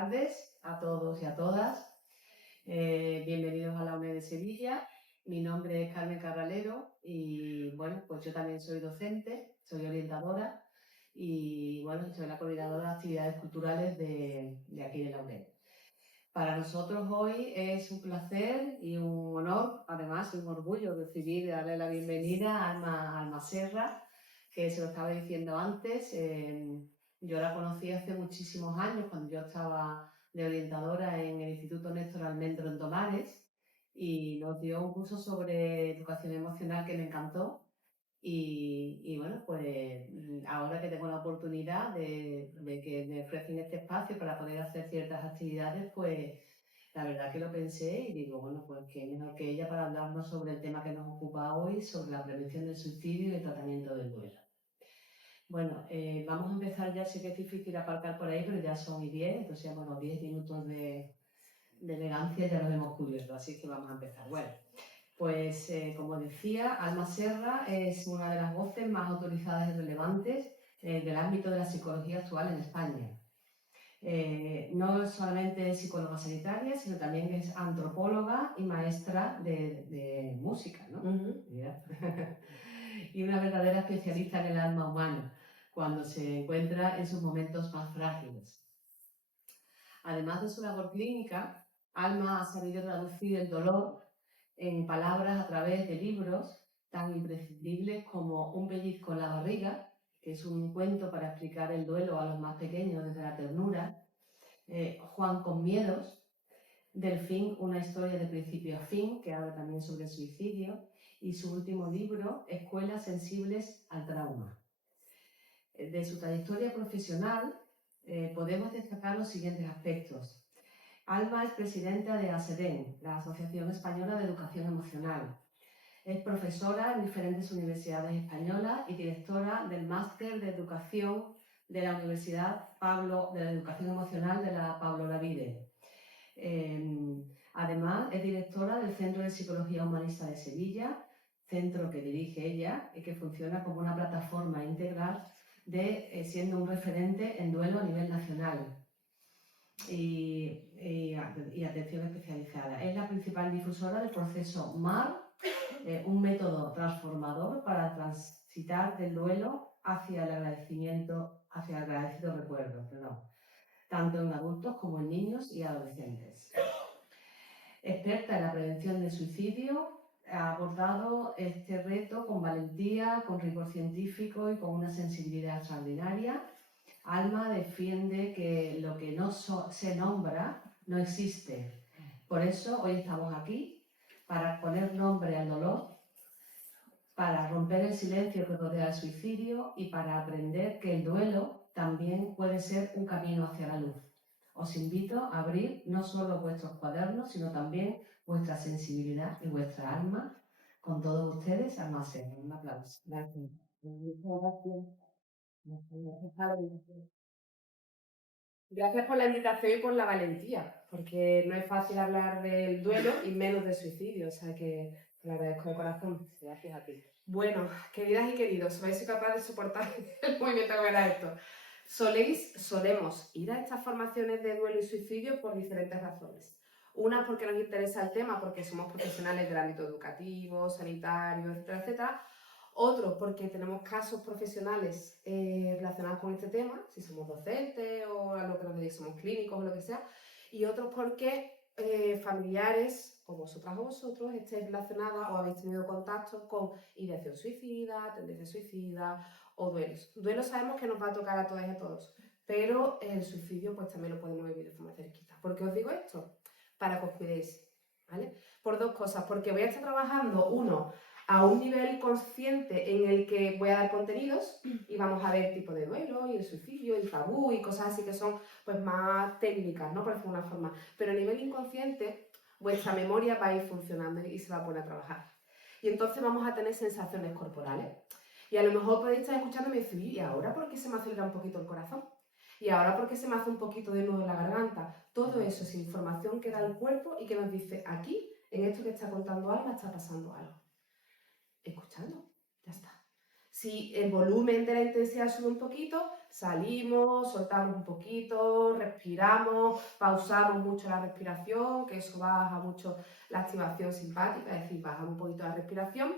tardes a todos y a todas. Bienvenidos a la UNED de Sevilla. Mi nombre es Carmen Carralero y bueno, pues yo también soy docente, soy orientadora y bueno, soy la coordinadora de actividades culturales de aquí de la UNED. Para nosotros hoy es un placer y un honor, además un orgullo recibir y darle la bienvenida a Alma Serra, que se lo estaba diciendo antes. Yo la conocí hace muchísimos años, cuando yo estaba de orientadora en el Instituto Néstor Almendro en Tomares, y nos dio un curso sobre educación emocional que me encantó. Y bueno, pues ahora que tengo la oportunidad de que me ofrecen este espacio para poder hacer ciertas actividades, pues la verdad que lo pensé y digo, bueno, pues qué mejor que ella para hablarnos sobre el tema que nos ocupa hoy, sobre la prevención del suicidio y el tratamiento del duelo. Bueno, vamos a empezar ya, sé que es difícil aparcar por ahí, pero ya son y 10, entonces bueno, 10 minutos de elegancia ya los hemos cubierto, así que vamos a empezar. Bueno, pues como decía, Alma Serra es una de las voces más autorizadas y relevantes del ámbito de la psicología actual en España. No solamente es psicóloga sanitaria, sino también es antropóloga y maestra de música, ¿no? Y una verdadera especialista en el alma humana, cuando se encuentra en sus momentos más frágiles. Además de su labor clínica, Alma ha sabido traducir el dolor en palabras a través de libros tan imprescindibles como Un pellizco en la barriga, que es un cuento para explicar el duelo a los más pequeños desde la ternura, Juan con miedos, Delfín, una historia de principio a fin, que habla también sobre el suicidio, y su último libro, Escuelas sensibles al trauma. De su trayectoria profesional podemos destacar los siguientes aspectos. Alma es presidenta de ASEDEN, la Asociación Española de Educación Emocional. Es profesora en diferentes universidades españolas y directora del Máster de Educación de la Universidad de la Educación Emocional de la Pablo Olavide. Además, es directora del Centro de Psicología Humanista de Sevilla, centro que dirige ella y que funciona como una plataforma integral siendo un referente en duelo a nivel nacional y atención especializada. Es la principal difusora del proceso MAR, un método transformador para transitar del duelo hacia el agradecido recuerdo, tanto en adultos como en niños y adolescentes. Experta en la prevención del suicidio, ha abordado este reto con valentía, con rigor científico y con una sensibilidad extraordinaria. Alma defiende que lo que no se nombra no existe. Por eso hoy estamos aquí, para poner nombre al dolor, para romper el silencio que rodea el suicidio y para aprender que el duelo también puede ser un camino hacia la luz. Os invito a abrir no solo vuestros cuadernos, sino también vuestra sensibilidad y vuestra alma con todos ustedes, Alma Serra. Un aplauso. Gracias. Gracias por la invitación y por la valentía, porque no es fácil hablar del duelo y menos del suicidio, o sea que te lo agradezco de corazón. Gracias a ti. Bueno, queridas y queridos, ¿sois capaces de soportar el movimiento que era esto? Solemos ir a estas formaciones de duelo y suicidio por diferentes razones. Una porque nos interesa el tema, porque somos profesionales del ámbito educativo, sanitario, etcétera, etcétera. Otro porque tenemos casos profesionales relacionados con este tema, si somos docentes o a lo que nos dedicamos, somos clínicos o lo que sea. Y otros porque familiares, como vosotras o vosotros, estéis relacionadas o habéis tenido contacto con ideación suicida, tendencia suicida o duelos. Duelo sabemos que nos va a tocar a todas y a todos, pero el suicidio pues también lo podemos vivir de forma cerquita. ¿Por qué os digo esto? Para que os cuidéis, ¿vale? Por dos cosas, porque voy a estar trabajando, uno, a un nivel consciente en el que voy a dar contenidos y vamos a ver tipo de duelo y el suicidio, el tabú y cosas así que son pues más técnicas, ¿no? Por decirlo de una forma. Pero a nivel inconsciente, vuestra memoria va a ir funcionando y se va a poner a trabajar. Y entonces vamos a tener sensaciones corporales. Y a lo mejor podéis estar escuchando y me decir, ¿y ahora por qué se me acelera un poquito el corazón? ¿Y ahora por qué se me hace un poquito de nudo en la garganta? Todo eso es información que da el cuerpo y que nos dice, aquí, en esto que está contando Alma, está pasando algo. Escuchando, ya está. Si el volumen de la intensidad sube un poquito, salimos, soltamos un poquito, respiramos, pausamos mucho la respiración, que eso baja mucho la activación simpática, es decir, bajamos un poquito la respiración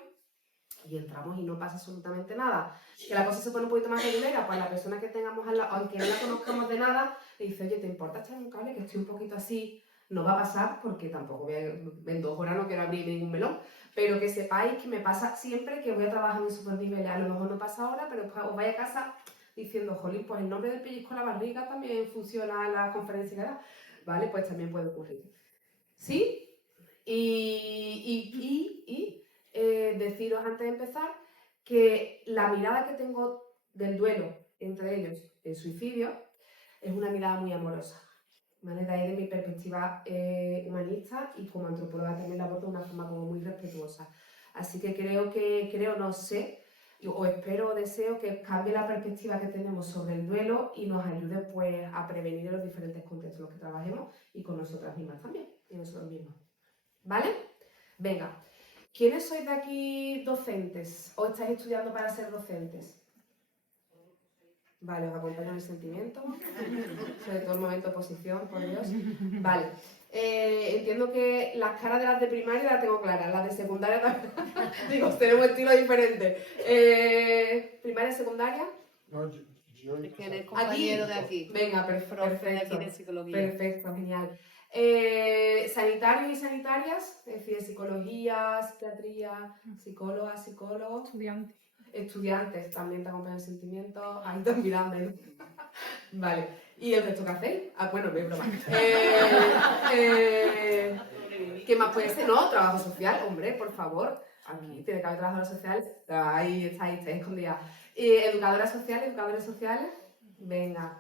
y entramos y no pasa absolutamente nada. Que la cosa se pone un poquito más regulera, pues la persona que tengamos al lado, aunque no la conozcamos de nada, le dice, oye, ¿te importa echar un cable? Que estoy un poquito así. No va a pasar porque tampoco en 2 horas no quiero abrir ningún melón, pero que sepáis que me pasa siempre que voy a trabajar en super niveles. A lo mejor no pasa ahora, pero os vais a casa diciendo, jolín, pues el nombre del pellizco a la barriga también funciona en la conferencia que da. Vale, pues también puede ocurrir. ¿Sí? Deciros antes de empezar que la mirada que tengo del duelo, entre ellos el suicidio, es una mirada muy amorosa. ¿Vale? De ahí de mi perspectiva humanista y como antropóloga también la abordo de una forma como muy respetuosa. Así que no sé, o espero o deseo que cambie la perspectiva que tenemos sobre el duelo y nos ayude pues a prevenir en los diferentes contextos en los que trabajemos y con nosotras mismas también, y nosotros mismos. ¿Vale? Venga. ¿Quiénes sois de aquí docentes o estáis estudiando para ser docentes? Vale, os acompaña el sentimiento, sobre todo el momento de oposición, por Dios. Vale, entiendo que las caras de las de primaria las tengo claras, las de secundaria también. Digo, tenemos estilos diferentes. ¿Primaria, secundaria? No, yo Es que eres compañero de aquí. Venga, Profe perfecto. de aquí de psicología. Perfecto, genial. Sanitarios y sanitarias, es decir, psicología, psiquiatría, psicólogas, psicólogos. Estudiantes también te acompañan el sentimiento. Ahí están mirando. Vale. ¿Y el resto qué hacéis? Ah, bueno, no es broma. ¿Qué más puede ser? No, trabajo social, hombre, por favor. Aquí tiene que haber trabajadora social. Ahí estáis escondida. Educadores sociales. Venga.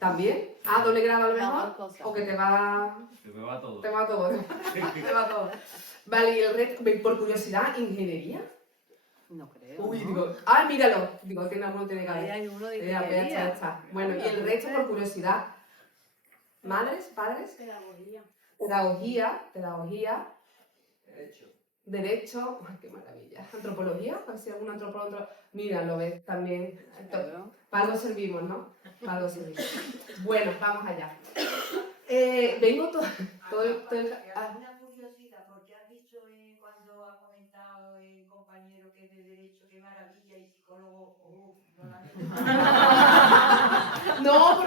¿También? Ah, doble grado a lo mejor. O que te va. Te me va todo. Te va todo. Te va todo. Vale, y el resto, por curiosidad, ¿ingeniería? No creo. Uy, ¿no? digo, míralo. Digo, que no tiene que Ahí haber. hay uno de Ya ingeniería. está. Bueno, y el resto por curiosidad. ¿Madres? ¿Padres? Pedagogía. Derecho. Ay, qué maravilla. Antropología. A ver si algún antropólogo. Mira, lo ves también. Para algo servimos, ¿no? Para algo servimos. Bueno, vamos allá. Vengo todo Una curiosidad, porque has dicho cuando ha comentado el compañero que es de Derecho, qué maravilla, y psicólogo, no la No,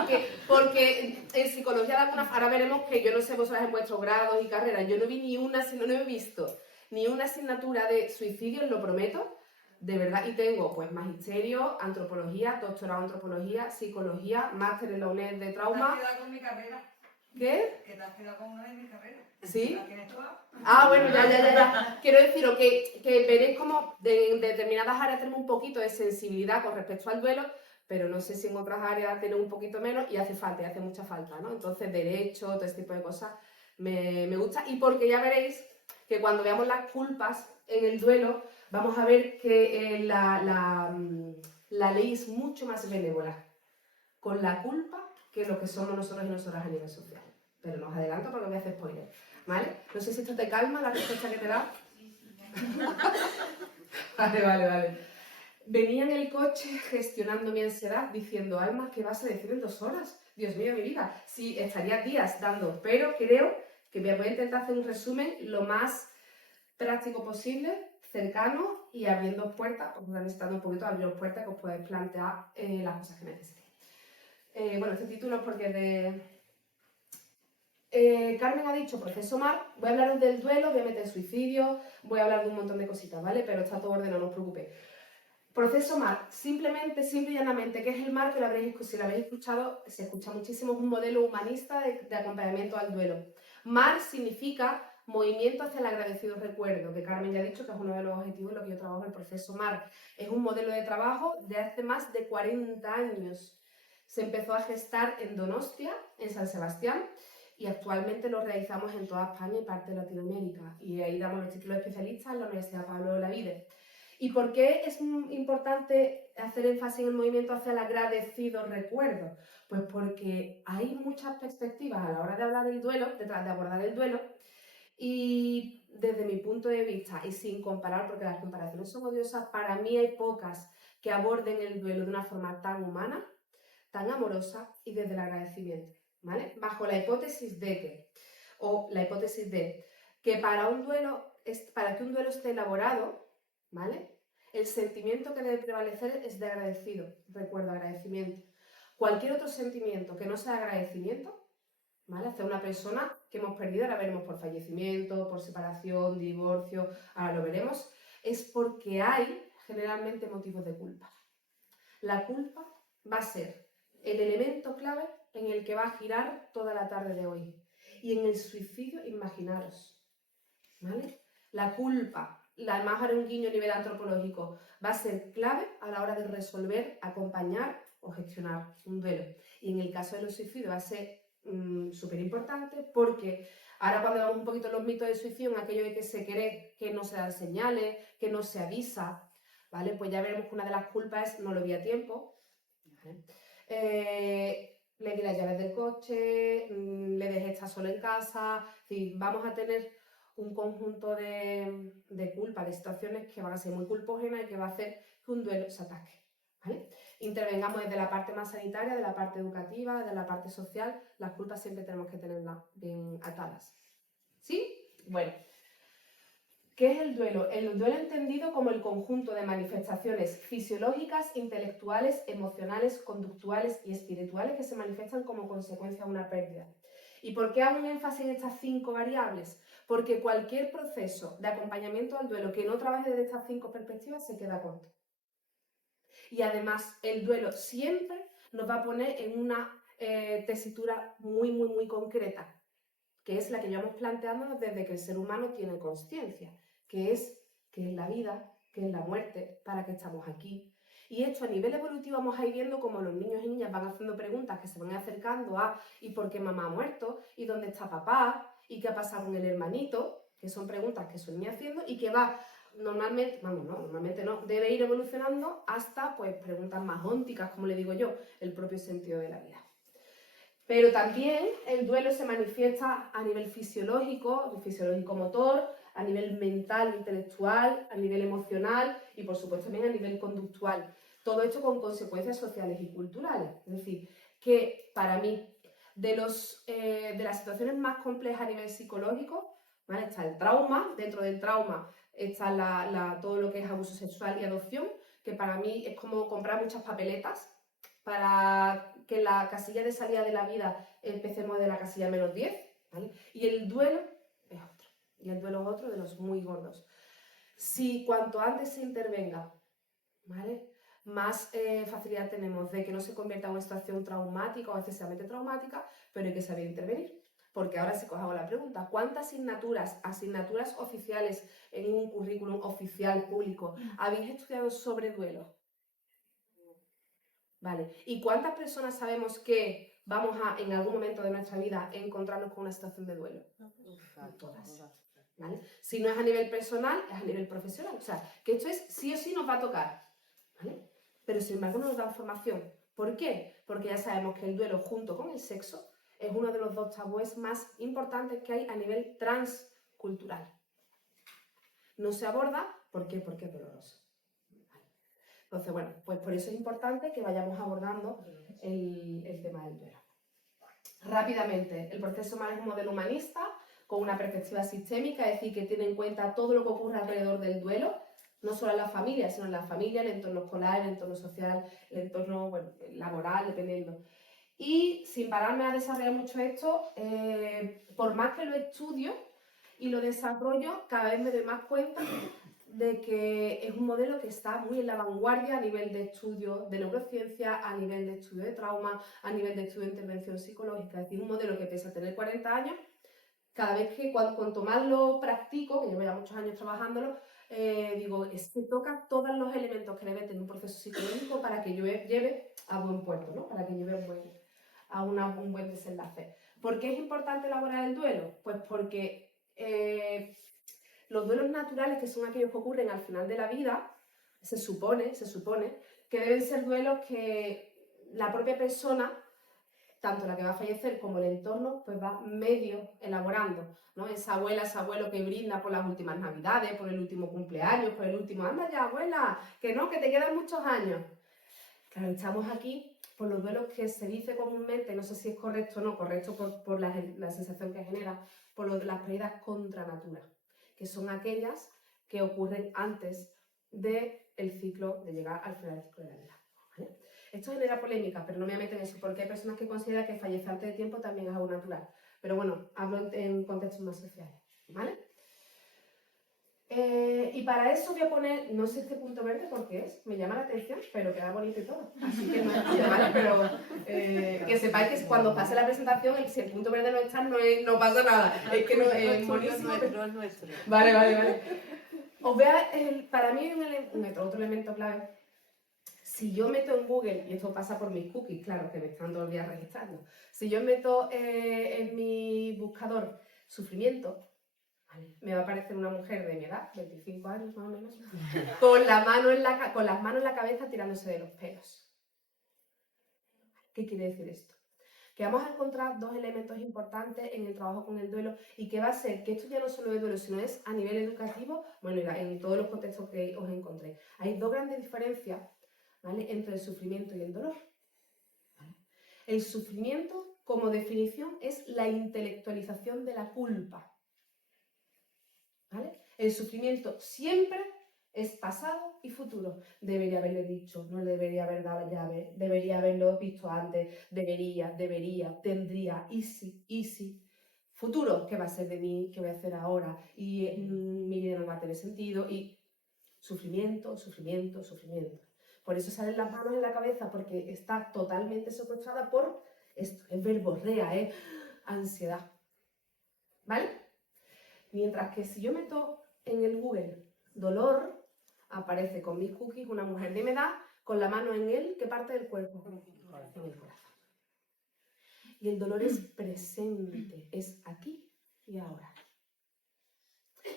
porque en psicología de alguna ahora veremos que yo no sé vosotras en vuestros grados y carreras, yo no vi no he visto ni una asignatura de suicidio, lo prometo, de verdad, y tengo pues magisterio, antropología, doctorado en antropología, psicología, máster en la UNED de trauma. ¿Te has quedado con mi carrera? ¿Qué? Que te has quedado con una de mis carreras. ¿Sí? ¿La tienes toda? Ah, bueno, ya. Quiero deciros que veréis como en determinadas áreas tenemos un poquito de sensibilidad con respecto al duelo, pero no sé si en otras áreas tenemos un poquito menos y hace falta, y hace mucha falta, ¿no? Entonces, derecho, todo este tipo de cosas me gusta. Y porque ya veréis que cuando veamos las culpas en el duelo, vamos a ver que la ley es mucho más benévola con la culpa que lo que somos nosotros y nosotras a nivel social. Pero no os adelanto porque voy a hacer spoiler. ¿Vale? No sé si esto te calma la respuesta que te da. Vale. Venía en el coche gestionando mi ansiedad diciendo, Alma, ¿qué vas a decir en 2 horas? Dios mío, mi vida. Sí, estaría días dando, pero creo que voy a intentar hacer un resumen lo más práctico posible, cercano y abriendo puertas, os voy necesitando un poquito abrir puertas que os podéis plantear las cosas que necesitéis. Bueno, este título es porque es de... Carmen ha dicho proceso MAR, voy a hablaros del duelo, voy a meter suicidio, voy a hablar de un montón de cositas, ¿vale? Pero está todo ordenado, no os preocupéis. Proceso MAR, simple y llanamente, ¿qué es el MAR? Que si lo habéis escuchado, se escucha muchísimo, es un modelo humanista de acompañamiento al duelo. MAR significa movimiento hacia el agradecido recuerdo, que Carmen ya ha dicho que es uno de los objetivos en los que yo trabajo, el proceso MAR. Es un modelo de trabajo de hace más de 40 años. Se empezó a gestar en Donostia, en San Sebastián, y actualmente lo realizamos en toda España y parte de Latinoamérica. Y ahí damos los títulos de especialistas en la Universidad Pablo de Olavide. ¿Y por qué es importante hacer énfasis en el movimiento hacia el agradecido recuerdo? Pues porque hay muchas perspectivas a la hora de hablar del duelo, de abordar el duelo, y desde mi punto de vista, y sin comparar, porque las comparaciones son odiosas, para mí hay pocas que aborden el duelo de una forma tan humana, tan amorosa y desde el agradecimiento, ¿vale? Bajo la hipótesis de que para que un duelo esté elaborado, ¿vale? El sentimiento que debe prevalecer es de agradecido, recuerdo, agradecimiento. Cualquier otro sentimiento que no sea agradecimiento, ¿vale? Hacia una persona que hemos perdido, ahora veremos por fallecimiento, por separación, divorcio, ahora lo veremos, es porque hay generalmente motivos de culpa. La culpa va a ser el elemento clave en el que va a girar toda la tarde de hoy. Y en el suicidio, imaginaros, ¿vale? La culpa, además haré un guiño a nivel antropológico, va a ser clave a la hora de resolver, acompañar o gestionar un duelo. Y en el caso de los suicidios va a ser súper importante porque ahora cuando vemos un poquito los mitos de suicidio, en aquello de que se cree que no se dan señales, que no se avisa, ¿vale? Pues ya veremos que una de las culpas es no lo vi a tiempo, ¿vale? Le di las llaves del coche, le dejé estar solo en casa, es decir, vamos a tener un conjunto de culpa, de situaciones que van a ser muy culpógenas y que va a hacer que un duelo se ataque, ¿vale? Intervengamos desde la parte más sanitaria, de la parte educativa, de la parte social, las culpas siempre tenemos que tenerlas bien atadas. ¿Sí? Bueno. ¿Qué es el duelo? El duelo entendido como el conjunto de manifestaciones fisiológicas, intelectuales, emocionales, conductuales y espirituales que se manifiestan como consecuencia de una pérdida. ¿Y por qué hago un énfasis en estas 5 variables? Porque cualquier proceso de acompañamiento al duelo que no trabaje desde estas 5 perspectivas se queda corto. Y además el duelo siempre nos va a poner en una tesitura muy concreta, que es la que llevamos planteándonos desde que el ser humano tiene conciencia, que es la vida, que es la muerte, para qué estamos aquí. Y esto a nivel evolutivo vamos a ir viendo cómo los niños y niñas van haciendo preguntas que se van acercando a ¿y por qué mamá ha muerto? ¿Y dónde está papá? ¿Y qué ha pasado con el hermanito? Que son preguntas que son niñas haciendo y que va normalmente no, debe ir evolucionando hasta pues preguntas más ónticas, como le digo yo, el propio sentido de la vida. Pero también el duelo se manifiesta a nivel fisiológico motor, a nivel mental, intelectual, a nivel emocional y por supuesto también a nivel conductual. Todo esto con consecuencias sociales y culturales. Es decir, que para mí, de las situaciones más complejas a nivel psicológico, ¿vale? Está el trauma, dentro del trauma está todo lo que es abuso sexual y adopción, que para mí es como comprar muchas papeletas para que la casilla de salida de la vida empecemos de la casilla -10, ¿vale? Y el duelo es otro. Y el duelo es otro de los muy gordos. Si cuanto antes se intervenga, ¿vale? Más facilidad tenemos de que no se convierta en una situación traumática o excesivamente traumática, pero hay que saber intervenir. Porque ahora sí que os hago la pregunta, ¿cuántas asignaturas oficiales en un currículum oficial público habéis estudiado sobre duelo? Vale. ¿Y cuántas personas sabemos que vamos a, en algún momento de nuestra vida, encontrarnos con una situación de duelo? Todas. ¿Vale? Si no es a nivel personal, es a nivel profesional. O sea, que esto es sí o sí nos va a tocar. ¿Vale? Pero sin embargo no nos dan formación. ¿Por qué? Porque ya sabemos que el duelo junto con el sexo es uno de los 2 tabúes más importantes que hay a nivel transcultural. No se aborda, ¿por qué? Porque es doloroso. Entonces, bueno, pues por eso es importante que vayamos abordando el tema del duelo. Rápidamente, el proceso humano es un modelo humanista con una perspectiva sistémica, es decir, que tiene en cuenta todo lo que ocurre alrededor del duelo, no solo en la familia, sino en la familia, el entorno escolar, el entorno social, el entorno laboral, dependiendo. Y sin pararme a desarrollar mucho esto, por más que lo estudio y lo desarrollo, cada vez me doy más cuenta de que es un modelo que está muy en la vanguardia a nivel de estudio de neurociencia, a nivel de estudio de trauma, a nivel de estudio de intervención psicológica. Es decir, un modelo que pese a tener 40 años, cada vez que cuanto más lo practico, que llevo ya muchos años trabajándolo, digo, es que toca todos los elementos que debe tener un proceso psicológico para que yo lleve a buen puerto, ¿no? Para que lleve a un buen desenlace. ¿Por qué es importante elaborar el duelo? Pues porque los duelos naturales, que son aquellos que ocurren al final de la vida, se supone que deben ser duelos que la propia persona tanto la que va a fallecer como el entorno, pues va medio elaborando, ¿no? Esa abuela, ese abuelo que brinda por las últimas navidades, por el último cumpleaños, por el último, anda ya, abuela, que no, que te quedan muchos años. Claro, estamos aquí por los duelos que se dice comúnmente, no sé si es correcto o no, correcto por la sensación que genera, por lo de las pérdidas contra natura, que son aquellas que ocurren antes del ciclo, de llegar al final del ciclo de la vida. ¿Vale? Esto genera polémica, pero no me voy a meter en eso, porque hay personas que consideran que fallecer antes de tiempo también es algo natural. Pero bueno, hablo en contextos más sociales, ¿vale? Y para eso voy a poner, no sé este punto verde por qué es, me llama la atención, pero queda bonito y todo. Así que no es tuyo, ¿vale? Pero que sepáis que cuando pase la presentación, si el punto verde no está, no pasa nada. Es que no es buenísimo. No es nuestro. Vale. Os voy a, para mí hay otro elemento clave. Si yo meto en Google, y esto pasa por mis cookies, claro, que me están todo el día registrando. Si yo meto en mi buscador sufrimiento, me va a aparecer una mujer de mi edad, 25 años más o menos, con las manos en la cabeza tirándose de los pelos. ¿Qué quiere decir esto? Que vamos a encontrar dos elementos importantes en el trabajo con el duelo y que va a ser que esto ya no solo es duelo, sino es a nivel educativo, bueno, en todos los contextos que os encontré. Hay dos grandes diferencias, ¿vale?, entre el sufrimiento y el dolor. ¿Vale? El sufrimiento, como definición, es la intelectualización de la culpa. ¿Vale? El sufrimiento siempre es pasado y futuro. Debería haberle dicho, no le debería haber dado la llave, debería haberlo visto antes, debería, tendría, y si. Futuro, ¿qué va a ser de mí? ¿Qué voy a hacer ahora? Y mi vida no va a tener sentido. Y sufrimiento. Por eso salen las manos en la cabeza, porque está totalmente secuestrada por esto, es verborrea, es ansiedad. ¿Vale? Mientras que si yo meto en el Google dolor, aparece con mis cookies una mujer de mi edad con la mano en él, ¿qué parte del cuerpo? En el corazón. Y el dolor es presente, es aquí y ahora.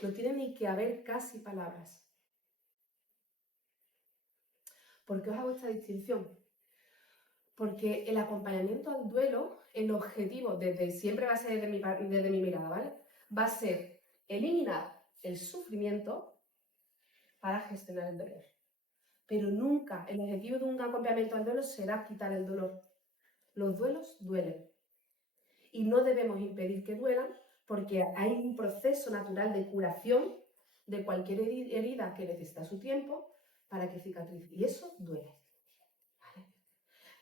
No tiene ni que haber casi palabras. ¿Por qué os hago esta distinción? Porque el acompañamiento al duelo, el objetivo, desde siempre va a ser desde mi mirada, ¿vale? Va a ser eliminar el sufrimiento para gestionar el dolor. Pero nunca el objetivo de un acompañamiento al duelo será quitar el dolor. Los duelos duelen. Y no debemos impedir que duelan porque hay un proceso natural de curación de cualquier herida que necesita su tiempo para que cicatrice. Y eso duele. ¿Vale?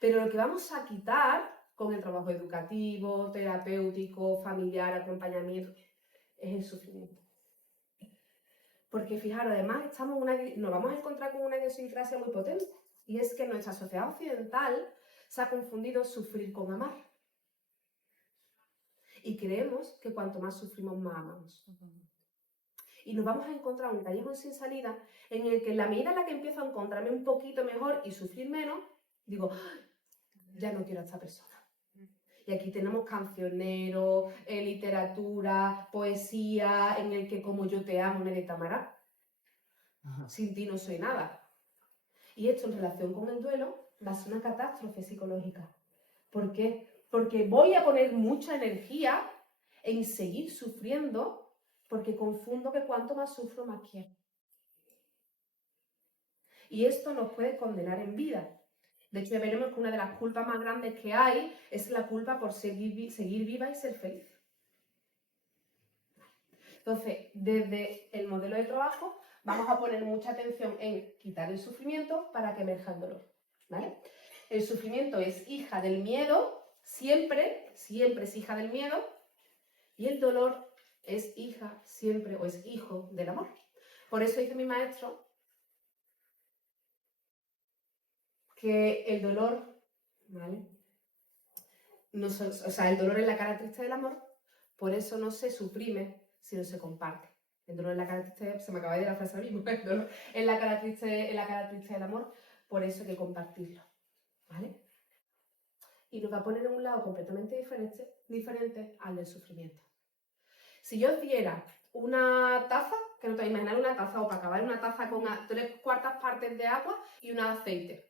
Pero lo que vamos a quitar con el trabajo educativo, terapéutico, familiar, acompañamiento, es el sufrimiento. Porque fijaros, además nos vamos a encontrar con una idiosincrasia muy potente. Y es que en nuestra sociedad occidental se ha confundido sufrir con amar. Y creemos que cuanto más sufrimos, más amamos. Y nos vamos a encontrar un callejón sin salida en el que en la medida en la que empiezo a encontrarme un poquito mejor y sufrir menos, digo, ya no quiero a esta persona. Y aquí tenemos cancioneros, literatura, poesía, en el que como yo te amo, nadie te amará. Sin ti no soy nada. Y esto en relación con el duelo va a ser una catástrofe psicológica. ¿Por qué? Porque voy a poner mucha energía en seguir sufriendo porque confundo que cuanto más sufro, más quiero. Y esto nos puede condenar en vida. De hecho, ya veremos que una de las culpas más grandes que hay es la culpa por seguir viva y ser feliz. Entonces, desde el modelo de trabajo, vamos a poner mucha atención en quitar el sufrimiento para que emerja el dolor. ¿Vale? El sufrimiento es hija del miedo, siempre es hija del miedo, y el dolor es hija siempre o es hijo del amor. Por eso dice mi maestro que el dolor, ¿vale? No, el dolor es la cara triste del amor, por eso no se suprime, sino se comparte. El dolor es la cara triste, se me acaba de ir la frase ahora mismo, el dolor es la cara triste del amor, por eso hay que compartirlo, ¿vale? Y nos va a poner en un lado completamente diferente al del sufrimiento. Si yo os diera una taza, que no te imaginar una taza opaca, ¿vale? Una taza con 3/4 partes de agua y un aceite.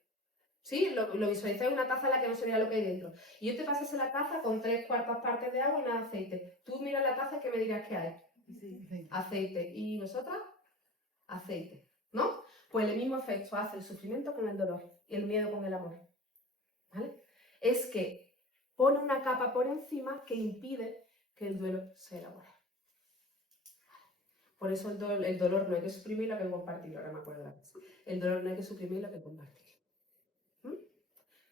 ¿Sí? Lo visualizáis una taza en la que no se vea lo que hay dentro. Y yo te pasase la taza con 3/4 partes de agua y nada de aceite. Tú miras la taza y ¿qué me dirás que hay? Sí. Aceite. ¿Y nosotras? Aceite. ¿No? Pues el mismo efecto hace el sufrimiento con el dolor y el miedo con el amor. ¿Vale? Es que pone una capa por encima que impide que el duelo se elabore. Por eso el dolor no hay que suprimirlo, hay que compartirlo. Ahora me acuerdo de la cosa. El dolor no hay que suprimirlo, hay que compartirlo.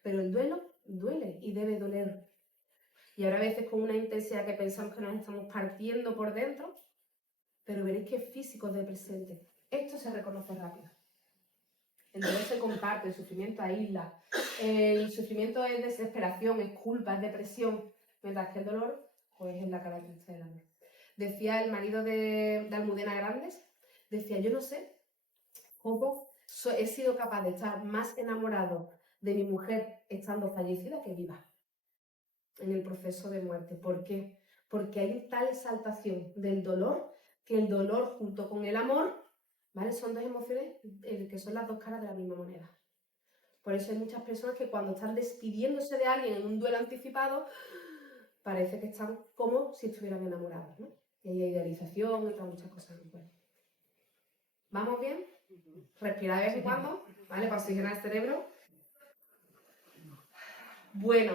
Pero el duelo duele y debe doler. Y ahora a veces con una intensidad que pensamos que nos estamos partiendo por dentro, pero veréis que es físico de presente. Esto se reconoce rápido. El dolor se comparte, el sufrimiento aísla. El sufrimiento es desesperación, es culpa, es depresión. Mientras que el dolor, pues es la cara triste del amor. Decía el marido de Almudena Grandes, decía, yo no sé cómo he sido capaz de estar más enamorado de mi mujer estando fallecida que viva en el proceso de muerte. ¿Por qué? Porque hay tal exaltación del dolor que el dolor junto con el amor, ¿vale? Son dos emociones que son las dos caras de la misma moneda. Por eso hay muchas personas que cuando están despidiéndose de alguien en un duelo anticipado, parece que están como si estuvieran enamorados, ¿no? Y hay idealización y otras muchas cosas. ¿Vamos bien? Respirar de vez en cuando, ¿vale? Para oxigenar el cerebro. Bueno,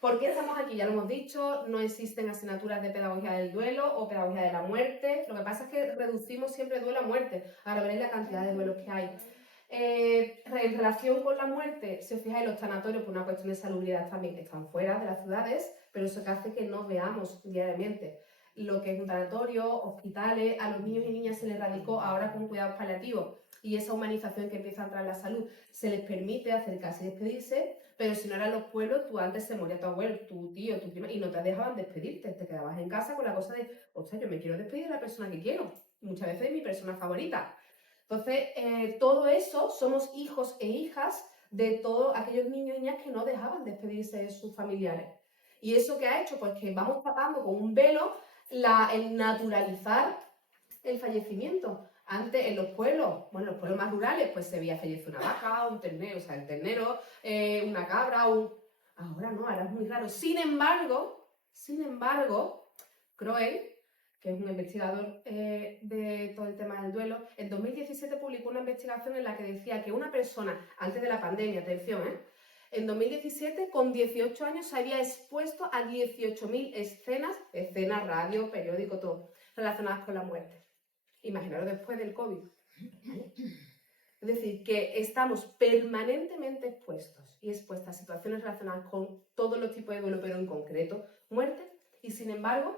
¿por qué estamos aquí? Ya lo hemos dicho, no existen asignaturas de pedagogía del duelo o pedagogía de la muerte. Lo que pasa es que reducimos siempre duelo a muerte. Ahora veréis la cantidad de duelos que hay. En relación con la muerte, si os fijáis, los tanatorios, por una cuestión de salubridad también, están fuera de las ciudades, pero eso que hace que no veamos diariamente lo que es un tanatorio, hospitales. A los niños y niñas se les radicó ahora con cuidados paliativos y esa humanización que empieza a entrar en la salud, se les permite acercarse y despedirse, pero si no eran los pueblos, tú antes se moría tu abuelo, tu tío, tu prima, y no te dejaban despedirte, te quedabas en casa con la cosa de, ostras, yo me quiero despedir de la persona que quiero, muchas veces es mi persona favorita. Entonces, todo eso, somos hijos e hijas de todos aquellos niños y niñas que no dejaban despedirse de sus familiares. ¿Y eso qué ha hecho? Pues que vamos tapando con un velo el naturalizar el fallecimiento. Antes en los pueblos, bueno, en los pueblos más rurales, pues se veía fallecer una vaca, un ternero, o sea, el ternero, una cabra, Ahora no, ahora es muy raro. Sin embargo, Croel, que es un investigador de todo el tema del duelo, en 2017 publicó una investigación en la que decía que una persona, antes de la pandemia, atención, en 2017, con 18 años, se había expuesto a 18.000 escenas, radio, periódico, todo, relacionadas con la muerte. Imaginaros después del COVID. ¿Vale? Es decir, que estamos permanentemente expuestos y expuestas a situaciones relacionadas con todos los tipos de duelo, pero en concreto muerte, y sin embargo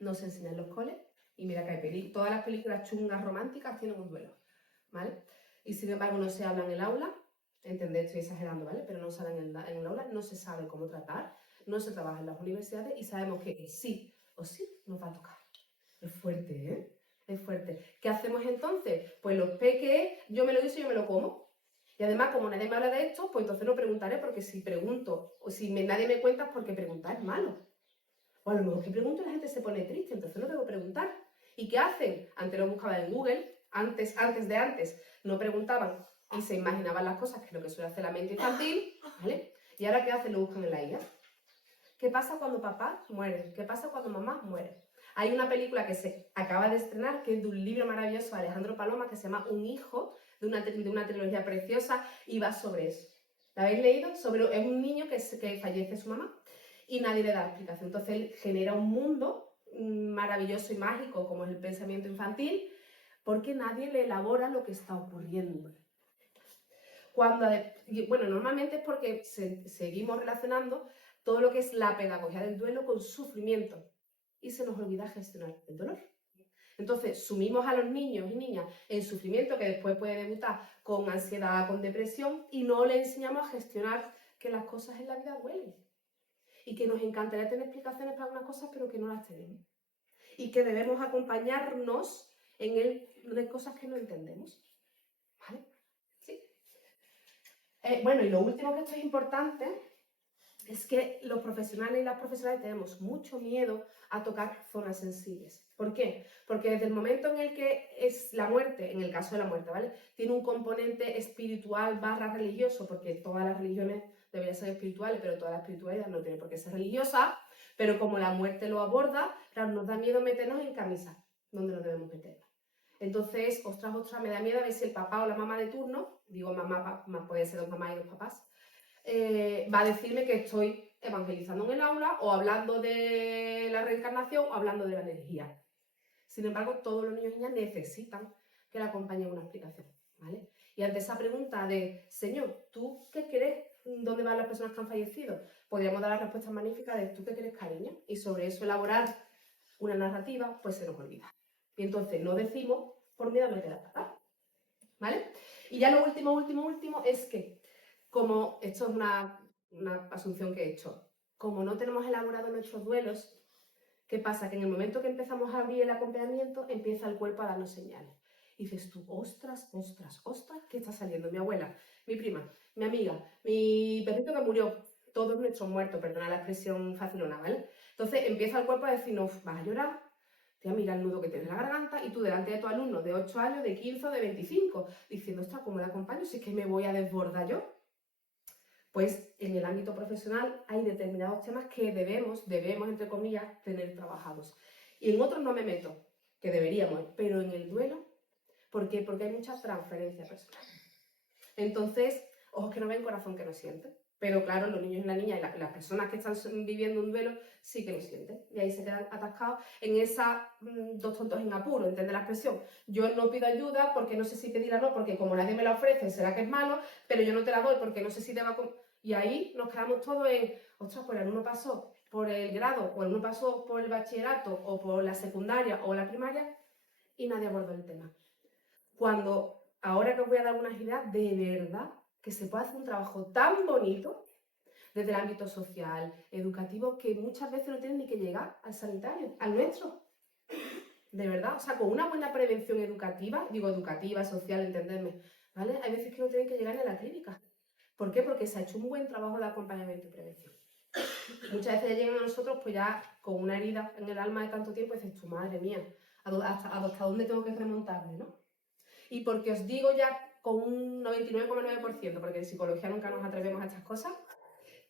no se enseñan en los coles, y mira que hay todas las películas chungas románticas tienen un duelo, ¿vale? Y sin embargo no se habla en el aula, entended, estoy exagerando, ¿vale? Pero no se habla en el aula, no se sabe cómo tratar, no se trabaja en las universidades y sabemos que sí o sí nos va a tocar. Es fuerte, ¿eh? Es fuerte. ¿Qué hacemos entonces? Pues los peques, yo me lo guiso y yo me lo como. Y además, como nadie me habla de esto, pues entonces no preguntaré, porque si pregunto, o si nadie me cuenta, es porque preguntar es malo. O a lo mejor que pregunto y la gente se pone triste, entonces no debo preguntar. ¿Y qué hacen? Antes lo buscaban en Google, antes no preguntaban y se imaginaban las cosas, que es lo que suele hacer la mente infantil, ¿vale? Y ahora ¿qué hacen? Lo buscan en la IA. ¿Qué pasa cuando papá muere? ¿Qué pasa cuando mamá muere? Hay una película que se acaba de estrenar, que es de un libro maravilloso de Alejandro Paloma, que se llama Un hijo, de una trilogía preciosa, y va sobre eso. ¿La habéis leído? Es un niño que fallece su mamá y nadie le da explicación. Entonces él genera un mundo maravilloso y mágico, como es el pensamiento infantil, porque nadie le elabora lo que está ocurriendo. Normalmente es porque seguimos relacionando todo lo que es la pedagogía del duelo con sufrimiento y se nos olvida gestionar el dolor. Entonces, sumimos a los niños y niñas en sufrimiento que después puede debutar con ansiedad, con depresión, y no les enseñamos a gestionar que las cosas en la vida duelen y que nos encantaría tener explicaciones para algunas cosas, pero que no las tenemos. Y que debemos acompañarnos en cosas que no entendemos. ¿Vale? ¿Sí? Y lo último, que esto es importante, es que los profesionales y las profesionales tenemos mucho miedo a tocar zonas sensibles. ¿Por qué? Porque desde el momento en el que es la muerte, en el caso de la muerte, ¿vale? Tiene un componente espiritual / religioso, porque todas las religiones deberían ser espirituales, pero toda la espiritualidad no tiene por qué ser religiosa, pero como la muerte lo aborda, claro, nos da miedo meternos en camisa, donde no debemos meternos. Entonces, ostras, me da miedo a ver si el papá o la mamá de turno, digo mamá, puede ser dos mamás y dos papás, va a decirme que estoy evangelizando en el aula o hablando de la reencarnación o hablando de la energía. Sin embargo, todos los niños y niñas necesitan que le acompañe una explicación, ¿vale? Y ante esa pregunta de, Señor, ¿tú qué crees? ¿Dónde van las personas que han fallecido? Podríamos dar la respuesta magnífica de, ¿tú qué crees, cariño? Y sobre eso elaborar una narrativa, pues se nos olvida. Y entonces no decimos por miedo a meter la pata, ¿vale? Y ya lo último es que, como esto es una asunción que he hecho, como no tenemos elaborados nuestros duelos, ¿qué pasa? Que en el momento que empezamos a abrir el acompañamiento, empieza el cuerpo a darnos señales. Y dices tú, ostras, ¿qué está saliendo? Mi abuela, mi prima, mi amiga, mi perrito que murió, todos nuestros muertos, perdona la expresión facilona, ¿vale? Entonces empieza el cuerpo a decirnos, vas a llorar, mira el nudo que tienes en la garganta, y tú delante de tu alumno de 8 años, de 15 o de 25, diciendo, ostras, ¿cómo le acompaño? Si es que me voy a desbordar yo. Pues en el ámbito profesional hay determinados temas que debemos, entre comillas, tener trabajados. Y en otros no me meto, que deberíamos, pero en el duelo, ¿por qué? Porque hay mucha transferencia personal. Entonces, ojos que no ven, corazón que no siente. Pero claro, los niños y las niñas y las personas que están viviendo un duelo sí que lo sienten. Y ahí se quedan atascados en esa dos tontos en apuro, ¿entiendes la expresión? Yo no pido ayuda porque no sé si pedirla o no, porque como nadie me la ofrece, será que es malo, pero yo no te la doy porque no sé si te va a... Y ahí nos quedamos todos en, ostras, pues el alumno pasó por el grado, o el alumno pasó por el bachillerato, o por la secundaria, o la primaria, y nadie abordó el tema. Cuando, ahora que os voy a dar unas ideas, de verdad, que se puede hacer un trabajo tan bonito desde el ámbito social, educativo, que muchas veces no tienen ni que llegar al sanitario, al nuestro. De verdad, o sea, con una buena prevención educativa, digo educativa, social, entenderme, ¿vale? Hay veces que no tienen que llegar ni a la clínica. ¿Por qué? Porque se ha hecho un buen trabajo de acompañamiento y prevención. Muchas veces llegan a nosotros pues ya con una herida en el alma de tanto tiempo y dices, tu madre mía, ¿hasta dónde tengo que remontarme, no? Y porque os digo ya con un 99,9%, porque en psicología nunca nos atrevemos a estas cosas,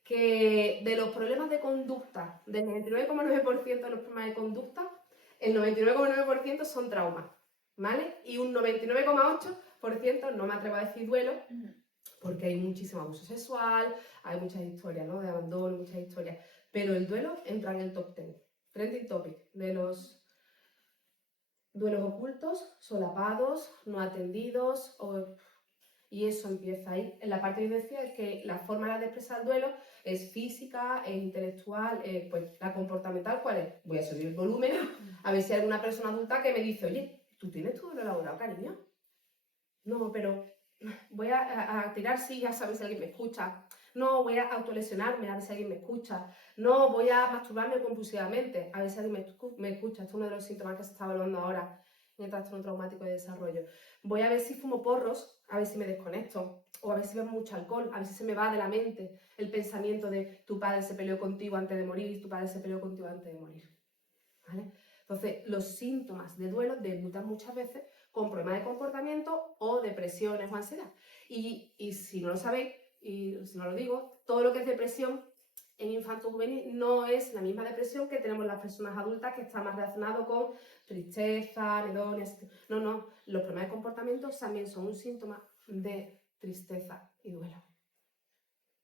que de los problemas de conducta, del 99,9% de los problemas de conducta, el 99,9% son traumas, ¿vale? Y un 99,8%, no me atrevo a decir duelo, porque hay muchísimo abuso sexual, hay muchas historias, ¿no? De abandono, muchas historias. Pero el duelo entra en el top 10, trending topic, de los duelos ocultos, solapados, no atendidos, y eso empieza ahí. En la parte que yo decía es que la forma de expresar el duelo es física, es intelectual, pues la comportamental, ¿cuál es? Voy a subir el volumen, a ver si hay alguna persona adulta que me dice, oye, ¿tú tienes tu duelo elaborado, cariño? No, pero voy a tirar sillas a ver si alguien me escucha. No, voy a autolesionarme a ver si alguien me escucha. No, voy a masturbarme compulsivamente a ver si alguien me escucha. Esto es uno de los síntomas que se está evaluando ahora en el trastorno traumático de desarrollo. Voy a ver si fumo porros, a ver si me desconecto. O a ver si bebo mucho alcohol, a ver si se me va de la mente el pensamiento de tu padre se peleó contigo antes de morir, tu padre se peleó contigo antes de morir. ¿Vale? Entonces, los síntomas de duelo debutan muchas veces con problemas de comportamiento o depresiones o ansiedad. Y si no lo sabéis, y si no lo digo, todo lo que es depresión en infanto juvenil no es la misma depresión que tenemos las personas adultas, que está más relacionado con tristeza, anedonia. No, los problemas de comportamiento también son un síntoma de tristeza y duelo.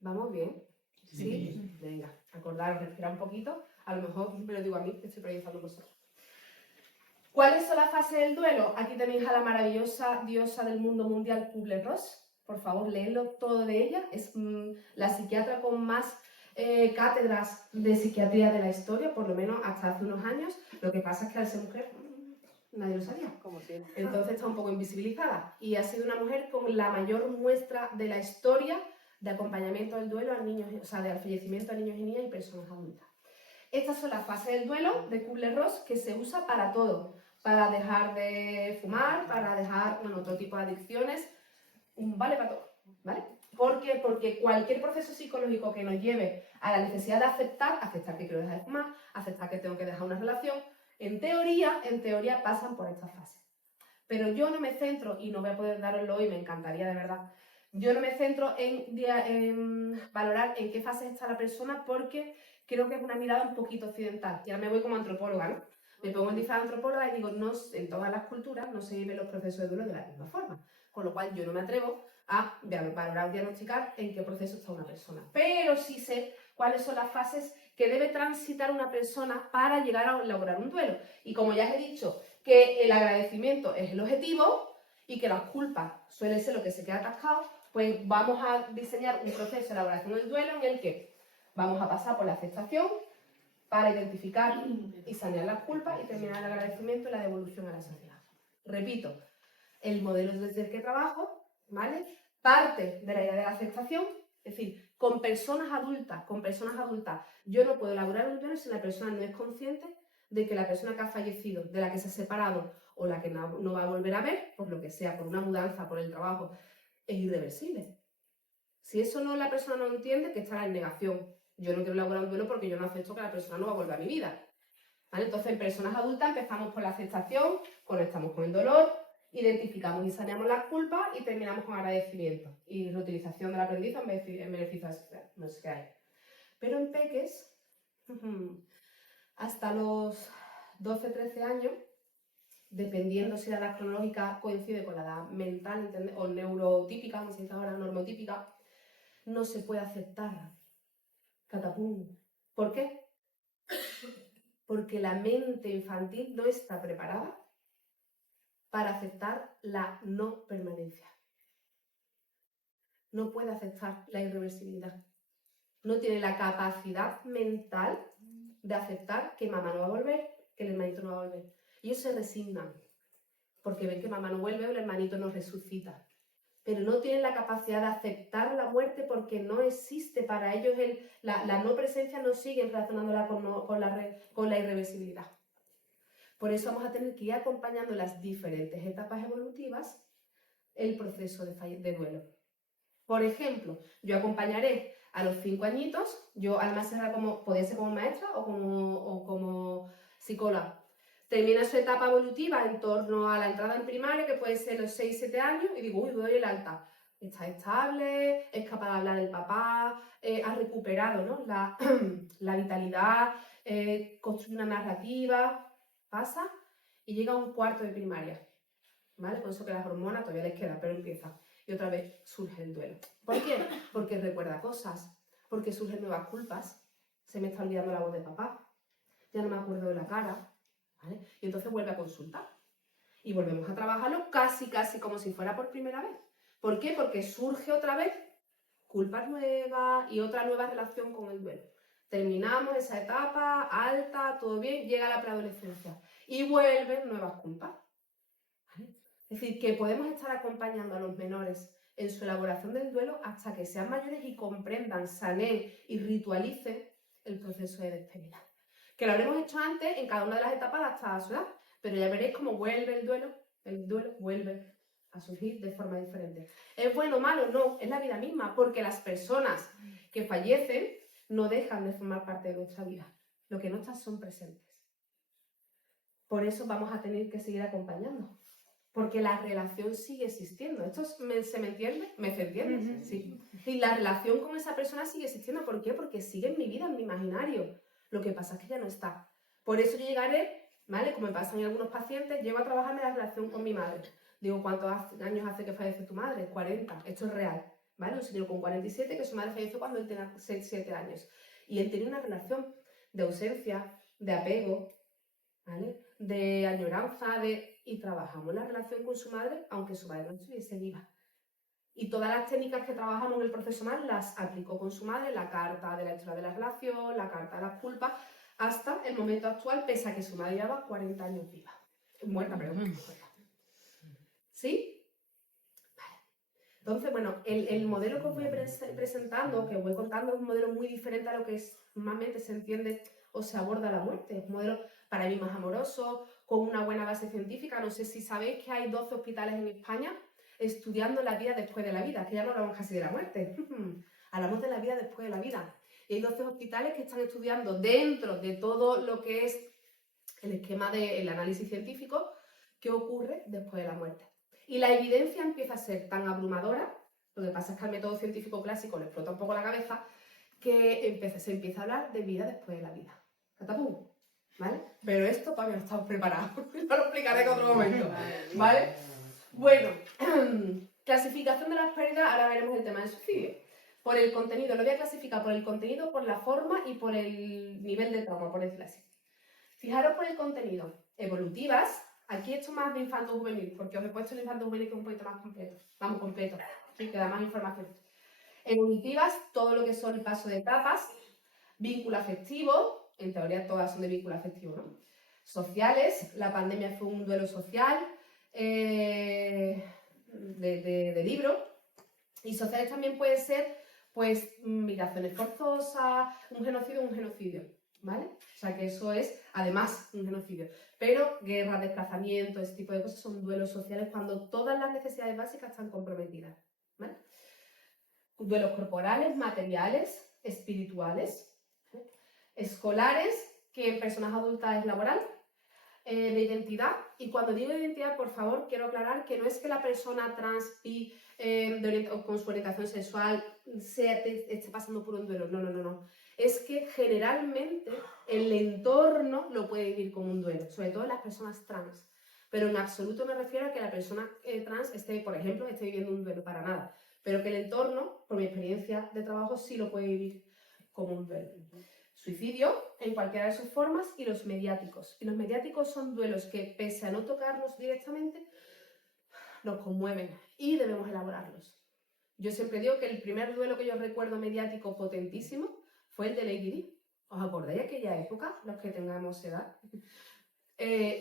¿Vamos bien? ¿Sí? Venga, acordaros, respirar un poquito. A lo mejor me lo digo a mí, que estoy proyectando vosotros. ¿Cuáles son las fases del duelo? Aquí tenéis a la maravillosa diosa del mundo mundial, Kubler-Ross. Por favor, leedlo todo de ella. Es la psiquiatra con más cátedras de psiquiatría de la historia, por lo menos hasta hace unos años. Lo que pasa es que al ser mujer, nadie lo sabía. Como siempre. Entonces está un poco invisibilizada. Y ha sido una mujer con la mayor muestra de la historia de acompañamiento al duelo a niños, o sea, del fallecimiento a niños y niñas y personas adultas. Estas son las fases del duelo de Kubler-Ross, que se usa para todo. Para dejar de fumar, para dejar, otro tipo de adicciones, vale para todo, ¿vale? ¿Por qué? Porque cualquier proceso psicológico que nos lleve a la necesidad de aceptar que quiero dejar de fumar, aceptar que tengo que dejar una relación, en teoría pasan por estas fases. Pero yo no me centro, y no voy a poder daroslo hoy, me encantaría de verdad, yo no me centro en valorar en qué fase está la persona porque creo que es una mirada un poquito occidental. Y ahora me voy como antropóloga, ¿no? Me pongo en disfraz de antropóloga y digo, no, en todas las culturas no se viven los procesos de duelo de la misma forma. Con lo cual yo no me atrevo a valorar o diagnosticar en qué proceso está una persona. Pero sí sé cuáles son las fases que debe transitar una persona para llegar a lograr un duelo. Y como ya os he dicho, que el agradecimiento es el objetivo y que las culpas suelen ser lo que se queda atascado, pues vamos a diseñar un proceso de elaboración del duelo en el que vamos a pasar por la aceptación para identificar y sanear las culpas y terminar el agradecimiento y la devolución a la sociedad. Repito, el modelo desde el que trabajo, ¿vale? Parte de la idea de la aceptación, es decir, con personas adultas, yo no puedo elaborar un duelo si la persona no es consciente de que la persona que ha fallecido, de la que se ha separado o la que no va a volver a ver, por lo que sea, por una mudanza, por el trabajo, es irreversible. Si eso no la persona no lo entiende, que estará en negación. Yo no quiero elaborar un duelo porque yo no acepto que la persona no va a volver a mi vida. ¿Vale? Entonces, en personas adultas empezamos por la aceptación, conectamos con el dolor, identificamos y saneamos las culpas y terminamos con agradecimiento y reutilización del aprendizaje en beneficio social. No sé qué hay. Pero en peques, hasta los 12, 13 años, dependiendo si la edad cronológica coincide con la edad mental o neurotípica, como se dice ahora, normotípica, no se puede aceptar. Catapum. ¿Por qué? Porque la mente infantil no está preparada para aceptar la no permanencia. No puede aceptar la irreversibilidad. No tiene la capacidad mental de aceptar que mamá no va a volver, que el hermanito no va a volver. Ellos se resignan porque ven que mamá no vuelve o el hermanito no resucita. Pero no tienen la capacidad de aceptar la muerte porque no existe para ellos la no presencia, no siguen relacionándola con la irreversibilidad. Por eso vamos a tener que ir acompañando las diferentes etapas evolutivas el proceso de duelo. Por ejemplo, yo acompañaré a los 5 añitos, yo además podría ser como maestra o como psicóloga. Termina su etapa evolutiva en torno a la entrada en primaria, que puede ser los 6-7 años, y digo, uy, doy el alta. Está estable, es capaz de hablar del papá, ha recuperado, ¿no? la vitalidad, construye una narrativa, pasa y llega a un cuarto de primaria. ¿Vale? Por eso que las hormonas todavía les queda, pero empieza. Y otra vez surge el duelo. ¿Por qué? Porque recuerda cosas, porque surgen nuevas culpas. Se me está olvidando la voz de papá, ya no me acuerdo de la cara, ¿vale? Y entonces vuelve a consultar. Y volvemos a trabajarlo casi como si fuera por primera vez. ¿Por qué? Porque surge otra vez culpas nuevas y otra nueva relación con el duelo. Terminamos esa etapa alta, todo bien, llega la preadolescencia y vuelven nuevas culpas. ¿Vale? Es decir, que podemos estar acompañando a los menores en su elaboración del duelo hasta que sean mayores y comprendan, saneen y ritualicen el proceso de despedida. Que lo habremos hecho antes en cada una de las etapas hasta su edad, pero ya veréis cómo vuelve el duelo vuelve a surgir de forma diferente. ¿Es bueno o malo? No, es la vida misma, porque las personas que fallecen no dejan de formar parte de nuestra vida. Lo que no están son presentes. Por eso vamos a tener que seguir acompañando. Porque la relación sigue existiendo. ¿Esto se me entiende? ¿Me se entiende? Sí. Y la relación con esa persona sigue existiendo. ¿Por qué? Porque sigue en mi vida, en mi imaginario. Lo que pasa es que ya no está. Por eso yo llegaré, ¿vale? Como me pasa en algunos pacientes, llego a trabajarme la relación con mi madre. Digo, ¿cuántos años hace que falleció tu madre? 40. Esto es real. ¿Vale? Un señor con 47 que su madre falleció cuando él tenía 7 años. Y él tenía una relación de ausencia, de apego, ¿vale? De añoranza, y trabajamos la relación con su madre, aunque su madre no estuviese viva. Y todas las técnicas que trabajamos en el profesional las aplicó con su madre, la carta de la historia de la relación, la carta de las culpas, hasta el momento actual, pese a que su madre lleva 40 años viva. Muerta, perdón. ¿Sí? Vale. Entonces, bueno, el modelo que os voy presentando, que os voy contando, es un modelo muy diferente a lo que normalmente se entiende o se aborda la muerte. Es un modelo para mí más amoroso, con una buena base científica. No sé si sabéis que hay 12 hospitales en España estudiando la vida después de la vida, que ya no hablamos casi de la muerte, hablamos de la vida después de la vida. Y hay 12 hospitales que están estudiando dentro de todo lo que es el esquema del análisis científico qué ocurre después de la muerte. Y la evidencia empieza a ser tan abrumadora, lo que pasa es que al método científico clásico le explota un poco la cabeza, que se empieza a hablar de vida después de la vida. ¡Catapum! ¿Vale? Pero esto todavía no estamos preparados, lo explicaré en otro momento, ¿vale? Bueno, clasificación de las pérdidas, ahora veremos el tema del suicidio. Por el contenido, lo voy a clasificar por el contenido, por la forma y por el nivel de trauma, por decirlo así. Fijaros por el contenido. Evolutivas, aquí esto más de infanto juvenil, porque os he puesto el infanto juvenil que es un poquito más completo. Vamos, completo, sí, que da más información. Evolutivas, todo lo que son el paso de etapas. Vínculo afectivo, en teoría todas son de vínculo afectivo, ¿no? Sociales, la pandemia fue un duelo social, de libro. Y sociales también puede ser, pues, migraciones forzosas, un genocidio, ¿vale? O sea que eso es, además, un genocidio. Pero guerra, desplazamiento, ese tipo de cosas son duelos sociales cuando todas las necesidades básicas están comprometidas, ¿vale? Duelos corporales, materiales, espirituales, ¿sí? Escolares, que en personas adultas es laboral, de identidad. Y cuando digo identidad, por favor, quiero aclarar que no es que la persona trans y con su orientación sexual esté pasando por un duelo, no. Es que generalmente el entorno lo puede vivir como un duelo, sobre todo las personas trans. Pero en absoluto me refiero a que la persona trans esté, por ejemplo, esté viviendo un duelo, para nada. Pero que el entorno, por mi experiencia de trabajo, sí lo puede vivir como un duelo. Suicidio, en cualquiera de sus formas, y los mediáticos. Y los mediáticos son duelos que, pese a no tocarnos directamente, nos conmueven y debemos elaborarlos. Yo siempre digo que el primer duelo que yo recuerdo mediático potentísimo fue el de Lady Di. ¿Os acordáis de aquella época, los que tengamos edad?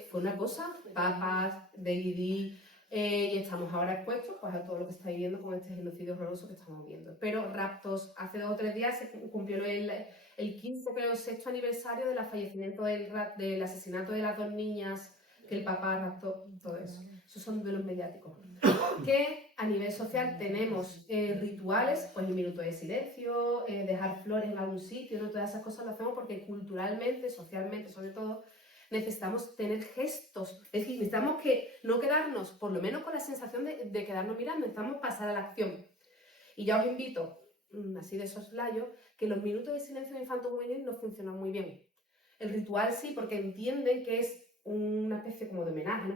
Fue una cosa, papas, Lady Di, y estamos ahora expuestos pues, a todo lo que está viviendo con este genocidio horroroso que estamos viendo. Pero raptos, hace 2 o 3 días se cumplió el 15, creo, 6º aniversario del fallecimiento del asesinato de las 2 niñas que el papá raptó, todo eso. Esos son duelos mediáticos. Que a nivel social tenemos rituales, pues el minuto de silencio, dejar flores en algún sitio, ¿no? Todas esas cosas lo hacemos porque culturalmente, socialmente, sobre todo, necesitamos tener gestos. Es decir, necesitamos que no quedarnos, por lo menos con la sensación de quedarnos mirando, necesitamos pasar a la acción. Y ya os invito, así de soslayo, que los minutos de silencio de infanto juvenil no funcionan muy bien. El ritual sí, porque entienden que es una especie como de homenaje, ¿no?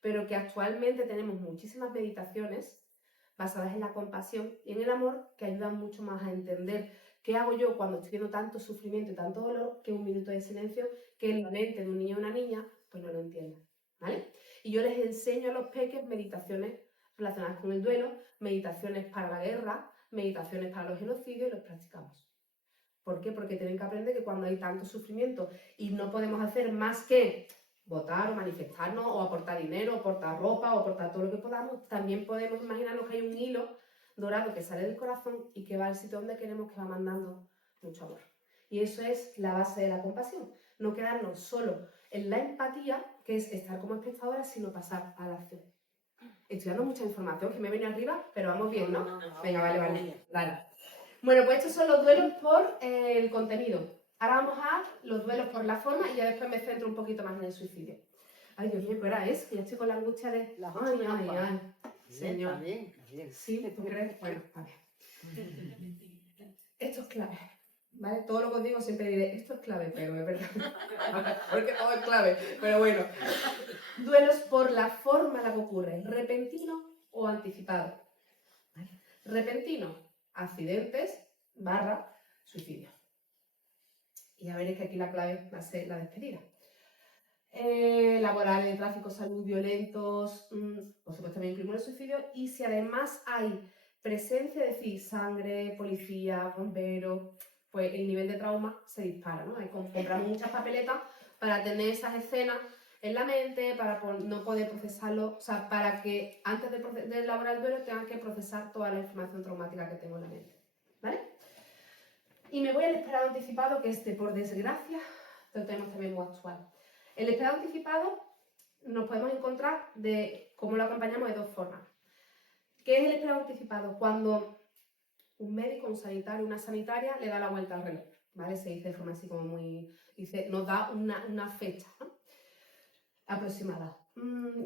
Pero que actualmente tenemos muchísimas meditaciones basadas en la compasión y en el amor que ayudan mucho más a entender qué hago yo cuando estoy viendo tanto sufrimiento y tanto dolor que un minuto de silencio que en la mente de un niño o una niña pues no lo entiende, ¿vale? Y yo les enseño a los peques meditaciones relacionadas con el duelo, meditaciones para la guerra, meditaciones para los genocidios y los practicamos. ¿Por qué? Porque tienen que aprender que cuando hay tanto sufrimiento y no podemos hacer más que votar o manifestarnos o aportar dinero, o aportar ropa o aportar todo lo que podamos, también podemos imaginarnos que hay un hilo dorado que sale del corazón y que va al sitio donde queremos, que va mandando mucho amor. Y eso es la base de la compasión. No quedarnos solo en la empatía, que es estar como espectadora, sino pasar a la acción. Estoy dando mucha información que me viene arriba, pero vamos bien, ¿no? Venga, vale. Bueno, pues estos son los duelos por el contenido. Ahora vamos a los duelos por la forma y ya después me centro un poquito más en el suicidio. Ay, Dios mío, ¿qué hora es? Que ya estoy con la angustia de... Ay, señor. Está bien. ¿Sí? ¿Tú crees? Bueno, a ver. Esto es clave, ¿vale? Todo lo que os digo siempre diré, esto es clave, pero es verdad. Porque todo es clave, pero bueno. Duelos por la forma en la que ocurre, repentino o anticipado. ¿Vale? Repentino, accidentes / suicidio. Y ya veréis que aquí la clave va a ser la despedida. Laborales, de tráfico, salud, violentos, por supuesto también incluimos el suicidio. Y si además hay presencia, es decir, sangre, policía, bomberos, pues el nivel de trauma se dispara, ¿no? Compramos muchas papeletas para tener esas escenas en la mente, para no poder procesarlo, o sea, para que antes de elaborar el duelo tengan que procesar toda la información traumática que tengo en la mente, ¿vale? Y me voy al esperado anticipado, que por desgracia, lo tenemos también muy actual. El esperado anticipado nos podemos encontrar de cómo lo acompañamos de 2 formas. ¿Qué es el esperado anticipado? Cuando un médico, un sanitario, una sanitaria le da la vuelta al reloj, ¿vale? Se dice de forma así como muy... Dice, nos da una fecha, ¿no? Aproximada.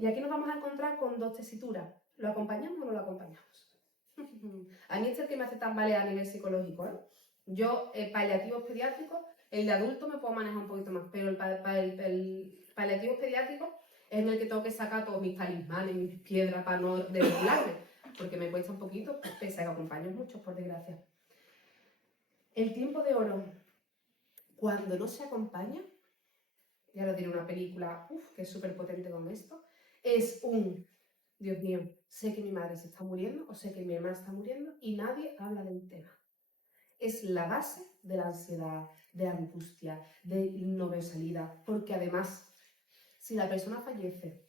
Y aquí nos vamos a encontrar con dos tesituras. ¿Lo acompañamos o no lo acompañamos? A mí este es el que me hace tambalear a nivel psicológico, ¿eh? Yo, paliativos pediátricos, el de adulto me puedo manejar un poquito más, pero el paliativos pediátricos es en el que tengo que sacar todos mis talismanes, mis piedras para no desregularme, porque me cuesta un poquito, pese a que acompaño muchos, por desgracia. El tiempo de oro, cuando no se acompaña, ya lo diré una película que es súper potente con esto, es Dios mío, sé que mi madre se está muriendo o sé que mi hermana está muriendo y nadie habla del tema. Es la base de la ansiedad, de la angustia, de no ver salida, porque además, si la persona fallece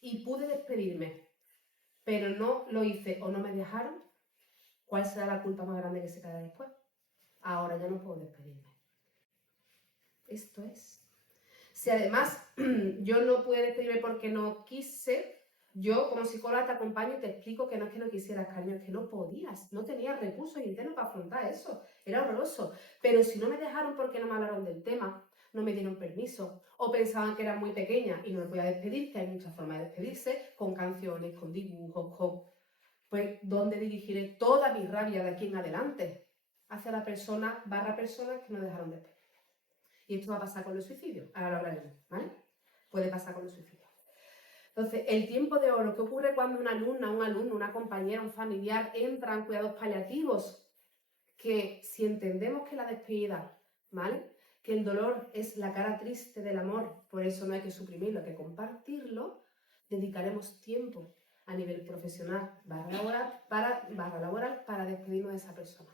y pude despedirme, pero no lo hice o no me dejaron, ¿cuál será la culpa más grande que se queda después? Ahora ya no puedo despedirme. Esto es. Si además yo no pude despedirme porque no quise, yo como psicóloga te acompaño y te explico que no quisieras, cariño, es que no podías, no tenías recursos internos para afrontar eso, era horroroso. Pero si no me dejaron porque no me hablaron del tema, no me dieron permiso, o pensaban que era muy pequeña y no me podía despedir, que hay muchas formas de despedirse, con canciones, con dibujos, pues, ¿dónde dirigiré toda mi rabia de aquí en adelante? Hacia la persona, personas que no dejaron despedir. Y esto va a pasar con los suicidios, ahora lo hablaremos, ¿vale? Puede pasar con los suicidios. Entonces, el tiempo de oro, ¿qué ocurre cuando una alumna, un alumno, una compañera, un familiar entra en cuidados paliativos? Que si entendemos que la despedida, ¿vale? Que el dolor es la cara triste del amor, por eso no hay que suprimirlo, hay que compartirlo, dedicaremos tiempo a nivel profesional laboral para despedirnos de esa persona.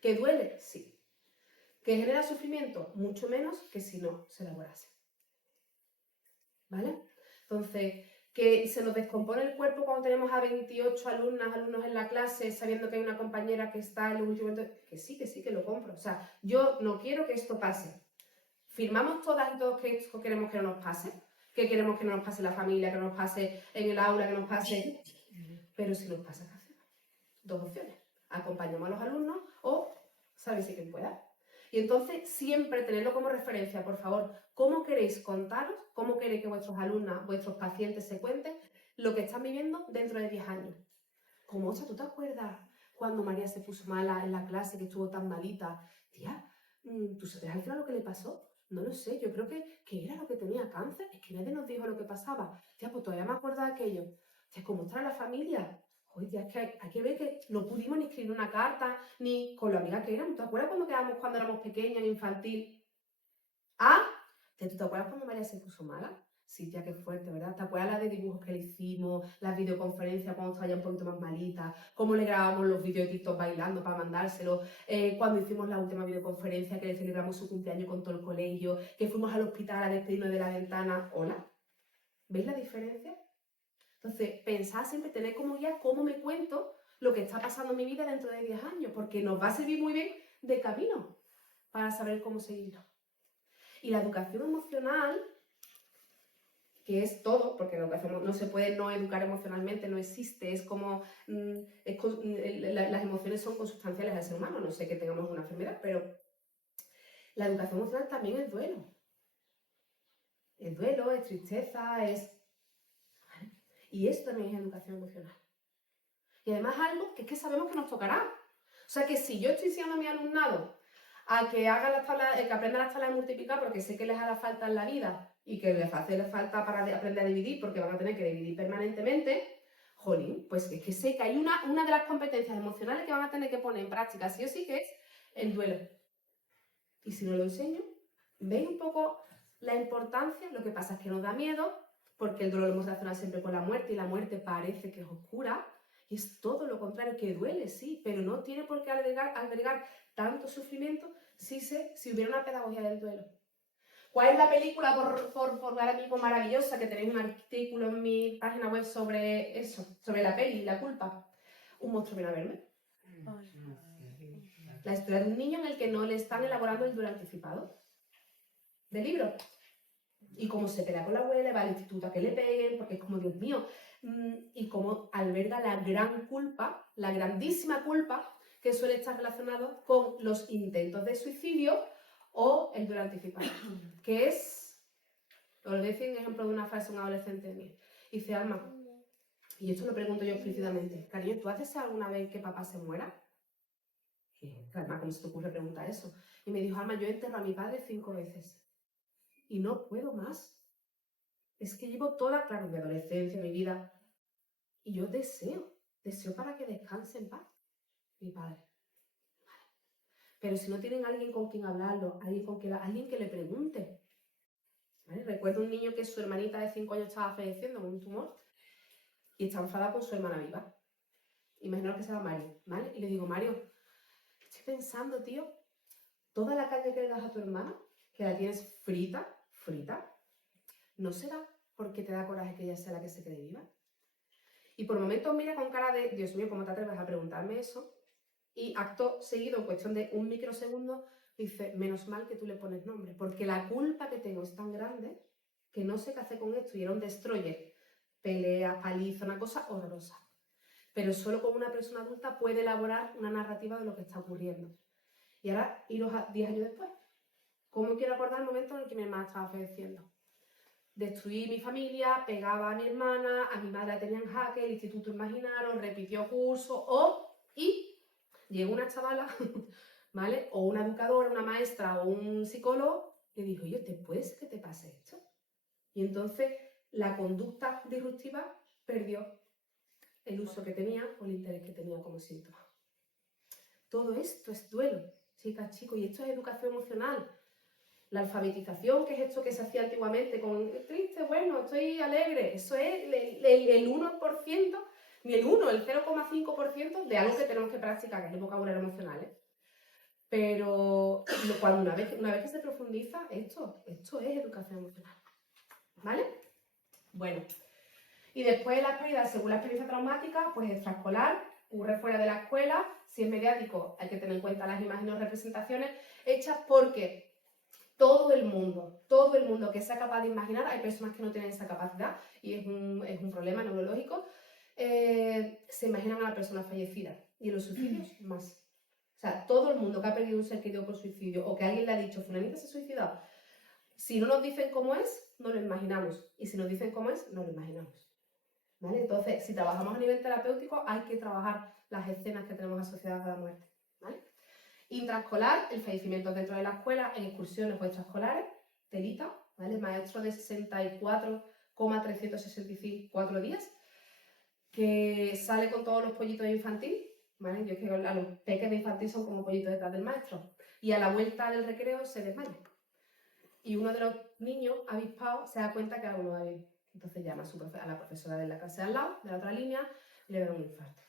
¿Que duele? Sí. ¿Que genera sufrimiento? Mucho menos que si no se elaborase. ¿Vale? Entonces, que se nos descompone el cuerpo cuando tenemos a 28 alumnos en la clase, sabiendo que hay una compañera que está en los últimos... Que sí, que lo compro. O sea, yo no quiero que esto pase. Firmamos todas y todos que esto queremos que no nos pase, que queremos que no nos pase en la familia, que no nos pase en el aula, que nos pase... Pero si nos pasa, ¿qué hacemos? Dos opciones. Acompañamos a los alumnos o sabéis si quien pueda. Y entonces siempre tenerlo como referencia, por favor. ¿Cómo queréis contaros? ¿Cómo queréis que vuestros alumnos, vuestros pacientes se cuenten lo que están viviendo dentro de 10 años? Como, o sea, ¿tú te acuerdas cuando María se puso mala en la clase, que estuvo tan malita? Tía, ¿tú sabes al final lo que le pasó? No lo sé, yo creo que era lo que tenía cáncer. Es que nadie nos dijo lo que pasaba. Tía, pues todavía me acuerdo de aquello. Tía, ¿cómo está la familia? Oye, tía, es que hay que ver que no pudimos ni escribir una carta, ni con lo amiga que éramos. ¿Te acuerdas cuando éramos pequeñas, en infantil? ¿Ah? ¿Tú te acuerdas cuando María se puso mala? Sí, tía, qué fuerte, ¿verdad? ¿Te acuerdas las de dibujos que le hicimos, las videoconferencias cuando estaba ya un poquito más malita? ¿Cómo le grabamos los vídeos de TikTok bailando para mandárselos? Cuando hicimos la última videoconferencia que le celebramos su cumpleaños con todo el colegio, que fuimos al hospital a despedirnos de la ventana. ¿Hola? ¿Veis la diferencia? Entonces, pensad siempre, tener como guía cómo me cuento lo que está pasando en mi vida dentro de 10 años, porque nos va a servir muy bien de camino para saber cómo seguirlo. Y la educación emocional, que es todo, porque la educación no se puede no educar emocionalmente, no existe, es como las emociones son consustanciales al ser humano, no sé que tengamos una enfermedad, pero la educación emocional también es duelo. Es duelo, es tristeza, es... ¿Vale? Y esto también es educación emocional. Y además algo que es que sabemos que nos tocará. O sea que si yo estoy enseñando a mi alumnado a que haga las tablas, que aprenda las tablas de multiplicar porque sé que les hará falta en la vida y que les hace falta para aprender a dividir porque van a tener que dividir permanentemente, jolín, pues es que sé que hay una de las competencias emocionales que van a tener que poner en práctica sí o sí, que es el duelo. Y si no lo enseño, ¿veis un poco la importancia? Lo que pasa es que nos da miedo porque el dolor lo hemos relacionado siempre con la muerte y la muerte parece que es oscura. Y es todo lo contrario, que duele, sí, pero no tiene por qué albergar tanto sufrimiento si hubiera una pedagogía del duelo. ¿Cuál es la película por ahora mismo maravillosa? Que tenéis un artículo en mi página web sobre eso, sobre la peli, la culpa. Un monstruo viene a verme. La historia de un niño en el que no le están elaborando el duelo anticipado. ¿Del libro? Y como se pelea con la abuela, va al instituto a que le peguen, porque es como, Dios mío, y como alberga la gran culpa, la grandísima culpa, que suele estar relacionado con los intentos de suicidio o el duelo anticipado, que es, os voy a decir un ejemplo de una frase de un adolescente mío. Dice, Alma, y esto lo pregunto yo explícitamente, cariño, ¿tú has deseado alguna vez que papá se muera? Y, Alma, ¿cómo se te ocurre preguntar eso? Y me dijo, Alma, yo he enterrado a mi padre 5 veces y no puedo más. Es que llevo toda, claro, mi adolescencia, mi vida, y yo deseo para que descanse en paz, mi padre. Pero si no tienen alguien con quien hablarlo, alguien que le pregunte. ¿Vale? Recuerdo un niño que su hermanita de 5 años estaba falleciendo con un tumor y estaba enfadada con su hermana viva. Imaginaos que se llama Mario, ¿vale? Y le digo, Mario, estoy pensando, tío, toda la caña que le das a tu hermana, que la tienes frita, ¿no será porque te da coraje que ella sea la que se quede viva? Y por momentos mira con cara de, Dios mío, ¿cómo te atreves a preguntarme eso? Y acto seguido, en cuestión de un microsegundo, dice, menos mal que tú le pones nombre, porque la culpa que tengo es tan grande que no sé qué hacer con esto. Y era un destroyer, pelea, paliza, una cosa horrorosa. Pero solo con una persona adulta puede elaborar una narrativa de lo que está ocurriendo. Y ahora, iros a 10 años después. ¿Cómo quiero acordar el momento en el que mi hermana estaba falleciendo? Destruí mi familia, pegaba a mi hermana, a mi madre la tenía en jaque, el instituto imaginaron, repitió curso, y llegó una chavala, ¿vale? O una educadora, una maestra o un psicólogo, y dijo, oye, ¿te puede ser que te pase esto? Y entonces la conducta disruptiva perdió el uso que tenía o el interés que tenía como síntoma. Todo esto es duelo, chicas, chicos, y esto es educación emocional. La alfabetización, que es esto que se hacía antiguamente con triste, bueno, estoy alegre, eso es el 1%, ni el 1, el 0,5% de algo que tenemos que practicar, que es el vocabulario emocional, ¿eh? Pero cuando una vez que se profundiza, esto es educación emocional, ¿vale? Bueno, y después las pérdidas, según la experiencia traumática, pues extraescolar, ocurre fuera de la escuela, si es mediático hay que tener en cuenta las imágenes o representaciones hechas porque todo el mundo que sea capaz de imaginar, hay personas que no tienen esa capacidad y es un problema neurológico, se imaginan a la persona fallecida y en los suicidios más. O sea, todo el mundo que ha perdido un ser querido por suicidio o que alguien le ha dicho, fulanita se ha suicidado, si no nos dicen cómo es, no lo imaginamos. Y si nos dicen cómo es, no lo imaginamos. ¿Vale? Entonces, si trabajamos a nivel terapéutico, hay que trabajar las escenas que tenemos asociadas a la muerte. ¿Vale? Intraescolar, el fallecimiento dentro de la escuela, en excursiones o extraescolares, telita, ¿vale? Maestro de 64,364 días, que sale con todos los pollitos de infantil, ¿vale? Yo creo que a los peques de infantil son como pollitos detrás del maestro. Y a la vuelta del recreo se desmaya. Y uno de los niños avispados se da cuenta que algo no va bien. Entonces llama a la profesora de la clase de al lado, de la otra línea, y le da un infarto.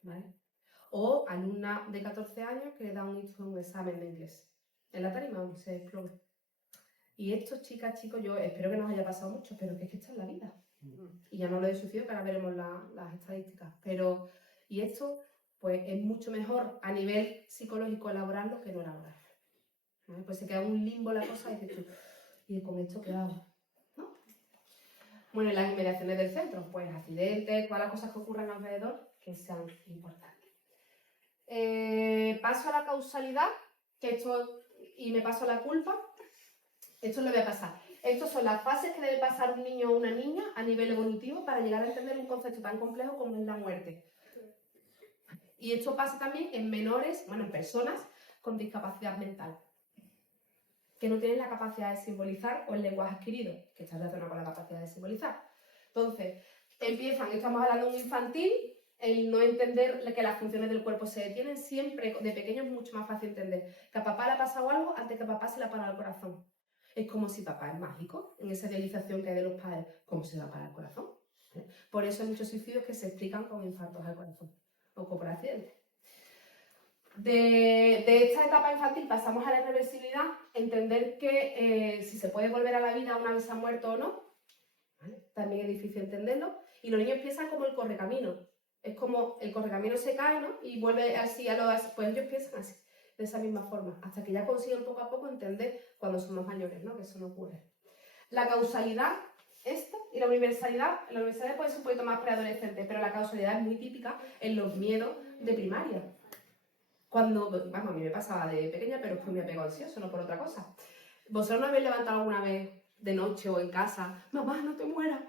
¿Vale? O alumna de 14 años que le da un examen de inglés. En la tarima se exploma. Y esto, chicas, chicos, yo espero que no os haya pasado mucho, pero que es que esta es la vida. Y ya no lo he suicidio, que ahora veremos las estadísticas. Pero, y esto, pues es mucho mejor a nivel psicológico elaborarlo que no elaborarlo. ¿Vale? Pues se queda un limbo la cosa y dices tú, ¿y con esto qué hago? ¿No? Bueno, en las inmediaciones del centro, pues accidentes, todas las cosas que ocurran alrededor que sean importantes. Paso a la causalidad, y me paso a la culpa. Esto le voy a pasar. Estas son las fases que debe pasar un niño o una niña a nivel evolutivo para llegar a entender un concepto tan complejo como es la muerte. Y esto pasa también en menores, bueno, en personas con discapacidad mental, que no tienen la capacidad de simbolizar o el lenguaje adquirido, que está relacionado con la capacidad de simbolizar. Entonces, estamos hablando de un infantil, el no entender que las funciones del cuerpo se detienen siempre, de pequeño es mucho más fácil entender que a papá le ha pasado algo antes que a papá se le ha parado el corazón. Es como si papá es mágico, en esa idealización que hay de los padres, ¿cómo se le va a parar el corazón? Por eso hay muchos suicidios que se explican con infartos al corazón o por accidente. De esta etapa infantil pasamos a la irreversibilidad, entender que si se puede volver a la vida una vez se ha muerto o no, ¿vale? También es difícil entenderlo, y los niños piensan como el correcamino, es como el correcamino se cae, ¿no? Y vuelve así pues ellos piensan así, de esa misma forma, hasta que ya consiguen poco a poco entender cuando son más mayores, ¿no? Que eso no ocurre. La causalidad, esto, y la universalidad puede ser un poquito más preadolescente, pero la causalidad es muy típica en los miedos de primaria. Cuando, vamos, a mí me pasaba de pequeña, pero después me apego ansioso, no por otra cosa. ¿Vosotros no habéis levantado alguna vez de noche o en casa? Mamá, no te mueras,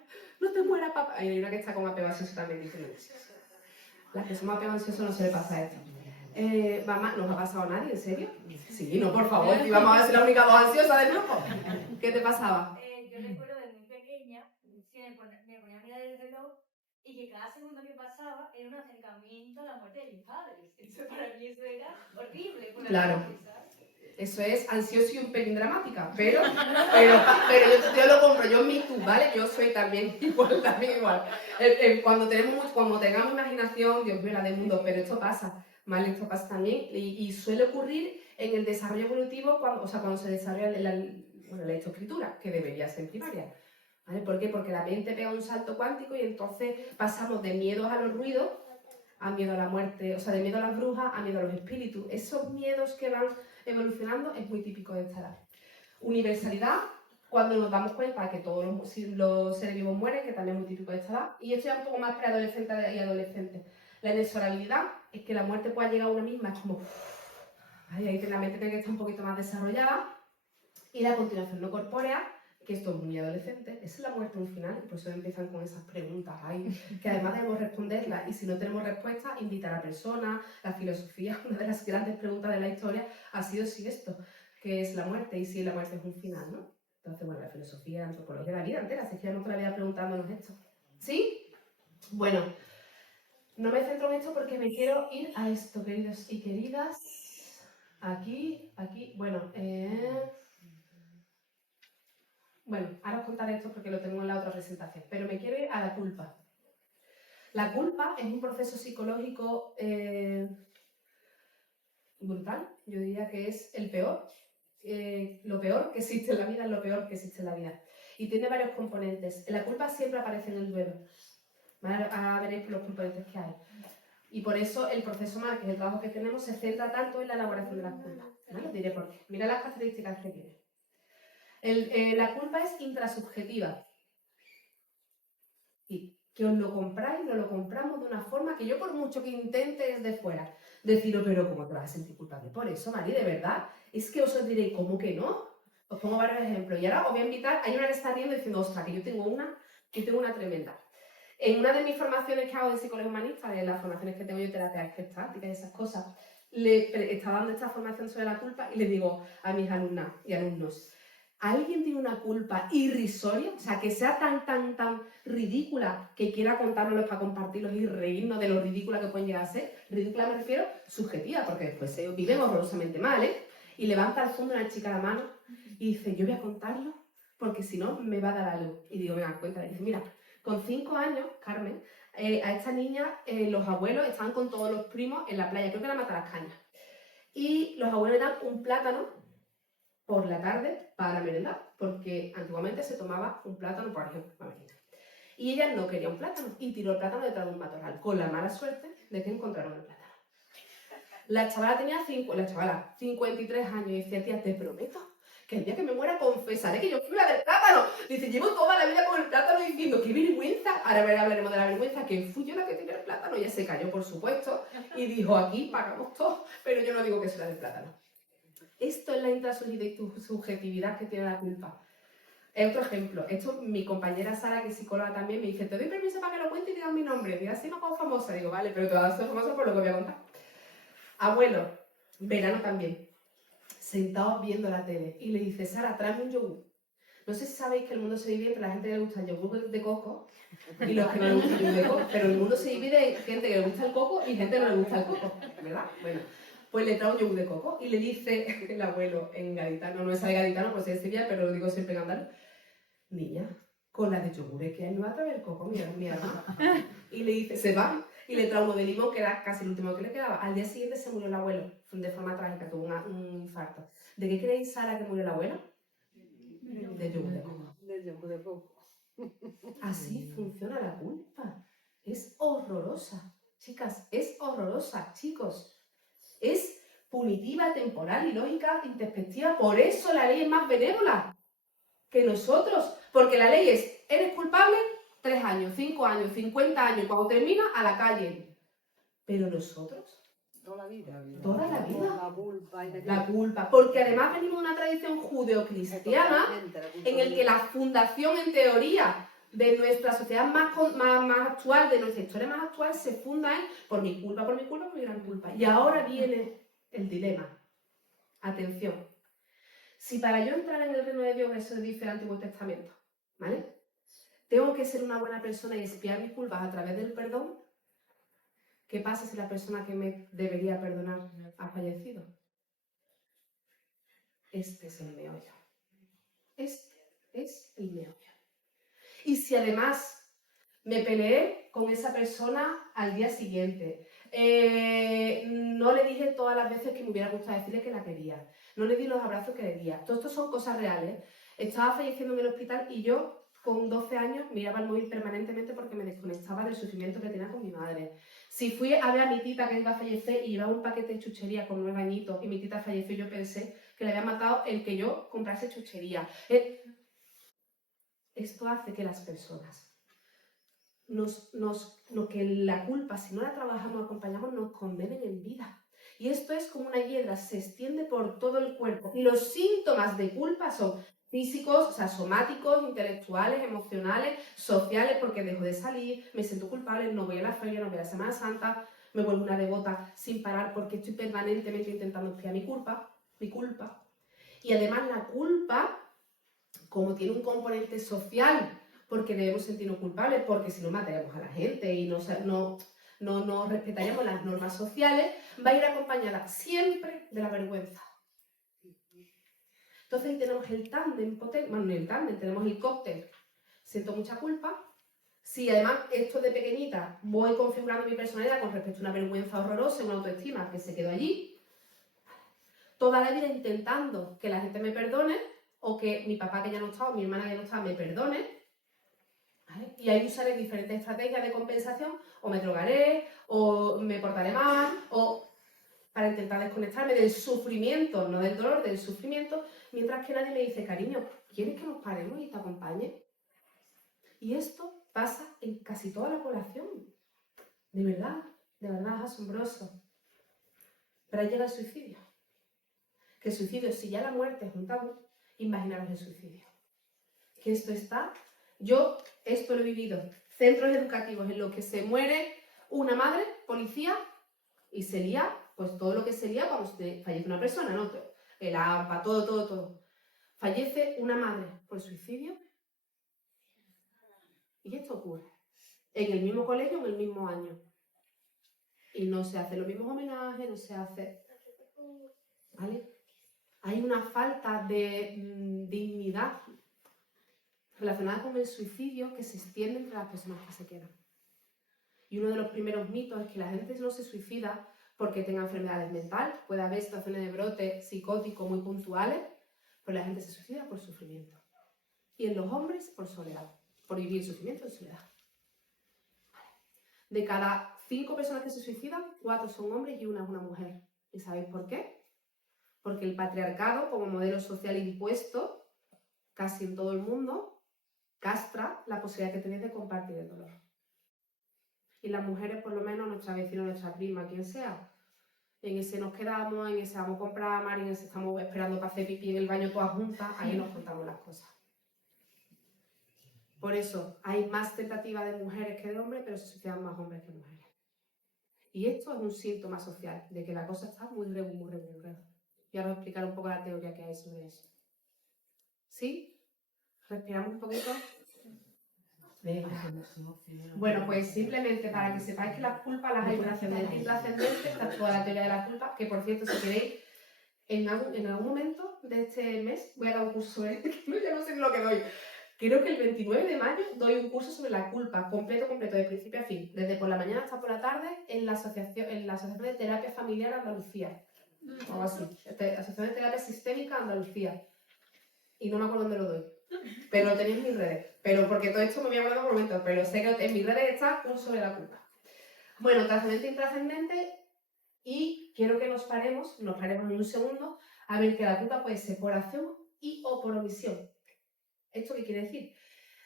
papá. Y hay una que está con apego ansioso también diciendo eso. Las que somos apego ansioso no se le pasa esto. Mamá, ¿no os ha pasado a nadie, en serio? Sí, no, por favor, y vamos a ser la única voz ansiosa del grupo. ¿Qué te pasaba? Yo recuerdo de muy pequeña que me ponía a mirar el reloj y que cada segundo que pasaba era un acercamiento a la muerte de mis padres. Entonces para mí eso era horrible. Claro. Eso es ansioso y un pelín dramática, pero yo lo compro, yo me tú, ¿vale? Yo soy también igual. Cuando tengamos imaginación, Dios mío, la del mundo, pero esto pasa, ¿vale? Esto pasa también y suele ocurrir en el desarrollo evolutivo cuando se desarrolla la lectoescritura, que debería ser primaria. ¿Vale? ¿Por qué? Porque la mente pega un salto cuántico y entonces pasamos de miedos a los ruidos a miedo a la muerte, o sea, de miedo a las brujas a miedo a los espíritus. Esos miedos que van evolucionando es muy típico de esta edad. Universalidad, cuando nos damos cuenta que todos los seres vivos mueren, que también es muy típico de esta edad. Y esto ya es un poco más preadolescente y adolescente. La inexorabilidad es que la muerte pueda llegar a una misma, es como... ahí la mente tiene que estar un poquito más desarrollada. Y la continuación no corpórea, que esto es muy adolescente, ¿es la muerte un final? Y por eso empiezan con esas preguntas ahí, que además debemos responderlas, y si no tenemos respuesta, invitar a personas. La filosofía, una de las grandes preguntas de la historia, ha sido si esto, ¿qué es la muerte? Y si la muerte es un final, ¿no? Entonces, bueno, la filosofía, la antropología, la vida entera, así que ya no toda la vida preguntándonos esto. ¿Sí? Bueno, no me centro en esto porque me quiero ir a esto, queridos y queridas. Aquí, bueno, Bueno, ahora os contaré esto porque lo tengo en la otra presentación, pero me quiero ir a la culpa. La culpa es un proceso psicológico brutal, yo diría que es el peor. Lo peor que existe en la vida es lo peor que existe en la vida. Y tiene varios componentes. La culpa siempre aparece en el duelo. Ahora veréis los componentes que hay. Y por eso el proceso MAR, que es el trabajo que tenemos, se centra tanto en la elaboración de las culpas. ¿Vale? Os diré por qué. Mira las características que tiene. La culpa es intrasubjetiva. Y que os lo compráis, nos lo compramos de una forma que yo, por mucho que intente desde fuera, deciros, pero ¿cómo te vas a sentir culpable por eso, Mari? De verdad, es que os diré, ¿cómo que no? Os pongo varios ejemplos. Y ahora os voy a invitar, hay una que está riendo diciendo, ostras, que yo tengo una tremenda. En una de mis formaciones que hago de psicología humanista, de las formaciones que tengo yo de terapia gestáltica y esas cosas, estaba dando esta formación sobre la culpa y le digo a mis alumnas y alumnos, ¿alguien tiene una culpa irrisoria? O sea, que sea tan ridícula que quiera contárnoslo para compartirlos y reírnos de lo ridícula que pueden llegar a ser. Ridícula me refiero subjetiva, porque después se viven horrorosamente mal, ¿eh? Y levanta al fondo una chica la mano y dice, yo voy a contarlo porque si no me va a dar algo. Y digo, venga, cuéntale. Y dice, mira, con 5 años, Carmen, a esta niña los abuelos estaban con todos los primos en la playa, creo que era Matalascañas. Y los abuelos le dan un plátano por la tarde para merendar, porque antiguamente se tomaba un plátano, por ejemplo, la mañana. Y ella no quería un plátano y tiró el plátano detrás de un matorral, con la mala suerte de que encontraron el plátano. La chavala tenía 53 años y decía, tía, te prometo que el día que me muera confesaré que yo fui la del plátano. Dice, llevo toda la vida con el plátano diciendo, qué vergüenza. Ahora hablaremos de la vergüenza, que fui yo la que tenía el plátano. Ella se cayó, por supuesto, y dijo, aquí pagamos todo, pero yo no digo que sea del plátano. Esto es la intrasubjetividad que tiene la culpa. Otro ejemplo, esto mi compañera Sara, que es psicóloga también, me dice, te doy permiso para que lo cuente y digas mi nombre. Diga, así no hago famosa. Digo, vale, pero te vas a hacer famosa por lo que voy a contar. Abuelo, verano también, sentados viendo la tele, y le dice, Sara, tráeme un yogur. No sé si sabéis que el mundo se divide entre la gente que le gusta el yogur de coco y los que no le gusta el yogur de coco, pero el mundo se divide en gente que le gusta el coco y gente que no le gusta el coco, ¿verdad? Bueno, pues le trae un yogur de coco y le dice el abuelo en gaditano, no es el gaditano, pues es Sevilla, pero lo digo siempre en andaluz, niña, con la de yogures que hay me va a traer el coco, mi hermano. Y le dice, se va, y le trae uno de limón, que era casi el último que le quedaba. Al día siguiente se murió el abuelo, de forma trágica, tuvo un infarto. ¿De qué creéis, Sara, que murió el abuelo? De yogur de coco. De yogur de coco. Así funciona la culpa. Es horrorosa. Chicas, es horrorosa, chicos. Es punitiva, temporal, ilógica, introspectiva. Por eso la ley es más benévola. que nosotros, porque la ley es, eres culpable, 3 años, 5 años, 50 años, cuando termina, a la calle. Pero nosotros, Toda la vida. toda la vida, La culpa. la culpa, porque además venimos de una tradición judeocristiana en el que la fundación, en teoría, de nuestra sociedad más actual, de nuestra historia más actual, se funda en por mi culpa, por mi gran culpa. Y ahora viene el dilema. Atención. Si para yo entrar en el reino de Dios, eso dice el Antiguo Testamento, ¿vale? Tengo que ser una buena persona y expiar mis culpas a través del perdón. ¿Qué pasa si la persona que me debería perdonar ha fallecido? Este es el meollo. Este es el meollo. Y si además me peleé con esa persona al día siguiente, no le dije todas las veces que me hubiera gustado decirle que la quería, no le di los abrazos que debía. Todo esto son cosas reales. Estaba falleciendo en el hospital y yo, con 12 años, miraba el móvil permanentemente porque me desconectaba del sufrimiento que tenía con mi madre. Si fui a ver a mi tita que iba a fallecer y llevaba un paquete de chuchería con 9 añitos y mi tita falleció, yo pensé que le había matado el que yo comprase chuchería. Esto hace que las personas que la culpa, si no la trabajamos, acompañamos, nos condenen en vida. Y esto es como una hiedra, se extiende por todo el cuerpo. Y los síntomas de culpa son físicos, o sea, somáticos, intelectuales, emocionales, sociales, porque dejo de salir, me siento culpable, no voy a la feria, no voy a la Semana Santa, me vuelvo una devota sin parar porque estoy permanentemente intentando espiar mi culpa. Y además la culpa, como tiene un componente social, porque debemos sentirnos culpables, porque si no mataríamos a la gente y no respetaríamos las normas sociales, va a ir acompañada siempre de la vergüenza. Entonces ahí tenemos el tándem potente, bueno, el tándem, tenemos el cóctel. Siento mucha culpa. Si además esto de pequeñita voy configurando mi personalidad con respecto a una vergüenza horrorosa, una autoestima que se quedó allí, toda la vida intentando que la gente me perdone, o que mi papá que ya no está, o mi hermana que ya no está, me perdone, ¿vale? Y ahí usaré diferentes estrategias de compensación, o me drogaré, o me portaré mal, o para intentar desconectarme del sufrimiento, no del dolor, del sufrimiento, mientras que nadie me dice, cariño, ¿quieres que nos paremos y te acompañe? Y esto pasa en casi toda la población. De verdad es asombroso. Pero ahí llega el suicidio. Que el suicidio, si ya la muerte es un tabú, imaginaros el suicidio. Que esto está, yo esto lo he vivido, centros educativos en los que se muere una madre, policía, y se lía, pues todo lo que se lía cuando fallece una persona, ¿no? El AMPA, todo. Fallece una madre por suicidio, y esto ocurre en el mismo colegio, en el mismo año. Y no se hacen los mismos homenajes, no se hace, ¿vale? Hay una falta de dignidad relacionada con el suicidio que se extiende entre las personas que se quedan. Y uno de los primeros mitos es que la gente no se suicida porque tenga enfermedades mentales, puede haber situaciones de brote psicótico muy puntuales, pero la gente se suicida por sufrimiento. Y en los hombres, por soledad, por vivir sufrimiento en soledad. De cada 5 personas que se suicidan, 4 son hombres y una es una mujer. ¿Y sabéis por qué? Porque el patriarcado, como modelo social impuesto, casi en todo el mundo, castra la posibilidad que tenéis de compartir el dolor. Y las mujeres, por lo menos, nuestra vecina, nuestra prima, quien sea, en ese nos quedamos, en ese vamos a comprar, Mari, en ese estamos esperando para hacer pipí en el baño todas juntas, ahí nos contamos las cosas. Por eso hay más tentativas de mujeres que de hombres, pero se suicidan más hombres que mujeres. Y esto es un síntoma social de que la cosa está muy regular. Y ahora os explicaré un poco la teoría que hay sobre eso. ¿Sí? ¿Respiramos un poquito? Bueno, pues simplemente para que sepáis que las culpas las hay trascendentes y intrascendentes, está toda la teoría de la culpa, que por cierto, si queréis, en algún momento de este mes voy a dar un curso sobre ya no sé lo que doy. Creo que el 29 de mayo doy un curso sobre la culpa, completo, de principio a fin, desde por la mañana hasta por la tarde, en la Asociación de Terapia Familiar Andalucía, o algo así, Asociación de Terapia Sistémica Andalucía, y no me acuerdo dónde lo doy, pero lo tenéis en mis redes, pero porque todo esto me voy a acordar por momentos, pero sé que en mis redes está curso sobre la culpa. Bueno, trascendente e intrascendente, y quiero que nos paremos en un segundo, a ver que la culpa puede ser por acción y o por omisión. ¿Esto qué quiere decir?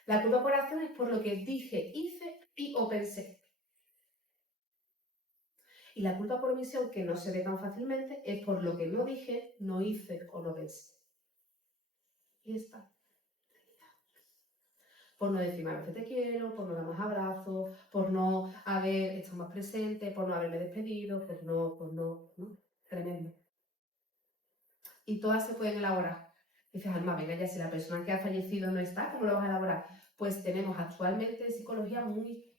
La culpa por acción es por lo que dije, hice y o pensé. Y la culpa por omisión, que no se ve tan fácilmente, es por lo que no dije, no hice o no pensé. Y está. Por no decir más que te quiero, por no dar más abrazos, por no haber estado más presente, por no haberme despedido, ¿no? Tremendo. Y todas se pueden elaborar. Dices, Alma, venga, ya si la persona que ha fallecido no está, ¿cómo lo vas a elaborar? Pues tenemos actualmente en psicología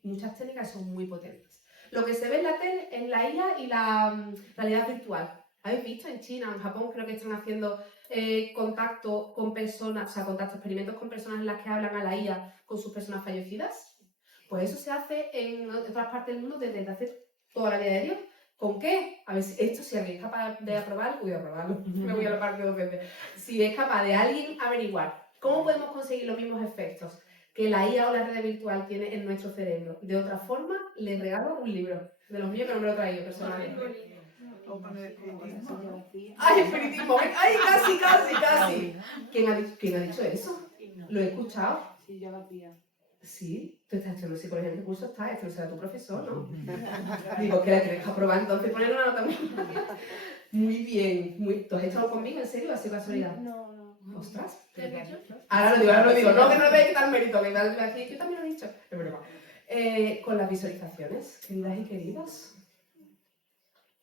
muchas técnicas que son muy potentes. Lo que se ve en la tele es la IA y la realidad virtual. ¿Habéis visto en China, en Japón, creo que están haciendo contacto con personas, o sea, contacto, experimentos con personas en las que hablan a la IA con sus personas fallecidas? Pues eso se hace en otras partes del mundo desde hace toda la vida de Dios. ¿Con qué? A ver si esto, si alguien es capaz de aprobarlo, voy a aprobarlo, me voy a la parte 2 veces. Si es capaz de alguien averiguar cómo podemos conseguir los mismos efectos que la IA o la red virtual tiene en nuestro cerebro, de otra forma, les regalo un libro. De los míos, pero no me lo he traído personalmente. O con el espiritismo. ¡Ay, espiritismo! ¡Ay, casi! ¿Quién ha dicho eso? Lo he escuchado. Sí, yo lo pilla. Sí, tú estás estudiando psicología, ¿en qué curso estás? Esto no será tu profesor, ¿no? Digo, que la tienes que aprobar, entonces poner una nota. Muy bien, ¿tú has estado conmigo, en serio? ¿Ha sido casualidad? No. ¡Ostras! ¿Te has dicho? Ahora lo digo, no, que no le voy a quitar mérito, que tal vez aquí, yo también lo he dicho. Es broma. Con las visualizaciones, queridas y queridos,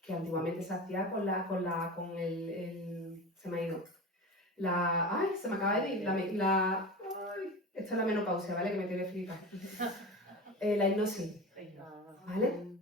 que antiguamente se hacía con se me ha ido. Ay, se me acaba de ir, ay, esta es la menopausia, ¿vale? Que me tiene frita. La hipnosis, ¿vale?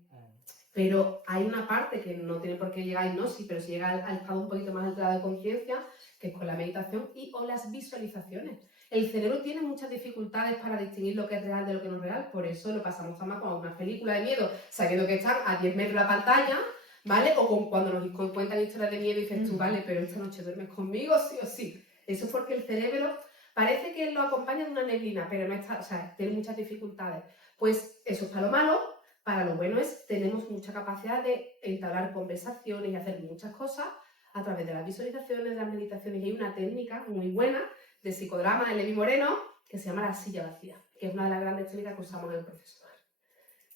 Pero hay una parte que no tiene por qué llegar a hipnosis, pero si llega al estado un poquito más alterado de conciencia, que es con la meditación y o las visualizaciones. El cerebro tiene muchas dificultades para distinguir lo que es real de lo que no es real, por eso lo pasamos tan mal con una película de miedo, sabiendo que están a 10 metros de la pantalla, ¿vale? O cuando nos cuentan historias de miedo y dices tú, vale, pero esta noche duermes conmigo, sí o sí. Eso es porque el cerebro parece que lo acompaña de una neblina, pero no está, o sea, tiene muchas dificultades. Pues eso es para lo malo. Para lo bueno es, tenemos mucha capacidad de entablar conversaciones y hacer muchas cosas a través de las visualizaciones, de las meditaciones. Y hay una técnica muy buena de psicodrama de Levi Moreno que se llama la silla vacía, que es una de las grandes técnicas que usamos en el proceso.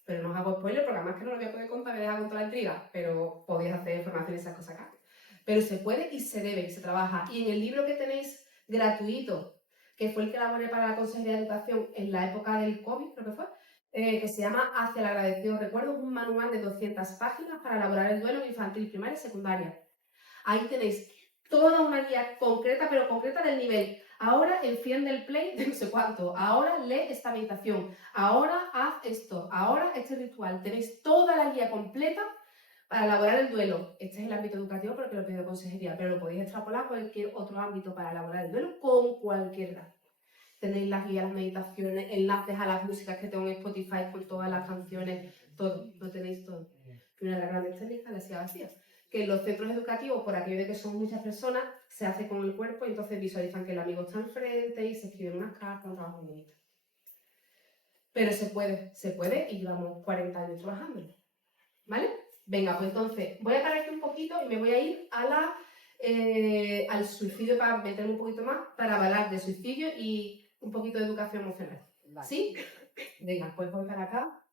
Pero no os hago spoiler porque además que no lo voy a poder contar, me deja con toda la intriga, pero podéis hacer formación y esas cosas acá. Pero se puede y se debe y se trabaja. Y en el libro que tenéis gratuito, que fue el que elaboré para la Consejería de Educación en la época del COVID, creo que fue, que se llama Hacia el agradecido recuerdo, un manual de 200 páginas para elaborar el duelo infantil, primaria y secundaria. Ahí tenéis toda una guía concreta, pero concreta del nivel. Ahora enciende el play de no sé cuánto, ahora lee esta meditación, ahora haz esto, ahora este ritual. Tenéis toda la guía completa para elaborar el duelo. Este es el ámbito educativo porque lo pido consejería, pero lo podéis extrapolar a cualquier otro ámbito para elaborar el duelo con cualquier edad. Tenéis las guías, las meditaciones, enlaces a las músicas que tengo en Spotify con todas las canciones, todo, lo tenéis todo. Una de las grandes técnicas, la silla vacía, que en los centros educativos, por aquello de que son muchas personas, se hace con el cuerpo y entonces visualizan que el amigo está enfrente y se escriben unas cartas, un trabajo muy bonito. Pero se puede y llevamos 40 años trabajándolo, ¿vale? Venga, pues entonces voy a parar aquí un poquito y me voy a ir a al suicidio para meterme un poquito más, para hablar de suicidio y un poquito de educación emocional. Vale. ¿Sí? Venga, pues voy para acá.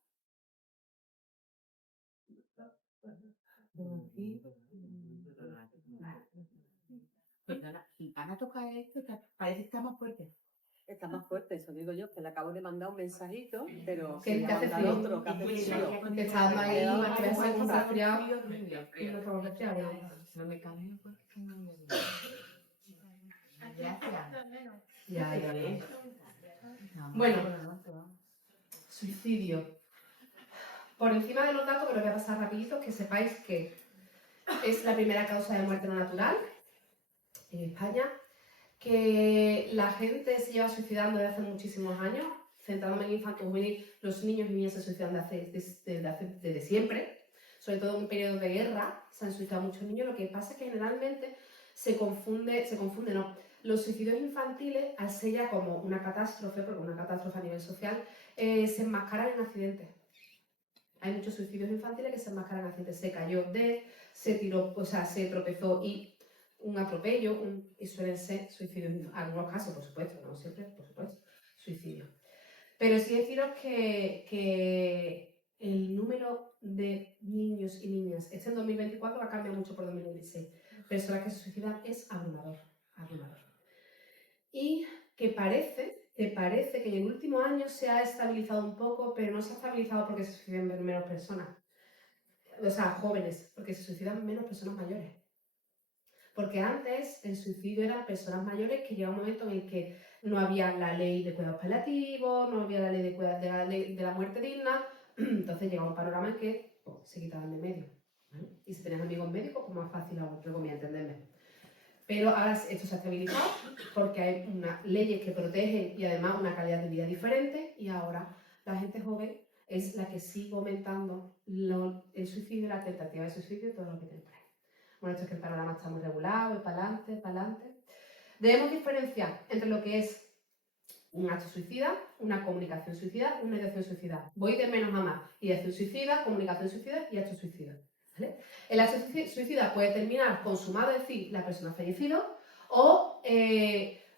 Perdona, y van a tocar esto, parece que está más fuerte. Está más fuerte, eso digo yo, que le acabo de mandar un mensajito, pero Que hace frío. otro, que hace frío. Que estaba ahí, que me hace un resfriado. No me cambio porque no me Ya. Bueno, suicidio. Por encima de los datos, que lo voy a pasar rapidito, que sepáis que es la primera causa de muerte no natural en España, que la gente se lleva suicidando desde hace muchísimos años, centrándome en infantos juvenil, los niños y niñas se suicidan desde siempre, sobre todo en un periodo de guerra, se han suicidado muchos niños. Lo que pasa es que generalmente los suicidios infantiles, al ser ya como una catástrofe, porque una catástrofe a nivel social, se enmascaran en accidentes. Hay muchos suicidios infantiles que se enmascaran en accidentes. Se cayó se tiró, o sea, se tropezó y un atropello, y suelen ser suicidios, en algunos casos, por supuesto, no siempre, por supuesto, suicidios. Pero sí deciros que el número de niños y niñas, este en 2024 ha cambiado mucho por 2016, personas que se suicidan es abrumador, abrumador. Y que parece que en el último año se ha estabilizado un poco, pero no se ha estabilizado porque se suicidan menos personas, o sea, jóvenes, porque se suicidan menos personas mayores. Porque antes el suicidio eran personas mayores que llegaba un momento en el que no había la ley de cuidados paliativos, no había la ley de la muerte digna, entonces llegaba un panorama en que se quitaban de medio. ¿Vale? Y si tenías amigos médicos, pues más fácil aún, entre comillas, entenderme. Pero ahora esto se ha estabilizado porque hay unas leyes que protegen y además una calidad de vida diferente, y ahora la gente joven es la que sigue aumentando el suicidio, la tentativa de suicidio, todo lo que te trae. Bueno, esto es que el panorama está muy regulado, y para adelante, para adelante. Debemos diferenciar entre lo que es un acto suicida, una comunicación suicida, una ideación suicida. Voy de menos a más. Ideación suicida, comunicación suicida y acto suicida. ¿Vale? El acto suicida puede terminar consumado, es decir, la persona ha fallecido, o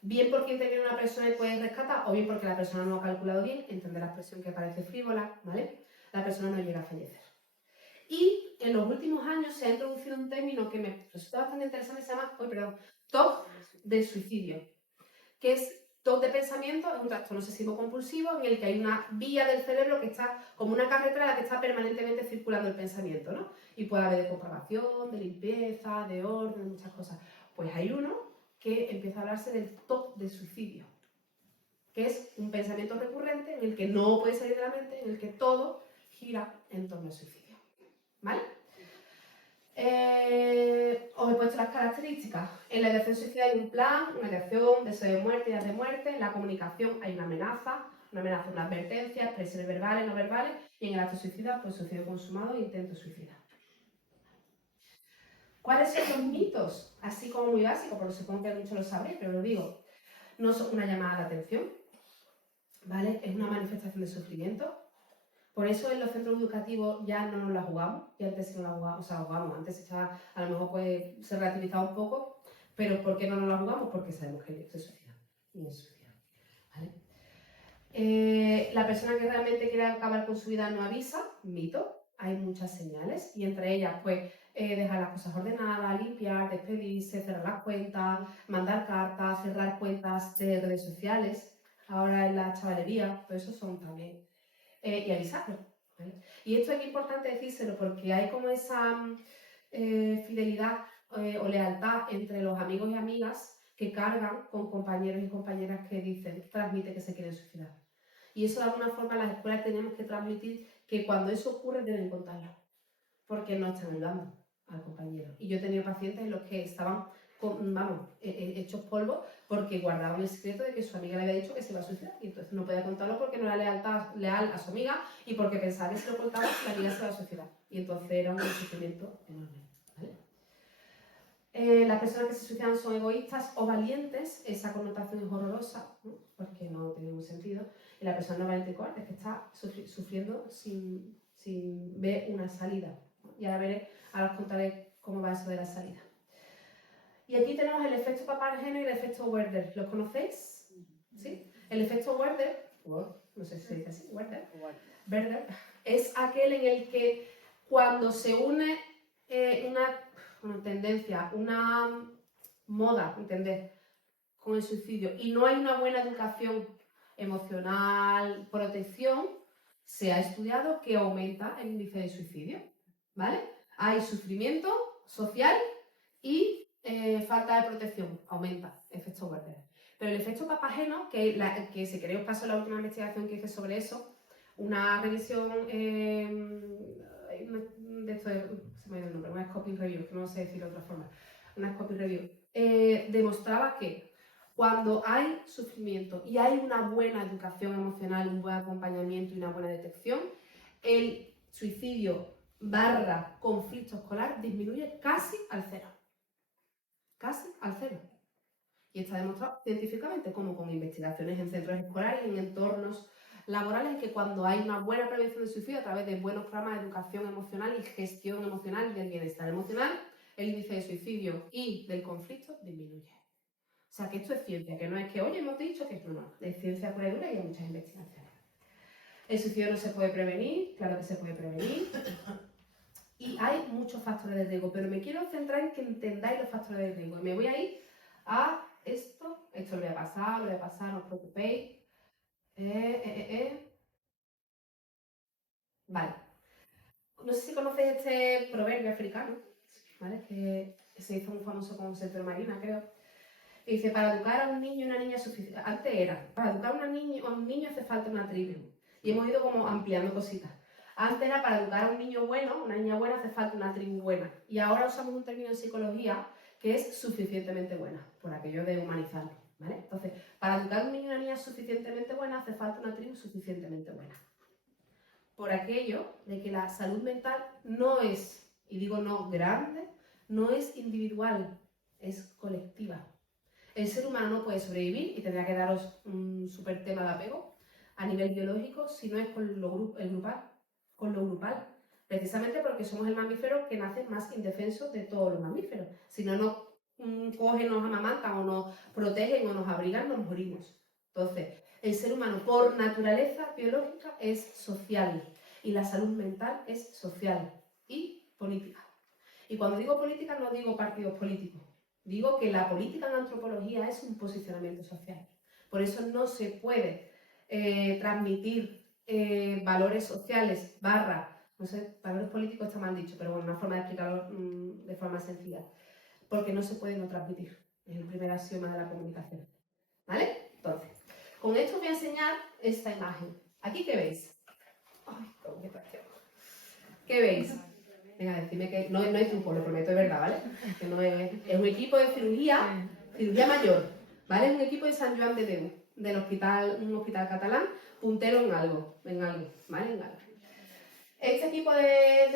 bien porque interviene una persona y puede rescatar, o bien porque la persona no ha calculado bien, entender la expresión que parece frívola, ¿vale? La persona no llega a fallecer. Y en los últimos años se ha introducido un término que me resulta bastante interesante, se llama, TOC de suicidio, que es TOC de pensamiento, es un trastorno obsesivo compulsivo en el que hay una vía del cerebro que está como una carretera que está permanentemente circulando el pensamiento, ¿no? Y puede haber de comprobación, de limpieza, de orden, de muchas cosas. Pues hay uno que empieza a hablarse del TOC de suicidio, que es un pensamiento recurrente en el que no puede salir de la mente, en el que todo gira en torno al suicidio. ¿Vale? Os he puesto las características. En la ideación suicida hay un plan, una ideación, deseo de muerte, ideas de muerte. En la comunicación hay una amenaza, una advertencia, expresiones verbales, no verbales. Y en el acto suicida, pues suicidio consumado e intento suicida. ¿Cuáles son los mitos? Así como muy básicos, porque supongo que muchos lo sabréis, pero lo digo. No son una llamada de atención, ¿vale? Es una manifestación de sufrimiento. Por eso en los centros educativos ya no nos la jugamos, y antes sí nos la jugamos, o sea, jugamos, antes estaba, a lo mejor pues, se relativizaba un poco, pero ¿por qué no nos la jugamos? Porque sabemos que se suicida y es suicida, ¿vale? La persona que realmente quiere acabar con su vida no avisa, mito, hay muchas señales, y entre ellas, pues, dejar las cosas ordenadas, limpiar, despedirse, cerrar las cuentas, mandar cartas, cerrar cuentas de redes sociales, ahora en la chavalería, todo eso son también... y avisarlo, ¿vale? Y esto es importante decírselo porque hay como esa fidelidad o lealtad entre los amigos y amigas que cargan con compañeros y compañeras que dicen, transmite que se quieren suicidar. Y eso de alguna forma en las escuelas tenemos que transmitir que cuando eso ocurre deben contarlo, porque no están ayudando al compañero. Y yo he tenido pacientes en los que estaban, hechos polvo porque guardaban el secreto de que su amiga le había dicho que se iba a suicidar, y entonces no podía contarlo porque no era leal a su amiga y porque pensaba que si lo contaba la amiga se iba a suicidar. Y entonces era un sufrimiento enorme, ¿vale? Las personas que se suicidan son egoístas o valientes, esa connotación es horrorosa, ¿no? Porque no tiene ningún sentido. Y la persona no valiente y cobarde es que está sufriendo sin ver una salida, ¿no? Y ahora os contaré cómo va eso de la salida. Y aquí tenemos el efecto Papageno y el efecto Werder. ¿Los conocéis? ¿Sí? El efecto Werder, no sé si se dice así, Werder, es aquel en el que cuando se une una tendencia, una moda, ¿entendés?, con el suicidio y no hay una buena educación emocional, protección, se ha estudiado que aumenta el índice de suicidio, ¿vale? Hay sufrimiento social y falta de protección, aumenta, efecto Werder. Pero el efecto Papageno, que si queréis os paso la última investigación que hice sobre eso, una revisión de esto, se me ha ido el nombre, una scoping review, que no sé decir de otra forma, una scoping review, demostraba que cuando hay sufrimiento y hay una buena educación emocional, un buen acompañamiento y una buena detección, el suicidio / conflicto escolar disminuye casi al cero. Casi al cero. Y está demostrado científicamente, como con investigaciones en centros escolares, en entornos laborales, que cuando hay una buena prevención del suicidio a través de buenos programas de educación emocional y gestión emocional y del bienestar emocional, el índice de suicidio y del conflicto disminuye. O sea, que esto es ciencia, que no es que, oye, hemos dicho que esto no, es ciencia pura y dura y hay muchas investigaciones. El suicidio no se puede prevenir, claro que se puede prevenir. Y hay muchos factores de riesgo, pero me quiero centrar en que entendáis los factores de riesgo. Y me voy a ir a esto lo voy a pasar, no os preocupéis. Vale. No sé si conocéis este proverbio africano, ¿vale? Que se hizo muy famoso con Sector Marina, creo. Que dice, para educar a un niño y una niña suficiente. Antes era, para educar a un niño hace falta una tribu. Y hemos ido como ampliando cositas. Antes era, para educar a un niño bueno, una niña buena, hace falta una tribu buena. Y ahora usamos un término en psicología que es suficientemente buena, por aquello de humanizarlo, ¿vale? Entonces, para educar a un niño y una niña suficientemente buena, hace falta una tribu suficientemente buena. Por aquello de que la salud mental no es, y digo no grande, no es individual, es colectiva. El ser humano no puede sobrevivir, y tendría que daros un súper tema de apego, a nivel biológico, si no es con lo grupal. Precisamente porque somos el mamífero que nace más indefenso de todos los mamíferos. Si no nos cogen, nos amamantan, o nos protegen, o nos abrigan, nos morimos. Entonces, el ser humano por naturaleza biológica es social, y la salud mental es social y política. Y cuando digo política no digo partidos políticos, digo que la política en antropología es un posicionamiento social. Por eso no se puede transmitir valores sociales, no sé, valores políticos está mal dicho, pero bueno, una forma de explicarlo de forma sencilla, porque no se puede no transmitir, es el primer axioma de la comunicación, ¿vale? Entonces, con esto os voy a enseñar esta imagen. ¿Aquí qué veis? Ay, ¿qué veis? Venga, decidme que no hay truco, lo prometo, es verdad, ¿vale? Que no es un equipo de cirugía mayor, ¿vale? Es un equipo de Sant Joan de Déu, un hospital catalán, puntero en algo, ¿vale? En algo. Este equipo de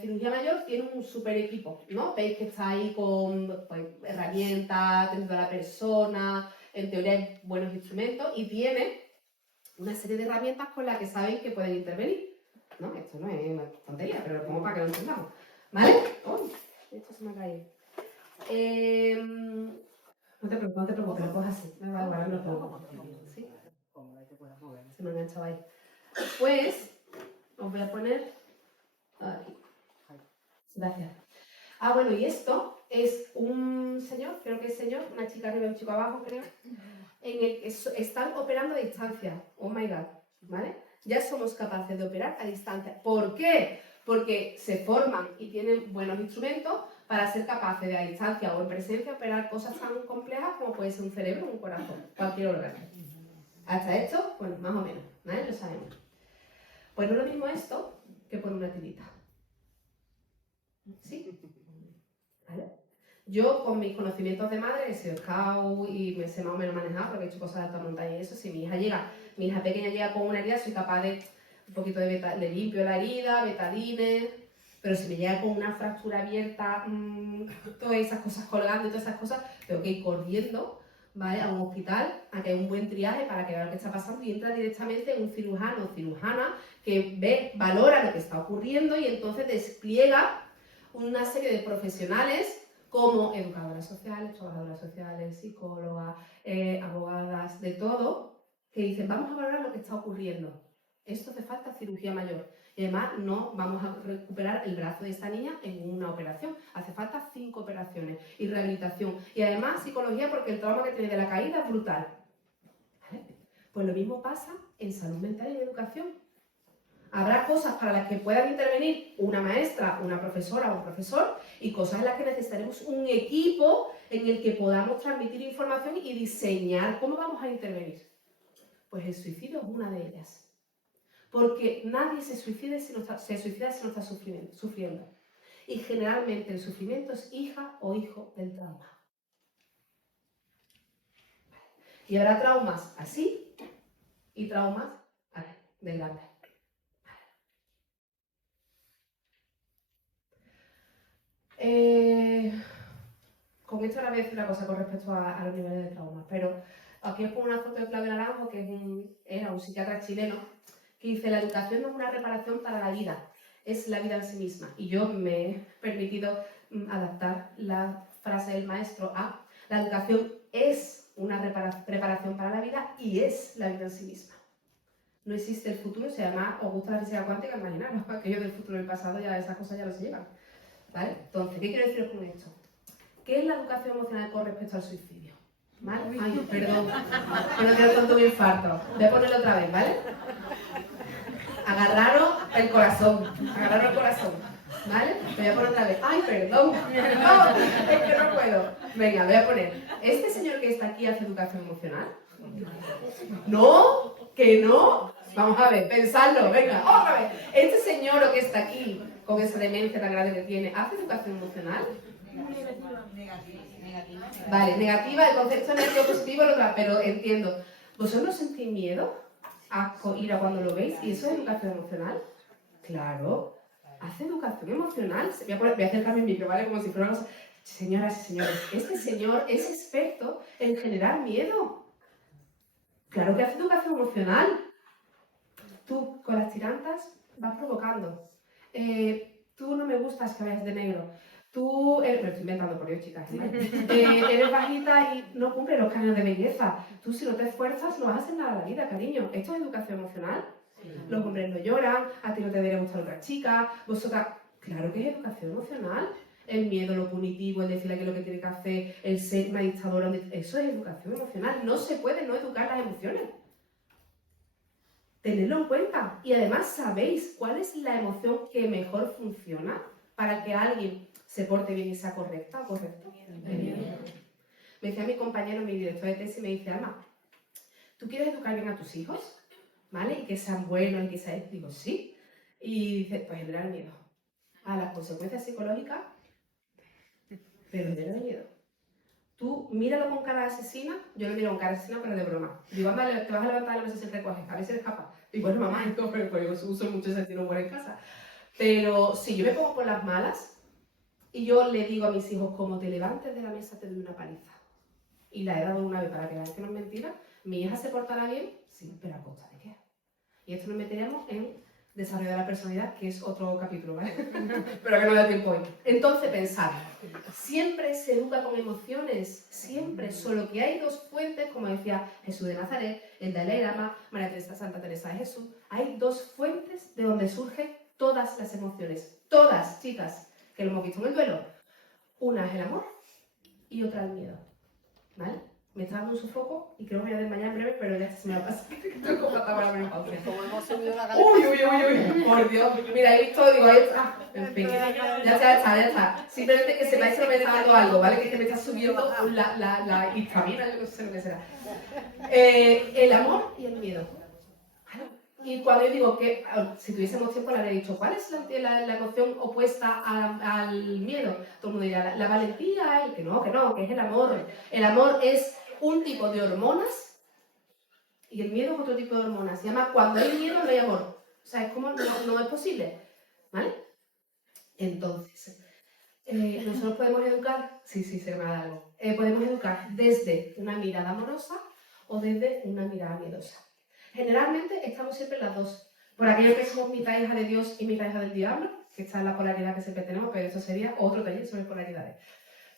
cirugía mayor tiene un super equipo, ¿no? Veis que está ahí con pues, herramientas, atendiendo a la persona, en teoría buenos instrumentos, y tiene una serie de herramientas con las que saben que pueden intervenir. ¿No? Esto no es una tontería, pero lo pongo para que lo entendamos. ¿Vale? ¡Uy! Esto se me ha caído. No te preocupes, lo coges así. Me va a guardar, lo pongo. ¿Sí? Se me ha enganchado ahí. Pues, os voy a poner... Ahí. Gracias. Ah, bueno, y esto es un señor, creo que es señor, una chica arriba y un chico abajo, creo, en el que están operando a distancia. Oh my God, ¿vale? Ya somos capaces de operar a distancia. ¿Por qué? Porque se forman y tienen buenos instrumentos para ser capaces de a distancia o en presencia operar cosas tan complejas como puede ser un cerebro o un corazón, cualquier órgano. Hasta esto, bueno, más o menos, ¿vale? Lo sabemos. Pues no es lo mismo esto que poner una tirita. ¿Sí? ¿Vale? Yo, con mis conocimientos de madre, he sido scout y me sé más o menos manejar porque he hecho cosas de alta montaña y eso. Si mi hija pequeña llega con una herida, soy capaz de un poquito le limpio la herida, betadine, pero si me llega con una fractura abierta, todas esas cosas colgando y todas esas cosas, tengo que ir corriendo, ¿vale? A un hospital, a que haya un buen triaje para que vea lo que está pasando y entra directamente un cirujano o cirujana que valora lo que está ocurriendo y entonces despliega una serie de profesionales como educadoras sociales, trabajadoras sociales, psicólogas, abogadas, de todo, que dicen, vamos a valorar lo que está ocurriendo. Esto hace falta cirugía mayor. Y además no vamos a recuperar el brazo de esta niña en una operación. Hace falta 5 operaciones y rehabilitación. Y además psicología porque el trauma que tiene de la caída es brutal. ¿Vale? Pues lo mismo pasa en salud mental y en educación. Habrá cosas para las que puedan intervenir una maestra, una profesora o un profesor y cosas en las que necesitaremos un equipo en el que podamos transmitir información y diseñar cómo vamos a intervenir. Pues el suicidio es una de ellas. Porque nadie se suicida si no está sufriendo. Y generalmente el sufrimiento es hija o hijo del trauma. Y habrá traumas así y traumas de grandes. Con esto ahora voy a decir una cosa con respecto a los niveles de trauma, pero aquí os pongo una foto de Claudio Naranjo, que era un psiquiatra chileno, que dice: la educación no es una reparación para la vida, es la vida en sí misma. Y yo me he permitido adaptar la frase del maestro a la educación es una preparación para la vida y es la vida en sí misma. No existe el futuro, si además os gusta la física cuántica, imaginaros, aquello del futuro y el pasado, ya esas cosas ya no se llevan. ¿Vale? Entonces, ¿qué quiero deciros con esto? ¿Qué es la educación emocional con respecto al suicidio? ¿Vale? Ay, perdón, que no quiero tanto un infarto. Voy a ponerlo otra vez, ¿vale? Agarraros el corazón, ¿vale? Lo voy a poner otra vez. Ay, perdón, no, es que no puedo. Venga, voy a poner. ¿Este señor que está aquí hace educación emocional? ¿No? ¿Que no? Vamos a ver, pensadlo, venga, otra vez. ¿Este señor que está aquí, con esa demencia tan grande que tiene, hace educación emocional? Negativa. Vale, negativa, el concepto negativo positivo, pero entiendo. ¿Vosotros sentís miedo? Asco, ira cuando lo veis, y eso es educación emocional. Claro, hace educación emocional. Voy a acercarme el micro, ¿vale? Como si fuera una cosa. Señoras y señores, este señor es experto en generar miedo. Claro que hace educación emocional. Tú con las tirantas vas provocando. Tú no me gustas que vayas de negro. Tú, me lo estoy inventando por Dios, chicas, ¿vale? Eres bajita y no cumples los cánones de belleza. Tú si no te esfuerzas no vas a hacer nada en la vida, cariño. Esto es educación emocional. Los hombres no lloran, a ti no te debería gustar otra chica, vosotras... Claro que es educación emocional. El miedo, lo punitivo, el decirle que lo que tiene que hacer, el ser una dictadora, eso es educación emocional. No se puede no educar las emociones. Tenedlo en cuenta. Y además sabéis cuál es la emoción que mejor funciona para que alguien se porte bien y sea correcta o correcto. El miedo. Me decía mi compañero, mi director de tesis, me dice, Alma, ¿tú quieres educar bien a tus hijos? ¿Vale? Y que sean buenos y que sean... Digo, sí. Y dice, pues generar miedo. A las consecuencias psicológicas, pero generar miedo. Tú míralo con cara de asesina, yo lo miro con cara de asesina, pero de broma. Digo, anda, te vas a levantar a la mesa sin recoger, a ver si eres capaz. Y bueno, mamá, no, pero yo uso mucho sentido humor en casa. Pero si yo me pongo por las malas y yo le digo a mis hijos, como te levantes de la mesa te doy una paliza. Y la he dado una vez para que vean que no es mentira. ¿Mi hija se portará bien? Sí, pero ¿a costa de qué? Y esto nos meteríamos en desarrollo de la personalidad, que es otro capítulo, ¿vale? Pero que no da tiempo hoy. Entonces, pensad, siempre se educa con emociones, siempre, solo que hay dos fuentes, como decía Jesús de Nazaret, el Dalai Lama, María Teresa, Santa Teresa de Jesús, hay dos fuentes de donde surgen todas las emociones, todas, chicas, que lo hemos visto en el duelo. Una es el amor y otra el miedo, ¿vale? Me está dando un sofoco y creo que voy a desmayar en breve, pero ya se me va a pasar. Estoy con pata para la menopausia. Como hemos subido la Uy, por Dios. Mira, he visto, digo, ahí está. En fin, ya está. Simplemente que sepáis que me está dando algo, ¿vale? Que es que me está subiendo la histamina, yo no sé lo que será. El amor y el miedo. Y cuando yo digo que, si tuviésemos tiempo, le habría dicho, ¿cuál es la emoción opuesta al miedo? Todo el mundo dirá, la valentía, el que no, que es el amor. El amor es un tipo de hormonas y el miedo es otro tipo de hormonas. Se llama cuando hay miedo no hay amor. O sea, es como no es posible. ¿Vale? Entonces, nosotros podemos educar, sí, se me da algo. Podemos educar desde una mirada amorosa o desde una mirada miedosa. Generalmente estamos siempre las dos. Por aquello que somos mitad hija de Dios y mitad hija del diablo, que está en la polaridad que siempre tenemos, pero esto sería otro taller sobre polaridades.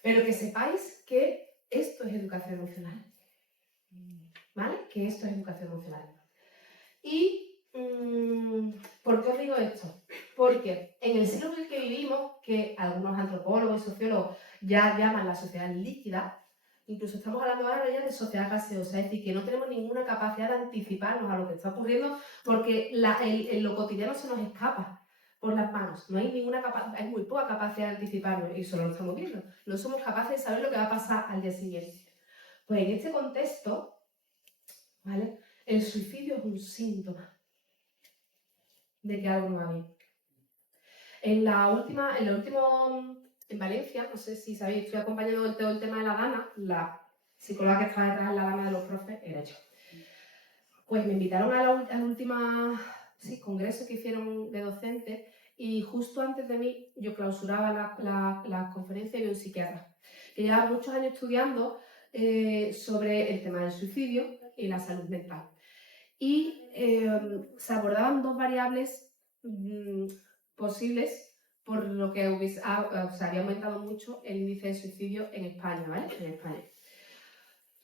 Pero que sepáis que esto es educación emocional. ¿Vale? Que esto es educación emocional. Y, ¿por qué os digo esto? Porque en el siglo en el que vivimos, que algunos antropólogos y sociólogos ya llaman la sociedad líquida, incluso estamos hablando ahora ya de sociedad gaseosa, es decir, que no tenemos ninguna capacidad de anticiparnos a lo que está ocurriendo porque lo cotidiano se nos escapa por las manos. No hay hay muy poca capacidad de anticiparnos y eso lo estamos viendo. No somos capaces de saber lo que va a pasar al día siguiente. Pues en este contexto, ¿vale? El suicidio es un síntoma de que algo no va bien. En Valencia, no sé si sabéis, estoy acompañando todo el tema de la Dana, la psicóloga que estaba detrás de la Dana de los profes, era yo. Pues me invitaron al último congreso que hicieron de docentes y justo antes de mí yo clausuraba la conferencia y vi un psiquiatra que llevaba muchos años estudiando sobre el tema del suicidio y la salud mental. Y se abordaban dos variables posibles por lo que había aumentado mucho el índice de suicidio en España, ¿vale? En España.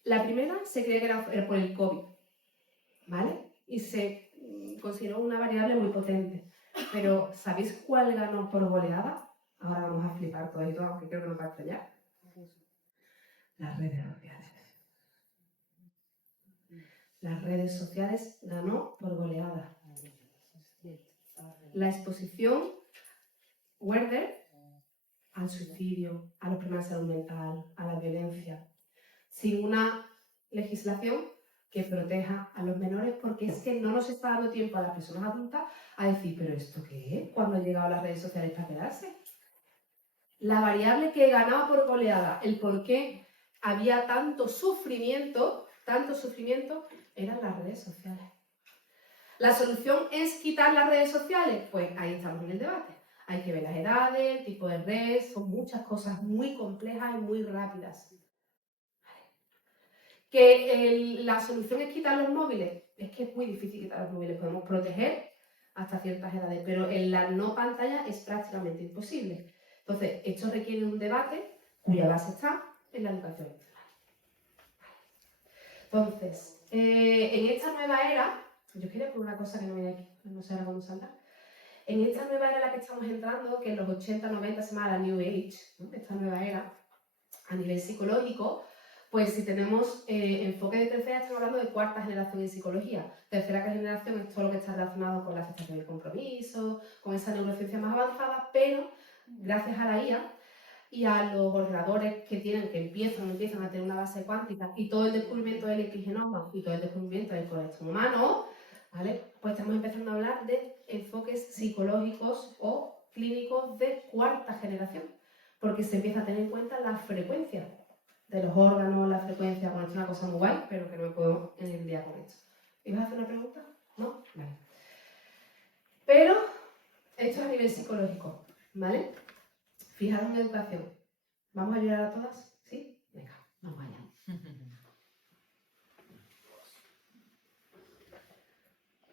La primera se cree que era por el COVID, ¿vale? Y se consideró una variable muy potente. Pero ¿sabéis cuál ganó por goleada? Ahora vamos a flipar todo y todo, aunque creo que no va a extrañar. Las redes sociales. Las redes sociales ganó por goleada. La exposición Werder al suicidio, a los problemas de salud mental, a la violencia, sin una legislación que proteja a los menores, porque es que no nos está dando tiempo a las personas adultas a decir, ¿pero esto qué es? ¿Cuándo han llegado las redes sociales para quedarse? La variable que ganaba por goleada, el por qué había tanto sufrimiento, eran las redes sociales. ¿La solución es quitar las redes sociales? Pues ahí estamos en el debate. Hay que ver las edades, el tipo de red, son muchas cosas muy complejas y muy rápidas. ¿Que la solución es quitar los móviles? Es que es muy difícil quitar los móviles. Podemos proteger hasta ciertas edades, pero en la no pantalla es prácticamente imposible. Entonces, esto requiere un debate cuya base está en la educación emocional. Entonces, en esta nueva era, yo quería poner una cosa que no viene aquí, no sé ahora cómo saldrá. En esta nueva era en la que estamos entrando, que en los 80, 90 se llama la New Age, ¿no? Esta nueva era, a nivel psicológico, pues si tenemos enfoque de tercera, estamos hablando de cuarta generación en psicología. Tercera generación es todo lo que está relacionado con la aceptación del compromiso, con esa neurociencia más avanzada, pero gracias a la IA y a los ordenadores que empiezan a tener una base cuántica y todo el descubrimiento del epigenoma y todo el descubrimiento del corazón humano, ¿vale? Pues estamos empezando a hablar de enfoques psicológicos o clínicos de cuarta generación, porque se empieza a tener en cuenta la frecuencia de los órganos, la frecuencia, bueno, es una cosa muy guay, pero que no me puedo en el día con esto. ¿Ibas a hacer una pregunta? ¿No? Vale. Pero esto es a nivel psicológico, ¿vale? Fijaros en educación. ¿Vamos a ayudar a todas? ¿Sí? Venga, vamos allá.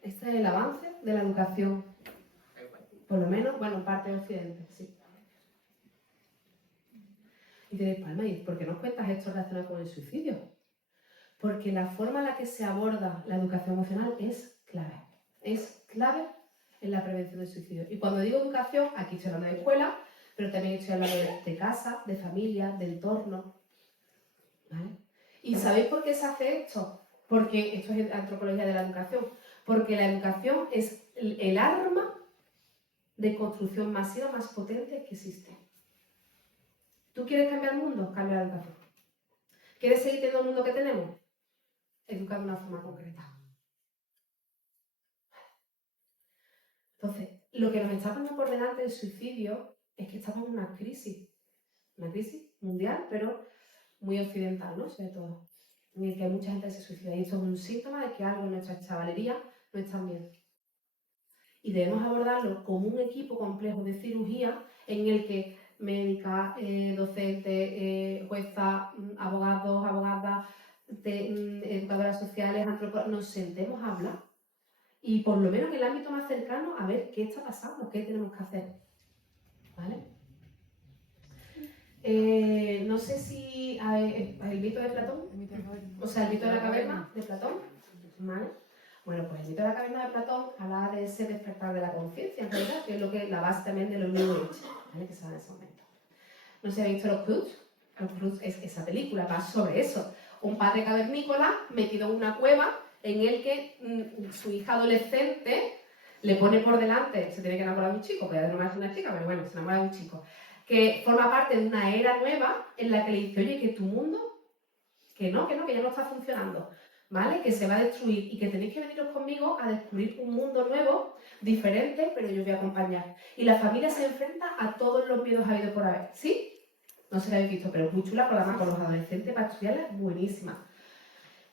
Este es el avance de la educación, por lo menos, bueno, en parte de Occidente, sí. Y diréis, Palma, ¿y por qué nos cuentas esto relacionado con el suicidio? Porque la forma en la que se aborda la educación emocional es clave. Es clave en la prevención del suicidio. Y cuando digo educación, aquí estoy hablando de escuela, pero también estoy hablando de casa, de familia, de entorno. ¿Vale? ¿Y sabéis por qué se hace esto? Porque esto es antropología de la educación. Porque la educación es el arma de construcción masiva más potente que existe. ¿Tú quieres cambiar el mundo? Cambia la educación. ¿Quieres seguir teniendo el mundo que tenemos? Educar de una forma concreta. Entonces, lo que nos está poniendo por delante del suicidio es que estamos en una crisis mundial, pero muy occidental, ¿no? Sobre todo, en el que hay mucha gente que se suicida. Y esto es un síntoma de que algo en nuestra chavalería no está bien. Y debemos abordarlo como un equipo complejo de cirugía en el que médicas, docentes, juezas, abogados, abogadas, educadoras sociales, antropólogas, nos sentemos a hablar. Y por lo menos en el ámbito más cercano, a ver qué está pasando, qué tenemos que hacer. ¿Vale? No sé si el mito de Platón, o sea, el mito de la caverna de Platón, ¿vale? Bueno, pues el mito de la caverna de Platón hablaba de ese despertar de la conciencia, en realidad, que es lo que la base también de los New Age, ¿vale? Que se da en ese momento. No sé si habéis visto Los Cruz. Los Cruz es esa película, va sobre eso. Un padre cavernícola metido en una cueva en el que su hija adolescente le pone por delante, se tiene que enamorar de un chico, que no es una chica, pero bueno, se enamora de un chico, que forma parte de una era nueva en la que le dice, oye, que tu mundo, que ya no está funcionando, ¿vale? Que se va a destruir y que tenéis que veniros conmigo a descubrir un mundo nuevo, diferente, pero yo os voy a acompañar. Y la familia se enfrenta a todos los miedos habidos por haber, ¿sí? No sé si la habéis visto, pero es muy chula, por además con los adolescentes, para estudiarla, buenísima.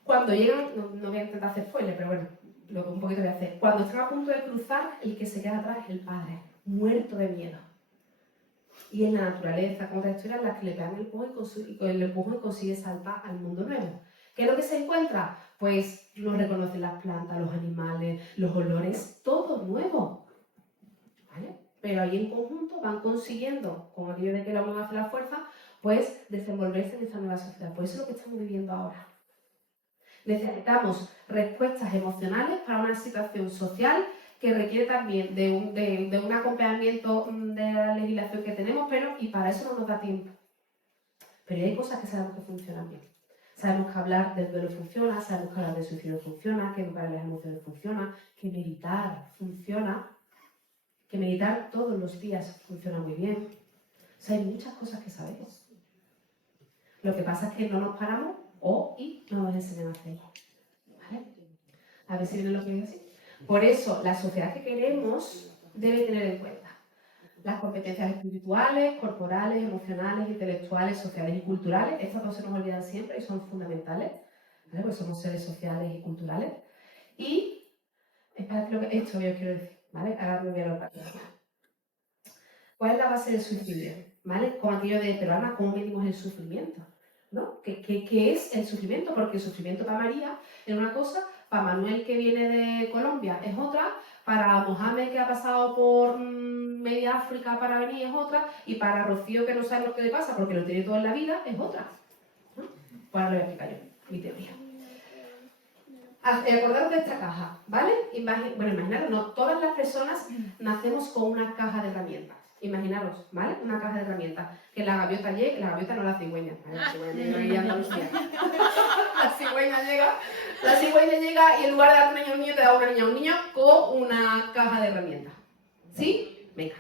Cuando llegan, no voy a intentar hacer spoiler, pero bueno, lo que un poquito voy a hacer. Cuando están a punto de cruzar, el que se queda atrás es el padre, muerto de miedo. Y en la naturaleza, como otras historias, las que le pegan el empujón y consigue saltar al mundo nuevo. ¿Qué es lo que se encuentra? Pues no reconocen las plantas, los animales, los olores, todo nuevo. ¿Vale? pero ahí en conjunto van consiguiendo, con aquello de que la unión hace la fuerza, pues desenvolverse en esta nueva sociedad. Pues eso es lo que estamos viviendo ahora. Necesitamos respuestas emocionales para una situación social que requiere también de un acompañamiento de la legislación que tenemos, pero y para eso no nos da tiempo. Pero hay cosas que sabemos que funcionan bien. Sabemos que hablar del duelo funciona, sabemos que hablar del suicidio funciona, que educar en las emociones funciona, que meditar funciona, que meditar todos los días funciona muy bien. O sea, hay muchas cosas que sabemos. Lo que pasa es que no nos paramos y no nos enseñan a hacerlo. ¿Vale? A ver si viene lo que digo así. Por eso, la sociedad que queremos debe tener en cuenta las competencias espirituales, corporales, emocionales, intelectuales, sociales y culturales. Estas dos se nos olvidan siempre y son fundamentales, ¿vale? Porque somos seres sociales y culturales. Y, espérate lo que esto yo quiero decir, ¿vale? Ahora me voy a lo práctico. ¿Cuál es la base del suicidio? ¿Vale? Con aquello de, pero Ana, ¿cómo medimos el sufrimiento? ¿No? ¿Qué es el sufrimiento? Porque el sufrimiento para María es una cosa, para Manuel que viene de Colombia es otra, para Mohamed que ha pasado por media África para venir es otra, y para Rocío que no sabe lo que le pasa porque lo tiene todo en la vida es otra. ¿No? Pues ahora lo voy a explicar yo, mi teoría. Acordaros de esta caja, ¿vale? Imaginaros, no, todas las personas nacemos con una caja de herramientas. Imaginaros, ¿vale? Una caja de herramientas. Que la gaviota llegue, la gaviota no la cigüeña, ¿vale? La cigüeña llega ahí a Andalucía. La cigüeña llega y en lugar de dar a un niño te da una niña a un niño con una caja de herramientas. ¿Sí? Venga.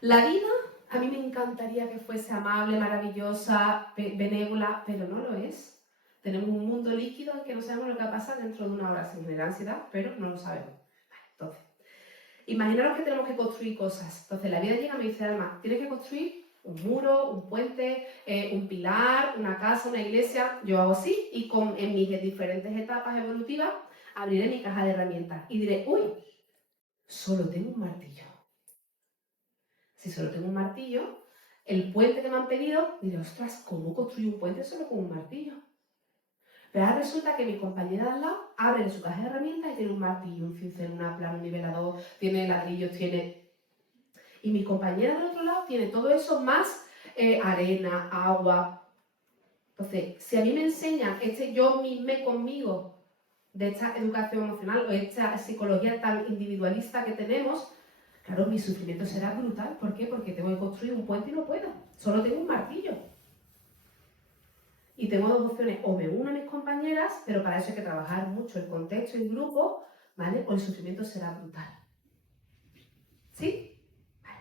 La vida a mí me encantaría que fuese amable, maravillosa, benévola, pero no lo es. Tenemos un mundo líquido en que no sabemos lo que va a pasar dentro de una hora, sin generar ansiedad, pero no lo sabemos. Entonces, imaginaros que tenemos que construir cosas. Entonces, la vida llega y me dice, Alma, tienes que construir un muro, un puente, un pilar, una casa, una iglesia. Yo hago así y en mis diferentes etapas evolutivas abriré mi caja de herramientas y diré, uy, solo tengo un martillo. Si solo tengo un martillo, el puente que me han pedido, diré, ostras, ¿cómo construir un puente solo con un martillo? Pero ahora resulta que mi compañera de al lado abre su caja de herramientas y tiene un martillo, un cincel, una plana, un nivelador, tiene ladrillos, tiene... Y mi compañera del otro lado tiene todo eso más arena, agua. Entonces, si a mí me enseñan yo misma conmigo de esta educación emocional o esta psicología tan individualista que tenemos, claro, mi sufrimiento será brutal. ¿Por qué? Porque tengo que construir un puente y no puedo. Solo tengo un martillo. Y tengo dos opciones, o me uno a mis compañeras, pero para eso hay que trabajar mucho el contexto y el grupo, ¿vale? O el sufrimiento será brutal. ¿Sí? Vale.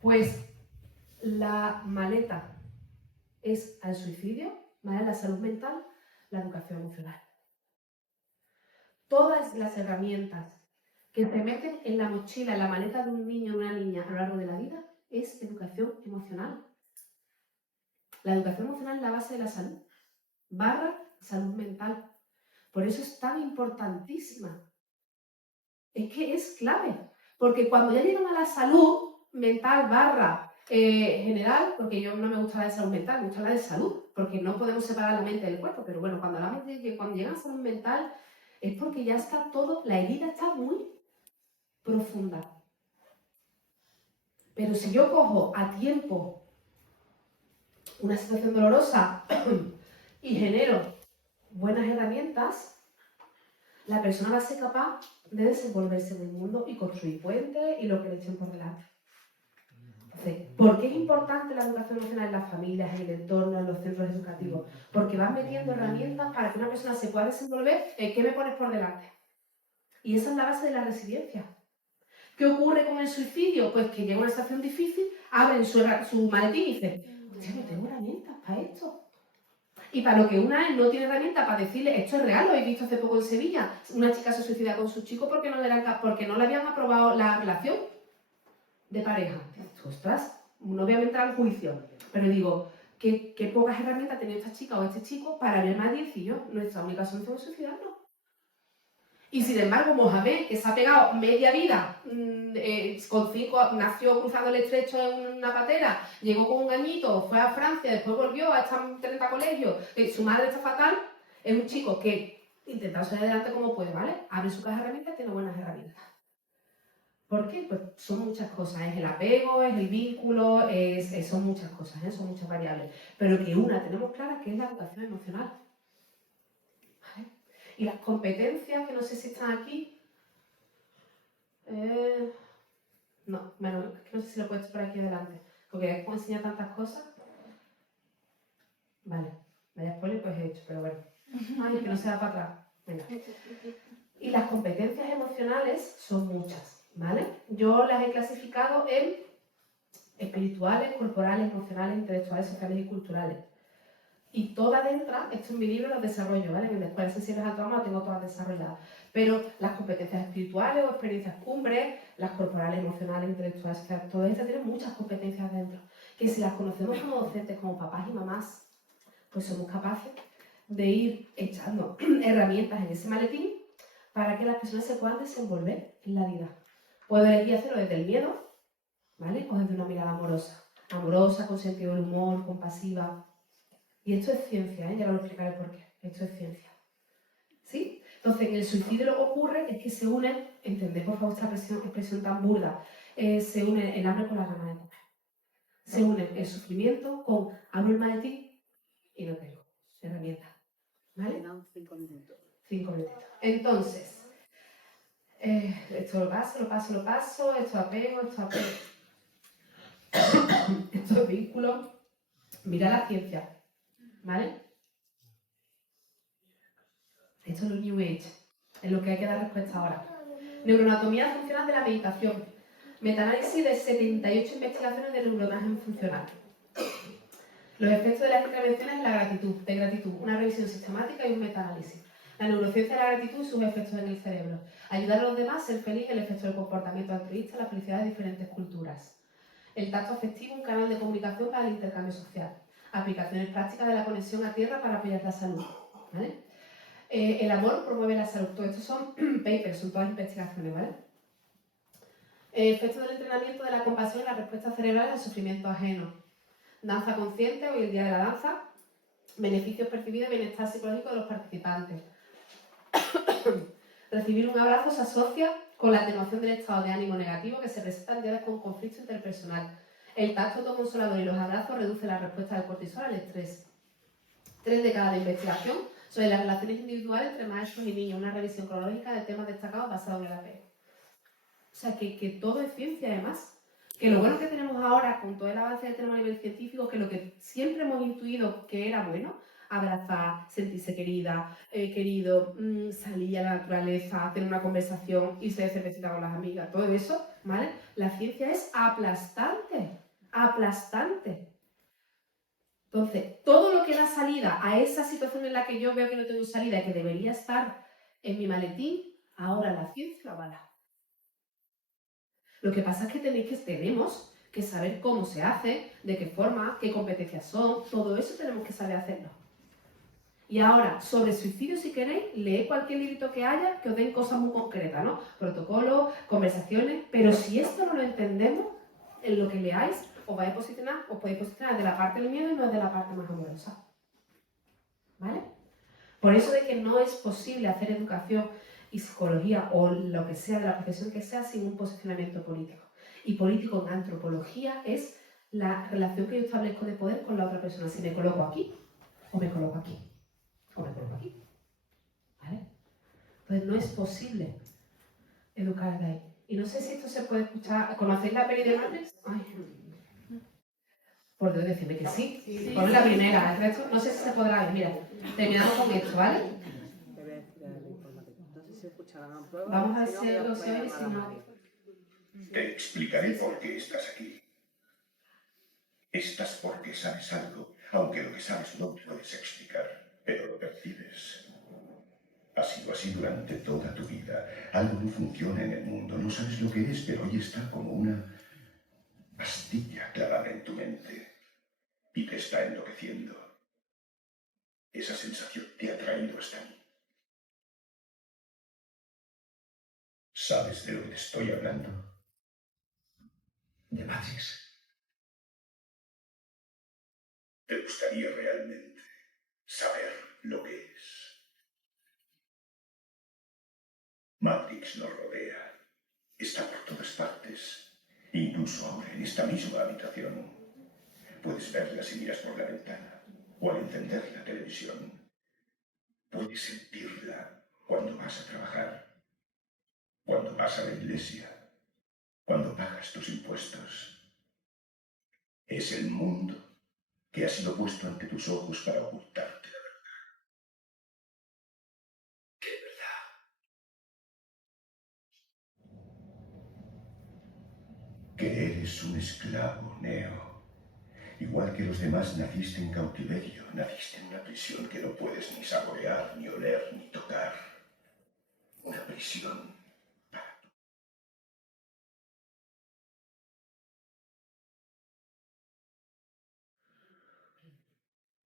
Pues la maleta es al suicidio, ¿vale? La salud mental, la educación emocional. Todas las herramientas que se meten en la mochila, en la maleta de un niño o una niña a lo largo de la vida, es educación emocional. La educación emocional es la base de la salud. /salud mental. Por eso es tan importantísima. Es que es clave. Porque cuando ya llegan a la salud mental general, porque yo no me gusta la de salud mental, me gusta la de salud, porque no podemos separar la mente del cuerpo, pero bueno, cuando llegan a salud mental es porque ya está todo, la herida está muy profunda. Pero si yo cojo a tiempo una situación dolorosa y genero buenas herramientas, la persona va a ser capaz de desenvolverse en el mundo y construir puentes y lo que le echen por delante. Entonces, ¿por qué es importante la educación emocional en las familias, en el entorno, en los centros educativos? Porque van metiendo herramientas para que una persona se pueda desenvolver en qué me pones por delante. Y esa es la base de la resiliencia. ¿Qué ocurre con el suicidio? Pues que llega una situación difícil, abren su maletín y dicen, hostia, no tengo herramientas para esto. Y para lo que una no tiene herramientas para decirle, esto es real, lo he visto hace poco en Sevilla, una chica se suicida con su chico porque no le habían aprobado la relación de pareja. Ostras, no voy a entrar en juicio, pero digo, qué pocas herramientas tenía esta chica o este chico para ver más y decir yo, nuestra única solución es suicidarnos. Y sin embargo, Mohamed, que se ha pegado media vida, con 5, nació cruzando el estrecho en una patera, llegó con un añito, fue a Francia, después volvió a estar en 30 colegios, su madre está fatal, es un chico que intenta salir adelante como puede, ¿vale? Abre su caja de herramientas, tiene buenas herramientas. ¿Por qué? Pues son muchas cosas, es el apego, es el vínculo, son muchas cosas, son muchas variables. Pero que una tenemos clara que es la educación emocional. ¿Vale? Y las competencias, que no sé si están aquí, no, bueno, es que no sé si lo he puesto por aquí adelante, porque es como enseña tantas cosas. Vale, vaya spoiler pues he hecho, pero bueno. Ay, que no se da para atrás. Venga. Y las competencias emocionales son muchas, ¿vale? Yo las he clasificado en espirituales, corporales, emocionales, intelectuales, sociales y culturales. Y todas dentro, esto en mi libro las desarrollo, ¿vale? En la Escuela Sensibles al Trauma tengo todas desarrolladas. Pero las competencias espirituales o experiencias cumbres, las corporales, emocionales, intelectuales, todas estas tienen muchas competencias dentro. Que si las conocemos como docentes, como papás y mamás, pues somos capaces de ir echando herramientas en ese maletín para que las personas se puedan desenvolver en la vida. Puedo elegir hacerlo desde el miedo, ¿vale? O desde una mirada amorosa. Amorosa, con sentido del humor, compasiva. Y esto es ciencia, ¿eh? Ya lo explicaré por qué. Esto es ciencia. ¿Sí? Entonces, en el suicidio lo que ocurre es que se unen, entended por favor esta expresión tan burda, se une el hambre con las ganas de comer. Se une el sufrimiento con abro el maletín y no tengo herramientas. ¿Vale? Quedan 5 minutos. 5 minutitos. Entonces, esto lo paso, esto apego. Esto es vínculo. Mira la ciencia, ¿vale? Esto es lo New Age, es lo que hay que dar respuesta ahora. Neuroanatomía funcional de la meditación. Metaanálisis de 78 investigaciones de neuroimagen funcional. Los efectos de las intervenciones en la gratitud, una revisión sistemática y un metaanálisis. La neurociencia de la gratitud y sus efectos en el cerebro. Ayudar a los demás, ser feliz, el efecto del comportamiento altruista, la felicidad de diferentes culturas. El tacto afectivo, un canal de comunicación para el intercambio social. Aplicaciones prácticas de la conexión a tierra para apoyar la salud. ¿Vale? El amor promueve la salud. Todo esto son papers, son todas investigaciones, ¿vale? Efectos del entrenamiento de la compasión y la respuesta cerebral al sufrimiento ajeno. Danza consciente, hoy el día de la danza. Beneficios percibidos y bienestar psicológico de los participantes. Recibir un abrazo se asocia con la atenuación del estado de ánimo negativo que se presenta en días con conflicto interpersonal. El tacto autoconsolador y los abrazos reducen la respuesta del cortisol al estrés. 3 décadas de investigación sobre las relaciones individuales entre maestros y niños, una revisión cronológica de temas destacados basados en el apego. O sea, que todo es ciencia además. Que lo bueno que tenemos ahora, con todo el avance que tenemos a nivel científico, que lo que siempre hemos intuido que era bueno, abrazar, sentirse querida, querido, salir a la naturaleza, tener una conversación, irse de cervecita con las amigas, todo eso, ¿vale? La ciencia es aplastante, aplastante. Entonces, todo lo que da salida a esa situación en la que yo veo que no tengo salida y que debería estar en mi maletín, ahora la ciencia lo avala. Lo que pasa es que tenemos que saber cómo se hace, de qué forma, qué competencias son, todo eso tenemos que saber hacerlo. Y ahora, sobre suicidio, si queréis, leed cualquier librito que haya que os den cosas muy concretas, ¿no? Protocolos, conversaciones, pero si esto no lo entendemos, en lo que leáis, os podéis posicionar de la parte del miedo y no de la parte más amorosa. ¿Vale? Por eso de que no es posible hacer educación y psicología o lo que sea, de la profesión que sea, sin un posicionamiento político. Y político en antropología es la relación que yo establezco de poder con la otra persona. Si me coloco aquí, o me coloco aquí, o me coloco aquí. ¿Vale? Entonces no es posible educar de ahí. Y no sé si esto se puede escuchar. ¿Conocéis la peli de Matrix? Ay. Por Dios, decirme que sí. Sí. Ponle la primera, el resto no sé si se podrá ver. Mira, terminamos con esto, ¿vale? Te voy a decir el informativo. No sé si escucharán a prueba. Vamos a ver si no, si voy a- lo voy a se oye, llamar si a no. Mario. Te explicaré por qué estás aquí. Estás porque sabes algo, aunque lo que sabes no puedes explicar, pero lo percibes. Ha sido así durante toda tu vida. Algo no funciona en el mundo, no sabes lo que es, pero hoy está como una pastilla clavada en tu mente y te está enloqueciendo. Esa sensación te ha traído hasta aquí. ¿Sabes de lo que te estoy hablando? De Matrix. ¿Te gustaría realmente saber lo que es? Matrix nos rodea Está por todas partes, incluso ahora en esta misma habitación. Puedes verla si miras por la ventana o al encender la televisión. Puedes sentirla cuando vas a trabajar, cuando vas a la iglesia, cuando pagas tus impuestos. Es el mundo que ha sido puesto ante tus ojos para ocultarte la verdad. ¿Qué verdad? Que eres un esclavo, Neo. Igual que los demás, naciste en cautiverio, naciste en una prisión que no puedes ni saborear, ni oler, ni tocar. Una prisión para tú.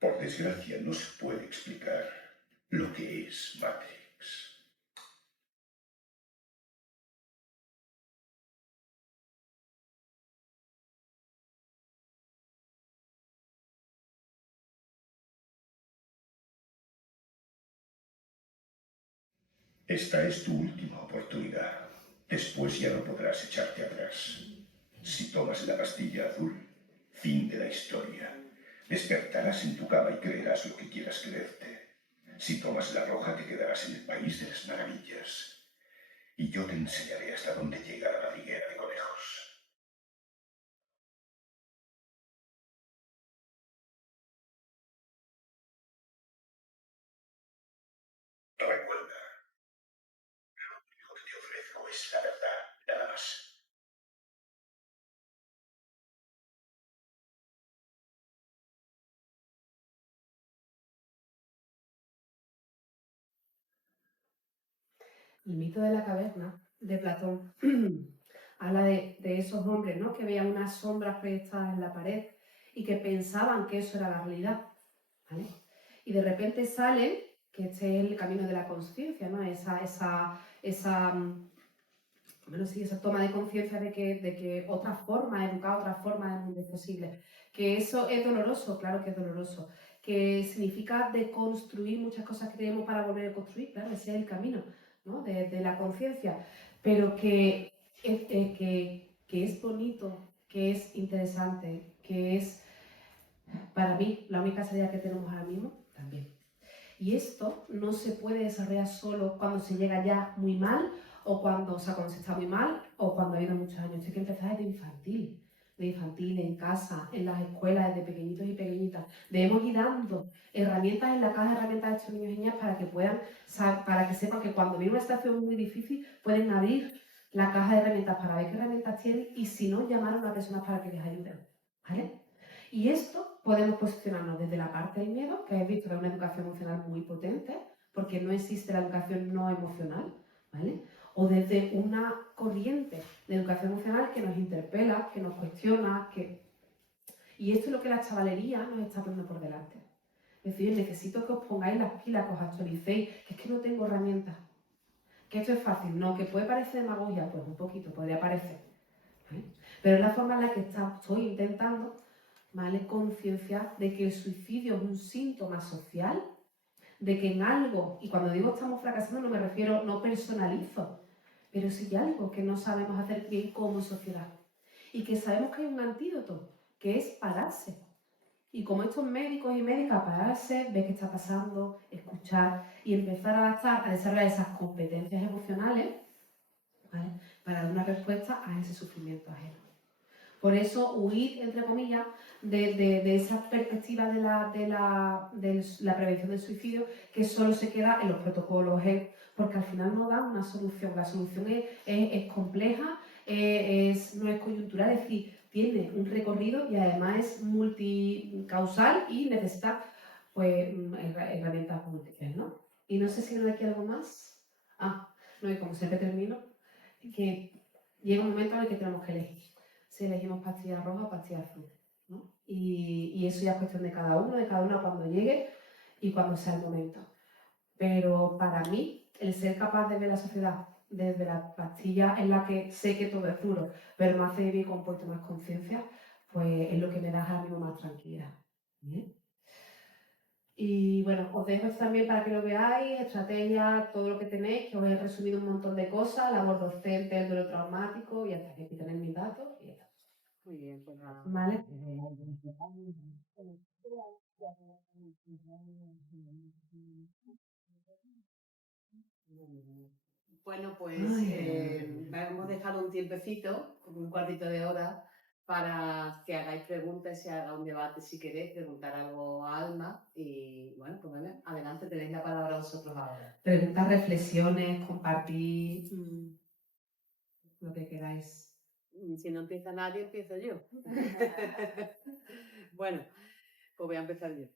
Por desgracia, no se puede explicar lo que es Matrix. Esta es tu última oportunidad. Después ya no podrás echarte atrás. Si tomas la pastilla azul, fin de la historia. Despertarás en tu cama y creerás lo que quieras creerte. Si tomas la roja, te quedarás en el país de las maravillas. Y yo te enseñaré hasta dónde llega la madriguera de conejos. Recuerda, lo único que te ofrezco es la verdad, nada más. El mito de la caverna de Platón habla de esos hombres, ¿no?, que veían unas sombras proyectadas en la pared y que pensaban que eso era la realidad, ¿vale? Y de repente salen, que este es el camino de la conciencia, ¿no? Bueno, sí, esa toma de conciencia de que otra forma, educar otra forma del mundo es posible. Que eso es doloroso, claro que es doloroso. Que significa deconstruir muchas cosas que tenemos para volver a construir, claro, ese es el camino, ¿no?, de la conciencia. Pero que es bonito, que es interesante, que es, para mí, la única salida que tenemos ahora mismo, también. Y esto no se puede desarrollar solo cuando se llega ya muy mal, o cuando se está muy mal, o cuando ha habido muchos años. Esto hay que empezar de infantil, en casa, en las escuelas, desde pequeñitos y pequeñitas. Debemos ir dando herramientas en la caja de herramientas a estos niños y niñas para que puedan, para que sepan que cuando viene una situación muy difícil, pueden abrir la caja de herramientas para ver qué herramientas tienen y si no, llamar a una persona para que les ayude, ¿vale? Y esto podemos posicionarnos desde la parte del miedo, que habéis visto que es una educación emocional muy potente, porque no existe la educación no emocional, ¿vale? O desde una corriente de educación emocional que nos interpela, que nos cuestiona, y esto es lo que la chavalería nos está poniendo por delante. Es decir, necesito que os pongáis las pilas, que os actualicéis, que es que no tengo herramientas, que esto es fácil, no, que puede parecer demagogia, pues un poquito, podría parecer, ¿vale? Pero es la forma en la que estoy intentando, ¿vale?, concienciar de que el suicidio es un síntoma social, de que en algo, y cuando digo estamos fracasando no me refiero, no personalizo, pero sí hay algo que no sabemos hacer bien como sociedad. Y que sabemos que hay un antídoto, que es pararse. Y como estos médicos y médicas, pararse, ver qué está pasando, escuchar y empezar a desarrollar esas competencias emocionales, ¿vale?, para dar una respuesta a ese sufrimiento ajeno. Por eso, huir, entre comillas, de esa perspectiva de la prevención del suicidio, que solo se queda en los protocolos, porque al final no da una solución. La solución es compleja, no es coyuntural, es decir, tiene un recorrido y además es multicausal y necesita, pues, herramientas múltiples, ¿no? Y no sé si no le queda algo más. No, y como siempre termino, que llega un momento en el que tenemos que elegir si elegimos pastilla roja o pastilla azul, ¿no? Y eso ya es cuestión de cada una cuando llegue y cuando sea el momento. Pero para mí, el ser capaz de ver la sociedad desde la pastilla en la que sé que todo es duro, pero me hace vivir con un poquito más conciencia, pues es lo que me da ahora mismo más tranquilidad. ¿Bien? Y bueno, os dejo esto también para que lo veáis, estrategias, todo lo que tenéis, que os he resumido un montón de cosas, labor docente, el duelo traumático, y hasta aquí tenéis mis datos y ya está. Muy bien, pues nada. ¿Vale? Bueno, pues Ay. hemos dejado un tiempecito, como un cuartito de hora, para que hagáis preguntas y se haga un debate si queréis, preguntar algo a Alma. Y bueno, pues bueno, adelante, tenéis la palabra vosotros ahora. Preguntas, reflexiones, compartir lo que queráis. Si no empieza nadie, empiezo yo. Bueno, pues voy a empezar yo.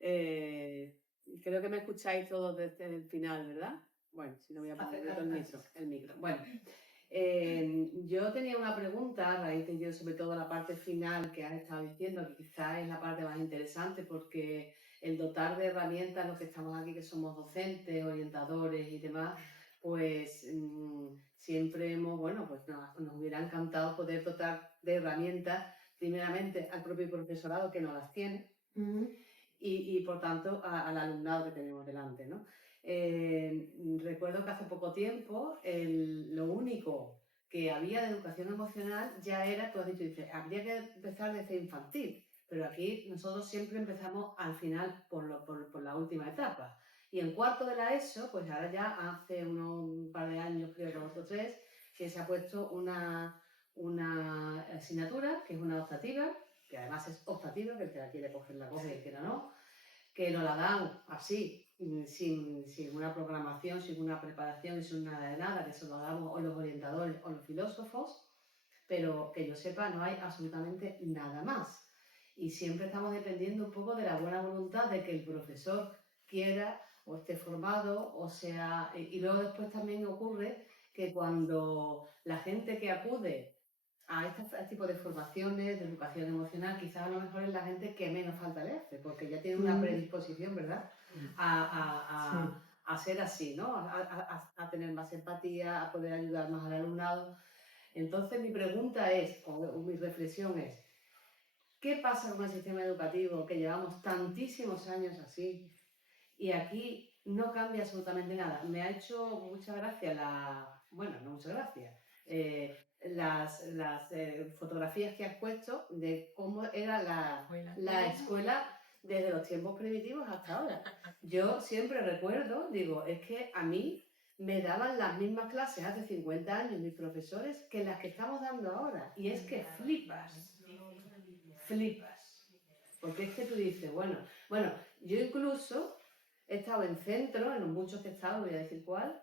Creo que me escucháis todos desde el final, ¿verdad? Bueno, si no voy a poner el micro. Bueno, yo tenía una pregunta a raíz de yo, sobre todo la parte final que has estado diciendo, que quizás es la parte más interesante porque el dotar de herramientas, los que estamos aquí, que somos docentes, orientadores y demás, pues siempre hemos, bueno, pues nos hubiera encantado poder dotar de herramientas, primeramente al propio profesorado que no las tiene, y por tanto al alumnado que tenemos delante, ¿no? Recuerdo que hace poco tiempo lo único que había de educación emocional ya era, tú has dicho, dices, habría que empezar desde infantil, pero aquí nosotros siempre empezamos al final por la última etapa. Y en cuarto de la ESO, pues ahora ya hace un par de años, creo que 2 o 3, que se ha puesto una asignatura que es una optativa, que además es optativa, que el que la quiere coger la coge y el que no, que nos la dan así, sin una programación, sin una preparación, sin nada de nada, que se lo damos o los orientadores o los filósofos, pero que yo sepa no hay absolutamente nada más. Y siempre estamos dependiendo un poco de la buena voluntad de que el profesor quiera o esté formado, o sea, y luego después también ocurre que cuando la gente que acude a este tipo de formaciones, de educación emocional, quizás a lo mejor es la gente que menos falta le hace, porque ya tiene una predisposición, ¿verdad?, a ser así, ¿no?, a tener más empatía, a poder ayudar más al alumnado. Entonces mi pregunta es, o mi reflexión es, ¿qué pasa con el sistema educativo que llevamos tantísimos años así y aquí no cambia absolutamente nada? Me ha hecho mucha gracia bueno, no mucha gracia, las fotografías que has puesto de cómo era la escuela desde los tiempos primitivos hasta ahora. Yo siempre recuerdo, digo, es que a mí me daban las mismas clases hace 50 años mis profesores que las que estamos dando ahora. Y es que flipas. Porque es que tú dices, bueno, yo incluso he estado en centro, en los muchos que he estado, voy a decir cuál,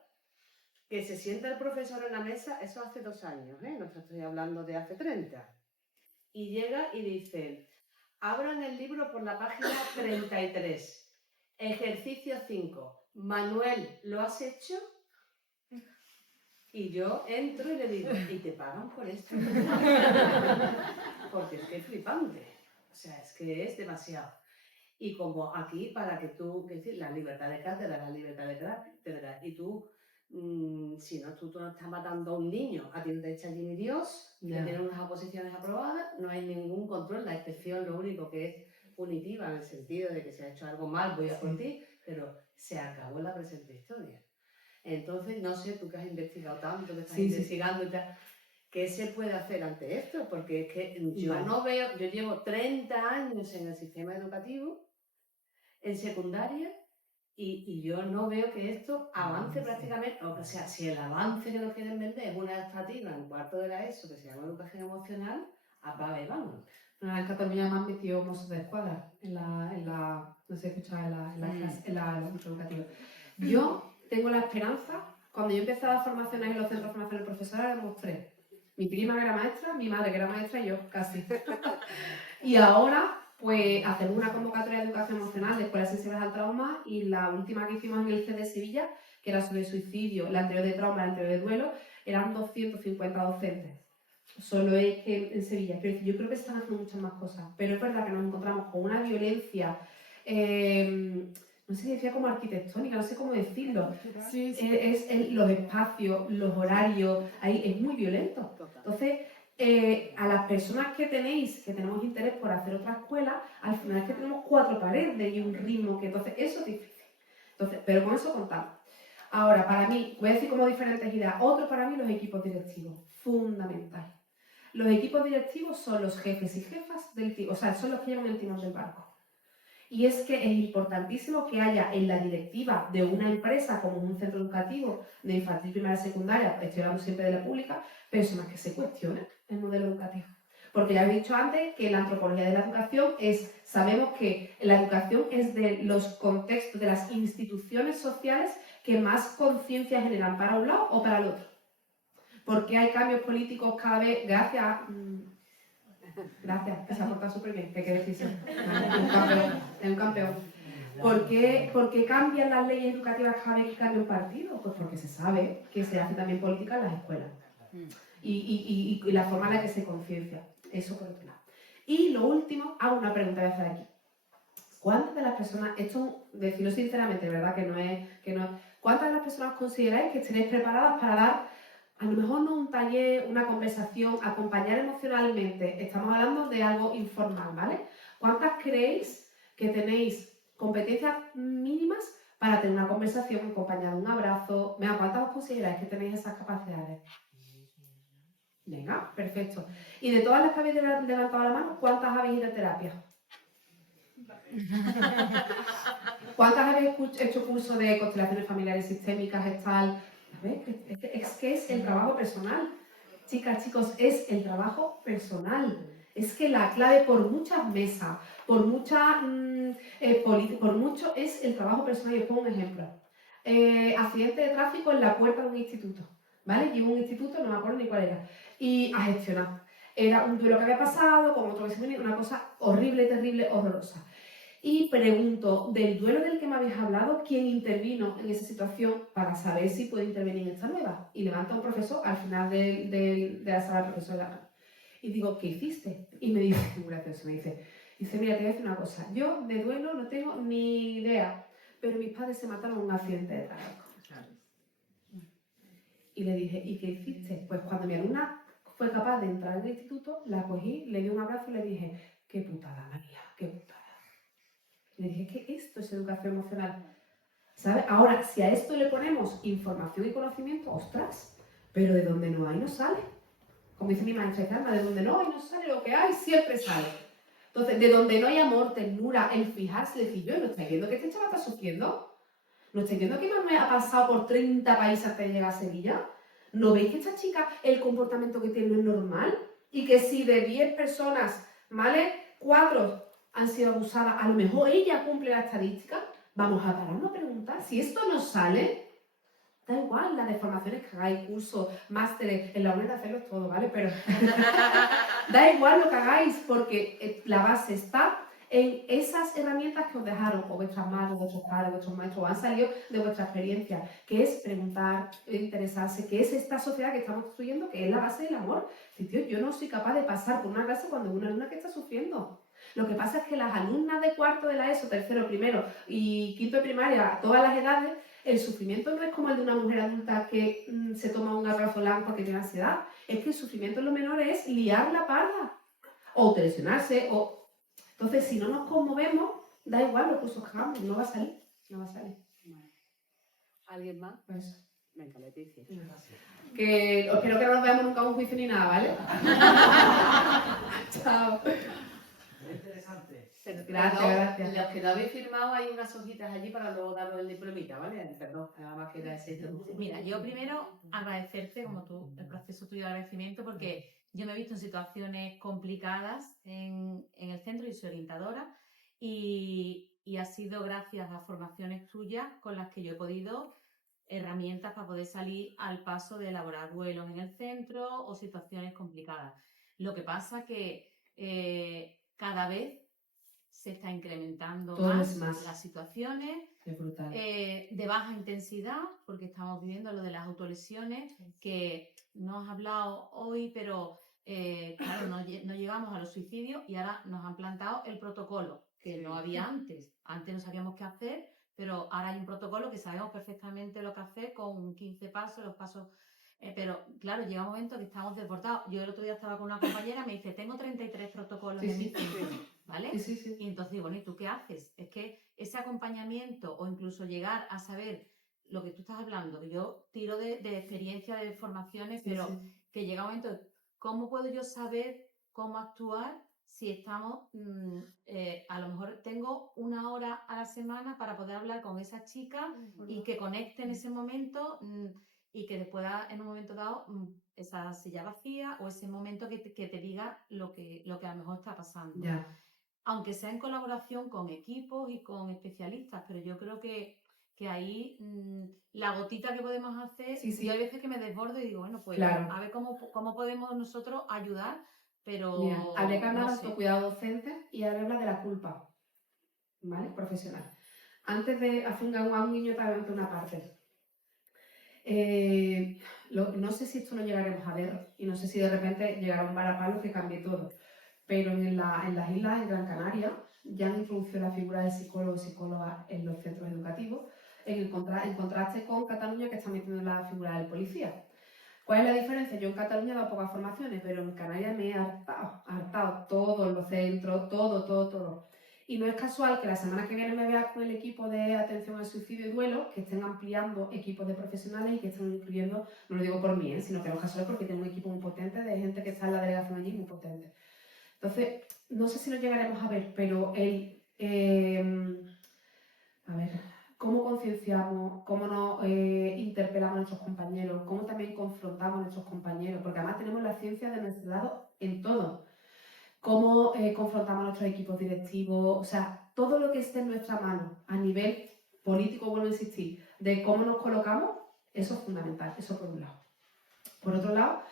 que se sienta el profesor en la mesa, eso hace 2 años, no estoy hablando de hace 30, y llega y dice, abran el libro por la página 33, ejercicio 5, Manuel, ¿lo has hecho? Y yo entro y le digo, ¿y te pagan por esto? Porque es que es flipante, o sea, es que es demasiado. Y como aquí, para que tú, es decir, la libertad de cátedra, y tú, si no, tú no estás matando a un niño, a ti no te echa allí ni Dios, que tiene unas oposiciones aprobadas, no hay ningún control, la excepción lo único que es punitiva en el sentido de que se ha hecho algo mal, voy a por ti, pero se acabó la presente historia. Entonces, no sé, tú que has investigado tanto, que estás investigando y tal, ¿qué se puede hacer ante esto? Porque es que yo no veo, yo llevo 30 años en el sistema educativo, en secundaria, y yo no veo que esto avance prácticamente, o sea, si el avance que nos quieren vender es una optativa en cuarto de la ESO, que se llama educación emocional, apaga y vámonos. En Cataluña me han metido mozos de escuadra no sé, escuchaba en la curso educativo. Yo tengo la esperanza, cuando yo empezaba formaciones en los centros de formación del profesor, éramos 3. Mi prima que era maestra, mi madre que era maestra y yo, casi. Y ahora, pues, hacemos una convocatoria de educación emocional de escuelas sensibles al trauma y la última que hicimos en el CED de Sevilla, que era sobre suicidio, la anterior de trauma, la anterior de duelo, eran 250 docentes. Solo es que en Sevilla, yo creo que se están haciendo muchas más cosas, pero es verdad que nos encontramos con una violencia, no sé si decía como arquitectónica, no sé cómo decirlo, los espacios, los horarios, ahí es muy violento. Entonces, a las personas que tenemos interés por hacer otra escuela, al final es que tenemos 4 paredes y un ritmo que entonces eso es difícil. Entonces, pero con eso contamos. Ahora, para mí, voy a decir como diferentes ideas. Otro para mí, los equipos directivos. Fundamental. Los equipos directivos son los jefes y jefas del timón, o sea, son los que llevan el timón del barco. Y es que es importantísimo que haya en la directiva de una empresa como un centro educativo de infantil, primaria, secundaria, estoy hablando siempre de la pública, personas que se cuestionen el modelo educativo. Porque ya he dicho antes que la antropología de la educación sabemos que la educación es de los contextos, de las instituciones sociales que más conciencia generan para un lado o para el otro. Porque hay cambios políticos cada vez, gracias, que se ha portado súper bien, que hay que decirse, es un campeón. ¿Por qué cambian las leyes educativas cada vez que cambia un partido? Pues porque se sabe que se hace también política en las escuelas. Y la forma en la que se conciencia. Eso por otro lado. Y lo último, hago una pregunta que voy a hacer aquí. ¿Cuántas de las personas, esto decirlo sinceramente, ¿verdad? ¿Cuántas de las personas consideráis que estéis preparadas para dar, a lo mejor no un taller, una conversación, acompañar emocionalmente? Estamos hablando de algo informal, ¿vale? ¿Cuántas creéis que tenéis competencias mínimas para tener una conversación acompañada de un abrazo? Venga, ¿cuántas os consideráis que tenéis esas capacidades? Venga, perfecto. Y de todas las que habéis levantado la mano, ¿cuántas habéis ido a terapia? ¿Cuántas habéis hecho curso de constelaciones familiares sistémicas, gestal? Es que es el trabajo personal. Chicas, chicos, es el trabajo personal. Es que la clave por muchas mesas, por mucho es el trabajo personal. Y os pongo un ejemplo. Accidente de tráfico en la puerta de un instituto. ¿Vale? Llevo un instituto, no me acuerdo ni cuál era. Y a gestionar. Era un duelo que había pasado, con otro que se venía, una cosa horrible, terrible, horrorosa. Y pregunto, del duelo del que me habéis hablado, ¿quién intervino en esa situación para saber si puede intervenir en esta nueva? Y levanta un profesor al final de la sala profesora. Y digo, ¿qué hiciste? Y me dice, muy gracioso, me dice, mira, te voy a decir una cosa, yo de duelo no tengo ni idea, pero mis padres se mataron en un accidente de tráfico. Y le dije, ¿y qué hiciste? Pues cuando mi alumna fue capaz de entrar al instituto, la cogí, le di un abrazo y le dije, qué putada, María, qué putada. Le dije que esto es educación emocional. ¿Sabes? Ahora, si a esto le ponemos información y conocimiento, ostras, pero de donde no hay, no sale. Como dice mi maestra Carma, de donde no hay, no sale, lo que hay siempre sale. Entonces, de donde no hay amor, ternura, el fijarse, decir, yo, ¿no estáis viendo que este chaval está sufriendo? ¿No estáis viendo que Manuel ha pasado por 30 países hasta llegar a Sevilla? ¿No veis que esta chica, el comportamiento que tiene no es normal? Y que si de 10 personas, ¿vale? 4 han sido abusadas, a lo mejor ella cumple la estadística. Vamos a pararnos a preguntar. Si esto no sale, da igual las deformaciones que hagáis, cursos, másteres, en la UNED hacerlos todo, ¿vale? Pero da igual lo que hagáis, porque la base está en esas herramientas que os dejaron, o vuestras madres, vuestros padres, vuestros maestros, o han salido de vuestra experiencia, que es preguntar, interesarse, que es esta sociedad que estamos construyendo, que es la base del amor. Si, tío, yo no soy capaz de pasar por una clase cuando hay una alumna que está sufriendo. Lo que pasa es que las alumnas de cuarto de la ESO, tercero, primero y quinto de primaria, a todas las edades, el sufrimiento no es como el de una mujer adulta que se toma un alprazolam porque tiene ansiedad. Es que el sufrimiento en los menores es liar la parda, o tensionarse, o... Entonces, si no nos conmovemos, da igual los cursos que hagamos, no va a salir, no va a salir. ¿Alguien más? Pues, Venga, Leticia. que espero que no nos veamos nunca a un juicio ni nada, ¿vale? Chao. Interesante. Gracias. Los que no habéis firmado, hay unas hojitas allí para luego daros el diplomita, ¿vale? Perdón, nada más que era ese introducción. Mira, yo primero agradecerte, como tú, el proceso tuyo de agradecimiento, porque yo me he visto en situaciones complicadas en el centro y soy orientadora y ha sido gracias a formaciones tuyas con las que yo he podido herramientas para poder salir al paso de elaborar duelos en el centro o situaciones complicadas. Lo que pasa que cada vez se está incrementando Todo más es más. las situaciones Es brutal. de baja intensidad, porque estamos viviendo lo de las autolesiones, que no has hablado hoy, pero claro, no llegamos a los suicidios y ahora nos han plantado el protocolo, que no había antes. Antes no sabíamos qué hacer, pero ahora hay un protocolo que sabemos perfectamente lo que hacer con 15 pasos, los pasos. Pero claro, llega un momento que estamos desbordados. Yo el otro día estaba con una compañera, me dice, tengo 33 protocolos Sí, en mi sí, centro, ¿vale? Sí, sí, sí. Y entonces digo, bueno, ¿y tú qué haces? Es que ese acompañamiento o incluso llegar a saber lo que tú estás hablando, que yo tiro de experiencia, de formaciones, Sí, pero sí. que llega un momento, ¿cómo puedo yo saber cómo actuar si estamos, a lo mejor tengo 1 hora a la semana para poder hablar con esa chica y que conecte en ese momento y que te pueda en un momento dado esa silla vacía o ese momento que te diga lo que a lo mejor está pasando? Ya. Aunque sea en colaboración con equipos y con especialistas, pero yo creo que ahí la gotita que podemos hacer, Sí, sí. yo hay veces que me desbordo y digo, bueno, pues Claro. a ver cómo podemos nosotros ayudar, pero Mira, habría que hablar no de sé. autocuidado docente y habría que hablar de la culpa, ¿vale? Profesional. Antes de hacer a un niño también una parte. No sé si esto lo llegaremos a ver y no sé si de repente llegará un varapalo que cambie todo, pero en las islas, en Gran Canaria, ya han introducido la figura del psicólogo o psicóloga en los centros educativos, en contraste con Cataluña, que está metiendo la figura del policía. ¿Cuál es la diferencia? Yo en Cataluña he dado pocas formaciones, pero en Canarias me he hartado todos los centros, todo. Y no es casual que la semana que viene me veas con el equipo de atención al suicidio y duelo, que estén ampliando equipos de profesionales y que estén incluyendo, no lo digo por mí, sino que no es casual porque tengo un equipo muy potente de gente que está en la delegación allí muy potente. Entonces, no sé si lo llegaremos a ver, pero cómo concienciamos, cómo nos interpelamos a nuestros compañeros, cómo también confrontamos a nuestros compañeros, porque además tenemos la ciencia de nuestro lado en todo. Cómo confrontamos a nuestros equipos directivos, o sea, todo lo que esté en nuestra mano a nivel político, vuelvo a insistir, de cómo nos colocamos, eso es fundamental, eso por un lado. Por otro lado,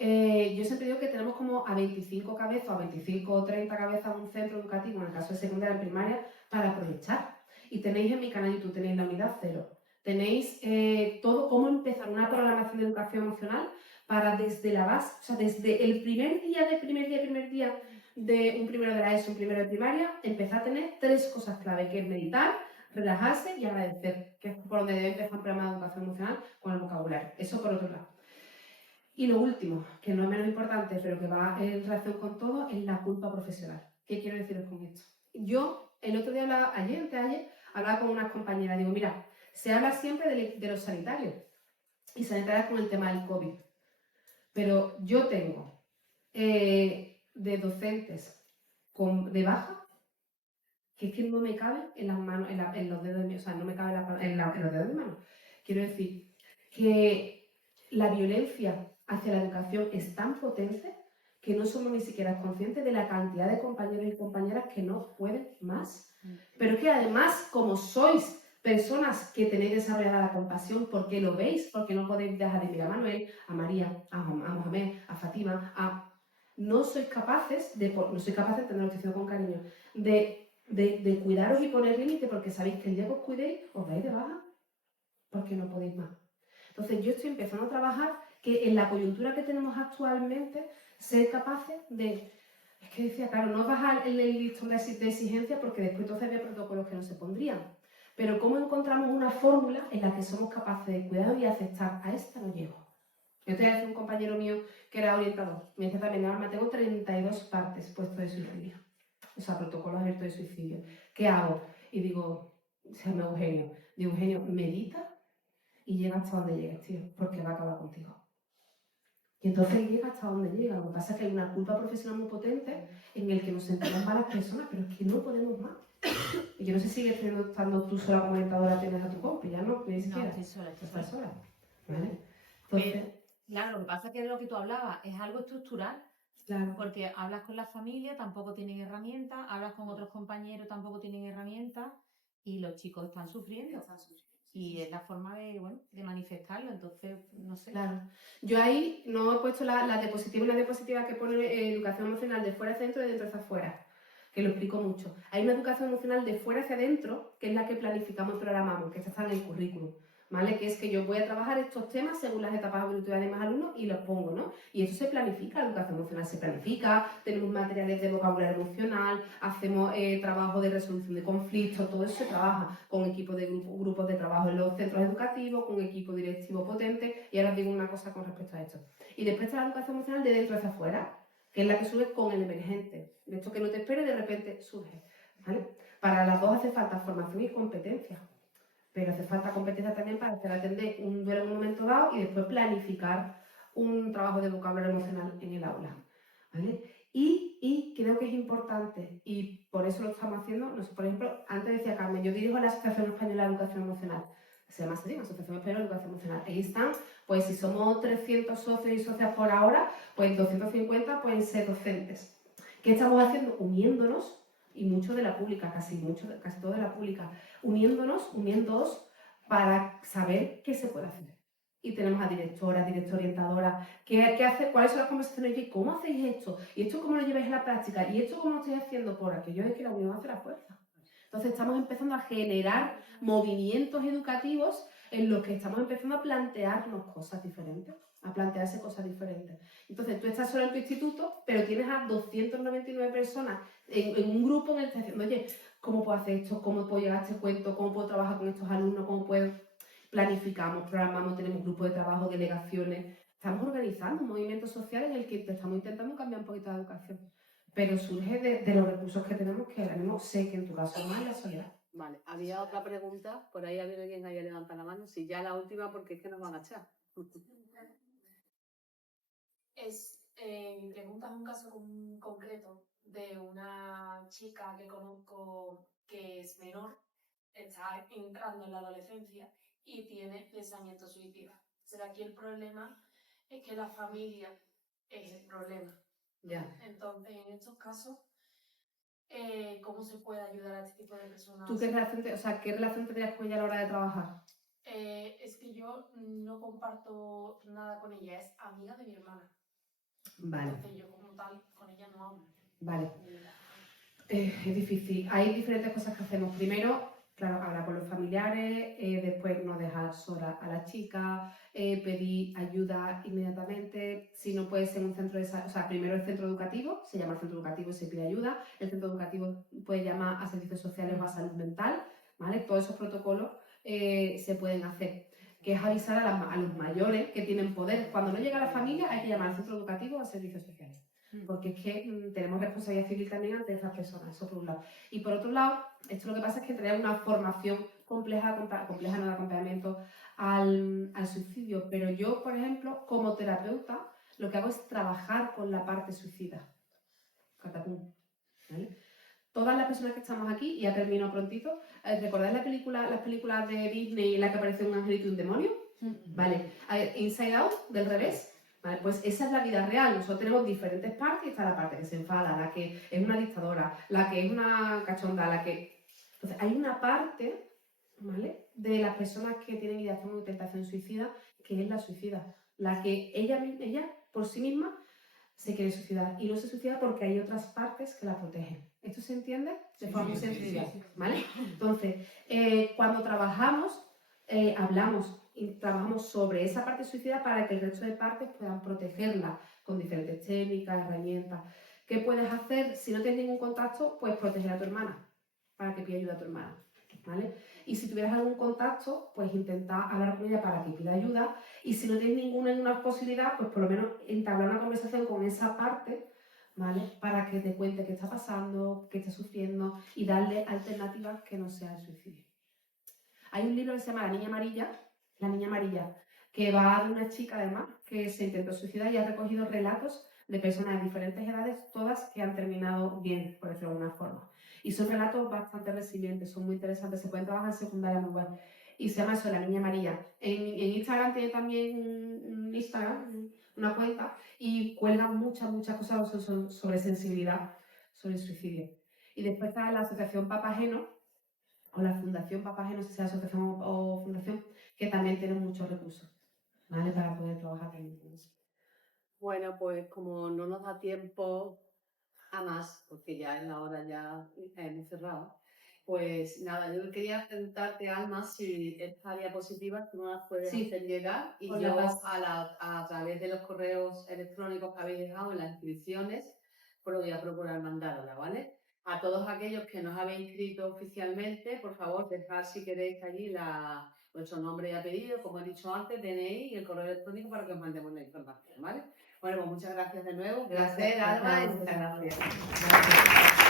yo siempre digo que tenemos como a 25 cabezas, a 25 o 30 cabezas un centro educativo, en el caso de secundaria y primaria, para proyectar. Y tenéis en mi canal YouTube, tenéis la unidad 0. Tenéis todo cómo empezar una programación de educación emocional para desde la base, o sea, desde el primer día de un primero de la ESO, un primero de primaria, empezar a tener 3 cosas clave, que es meditar, relajarse y agradecer, que es por donde debe empezar un programa de educación emocional con el vocabulario. Eso por otro lado. Y lo último, que no es menos importante, pero que va en relación con todo, es la culpa profesional. ¿Qué quiero deciros con esto? Yo, el otro día, anteayer, hablaba con unas compañeras, digo, mira, se habla siempre de los sanitarios y sanitarias con el tema del COVID, pero yo tengo de docentes de baja que es que no me cabe en las manos, en los dedos de mi, o sea, no me cabe en los dedos de mi mano. Quiero decir que la violencia hacia la educación es tan potente que no somos ni siquiera conscientes de la cantidad de compañeros y compañeras que no pueden más. Pero es que además, como sois personas que tenéis desarrollada la compasión, porque lo veis, porque no podéis dejar de mirar a Manuel, a María, a Mohamed, a Fátima, no sois capaces de entender lo que estoy diciendo con cariño, de cuidaros y poner límite, porque sabéis que el día que os cuidéis os vais de baja porque no podéis más. Entonces yo estoy empezando a trabajar que en la coyuntura que tenemos actualmente ser capaces de, es que decía, claro, no bajar el listón de exigencia porque después entonces había protocolos que no se pondrían, pero cómo encontramos una fórmula en la que somos capaces de cuidar y aceptar, a esta no llego. Yo te decía un compañero mío que era orientador, me decía también, ahora tengo 32 partes puestos de suicidio. O sea, protocolos abiertos de suicidio. ¿Qué hago? Y digo, se llama Eugenio. Digo, Eugenio, medita y llega hasta donde llegues, tío, porque va a acabar contigo. Y entonces llega hasta donde llega. Lo que pasa es que hay una culpa profesional muy potente en el que nos sentimos malas personas, pero es que no podemos más. Y yo no sé si sigues estando tú sola como orientadora, tienes a tu compi, ya no, ni siquiera. No, estoy sola. Estás sola. ¿Vale? Entonces, Claro, lo que pasa es que de lo que tú hablabas es algo estructural. claro. Porque hablas con la familia, tampoco tienen herramientas, hablas con otros compañeros, tampoco tienen herramientas, y los chicos están sufriendo. Y es la forma de manifestarlo, entonces, no sé. Claro. Yo ahí no he puesto la diapositiva, una diapositiva que pone educación emocional de fuera hacia adentro y de dentro hacia afuera, que lo explico mucho. Hay una educación emocional de fuera hacia adentro, que es la que planificamos y programamos, que esta está en el currículum. ¿vale? Que es que yo voy a trabajar estos temas según las etapas evolutivas de mis alumnos y los pongo, ¿no? Y eso se planifica, la educación emocional se planifica, tenemos materiales de vocabulario emocional, hacemos trabajo de resolución de conflictos, todo eso se trabaja con equipos de grupos de trabajo en los centros educativos, con equipo directivo potente, y ahora os digo una cosa con respecto a esto. Y después está la educación emocional de dentro hacia afuera, que es la que sube con el emergente, de esto que no te espero y de repente surge, ¿vale? Para las dos hace falta formación y competencia. Pero hace falta competencia también para hacer atender un duelo en un momento dado y después planificar un trabajo de vocabulario emocional en el aula. ¿Vale? Y creo que es importante, y por eso lo estamos haciendo, no sé, por ejemplo, antes decía Carmen, yo dirijo la Asociación Española de Educación Emocional, se llama así, Asociación Española de Educación Emocional. Ahí están, pues si somos 300 socios y socias por ahora, pues 250 pueden ser docentes. ¿Qué estamos haciendo? Uniéndonos, y mucho de la pública, casi todo de la pública, uniéndoos para saber qué se puede hacer. Y tenemos a directoras, orientadoras, ¿qué hacer? ¿Cuáles son las conversaciones? ¿Y cómo hacéis esto? ¿Y esto cómo lo lleváis a la práctica? ¿Y esto cómo lo estáis haciendo? Por aquello de que la unión hace la fuerza. Entonces estamos empezando a generar movimientos educativos en los que estamos empezando a plantearnos cosas diferentes, a plantearse cosas diferentes. Entonces tú estás solo en tu instituto, pero tienes a 299 personas en un grupo en el que estás diciendo, oye, ¿cómo puedo hacer esto? ¿Cómo puedo llegar a este cuento? ¿Cómo puedo trabajar con estos alumnos? ¿Cómo puedo...? Planificamos, programamos, tenemos grupos de trabajo, delegaciones. Estamos organizando un movimiento social en el que estamos intentando cambiar un poquito la educación. Pero surge de los recursos que tenemos, que ahora mismo sé que en tu caso no es la soledad. Vale, había otra pregunta, por ahí había alguien que haya levantado la mano, si ya la última porque es que nos van a echar. Mi pregunta es un caso concreto de una chica que conozco que es menor, está entrando en la adolescencia y tiene pensamiento suicida. O sea, aquí el problema es que la familia es el problema. Ya. Entonces, en estos casos, ¿cómo se puede ayudar a este tipo de personas? ¿Tú qué relación tendrías con ella a la hora de trabajar? Es que yo no comparto nada con ella, es amiga de mi hermana. Vale. Entonces yo como tal con ella no hablo. Vale. Es difícil. Hay diferentes cosas que hacemos. Primero, claro, hablar con los familiares, después no dejar sola a la chica, pedir ayuda inmediatamente. Si no puede ser un centro de salud, o sea, primero el centro educativo, se llama el centro educativo y se pide ayuda. El centro educativo puede llamar a servicios sociales o a salud mental, ¿vale? Todos esos protocolos se pueden hacer. Que es avisar a los mayores que tienen poder. Cuando no llega la familia, hay que llamar al centro educativo o a servicios sociales. Porque es que tenemos responsabilidad civil también ante esas personas, eso por un lado. Y por otro lado, esto lo que pasa es que tenemos una formación compleja no de acompañamiento al suicidio, pero yo, por ejemplo, como terapeuta, lo que hago es trabajar con la parte suicida. Catapum, ¿vale? Todas las personas que estamos aquí, y ya termino prontito, ¿recordáis las películas de Disney en la que aparece un angelito y un demonio? Vale, Inside Out, del revés. Vale, pues esa es la vida real. Nosotros tenemos diferentes partes y está la parte que se enfada, la que es una dictadora, la que es una cachonda, la que... Entonces, hay una parte, ¿vale?, de las personas que tienen ideación o tentación suicida, que es la suicida. La que ella por sí misma se quiere suicidar y no se suicida porque hay otras partes que la protegen. ¿Esto se entiende? De forma muy sencilla, ¿vale? Entonces, cuando trabajamos, hablamos y trabajamos sobre esa parte suicida para que el resto de partes puedan protegerla con diferentes técnicas, herramientas. ¿Qué puedes hacer si no tienes ningún contacto? Pues proteger a tu hermana, para que pida ayuda a tu hermana, ¿vale? Y si tuvieras algún contacto, pues intenta hablar con ella para que pida ayuda. Y si no tienes ninguna posibilidad, pues por lo menos entablar una conversación con esa parte, ¿vale? Para que te cuente qué está pasando, qué está sufriendo y darle alternativas que no sea el suicidio. Hay un libro que se llama La Niña Amarilla, que va de una chica además que se intentó suicidar y ha recogido relatos de personas de diferentes edades, todas que han terminado bien, por decirlo de alguna forma. Y son relatos bastante resilientes, son muy interesantes, se pueden trabajar en secundaria muy bueno. Y se llama eso, La Niña Amarilla. En Instagram tiene también una cuenta, y cuelgan muchas cosas sobre sensibilidad, sobre el suicidio. Y después está la Asociación Papageno, o la Fundación Papageno, no sé si es asociación o fundación, que también tiene muchos recursos, ¿vale?, para poder trabajar también con eso. Bueno, pues como no nos da tiempo a más, porque ya es la hora, ya hemos cerrado, Pues nada, yo quería preguntarte, Alma, si esta diapositiva tú no las puedes Sí. hacer llegar y Os la yo paso. a través de los correos electrónicos que habéis dejado en las inscripciones, pues lo voy a procurar mandárosla, ¿vale? A todos aquellos que nos habéis inscrito oficialmente, por favor, dejad si queréis allí vuestro nombre y apellido, como he dicho antes, DNI y el correo electrónico para que os mandemos la información, ¿vale? Bueno, pues muchas gracias de nuevo. Un placer, Gracias, Alma, y gracias. muchas gracias. Gracias.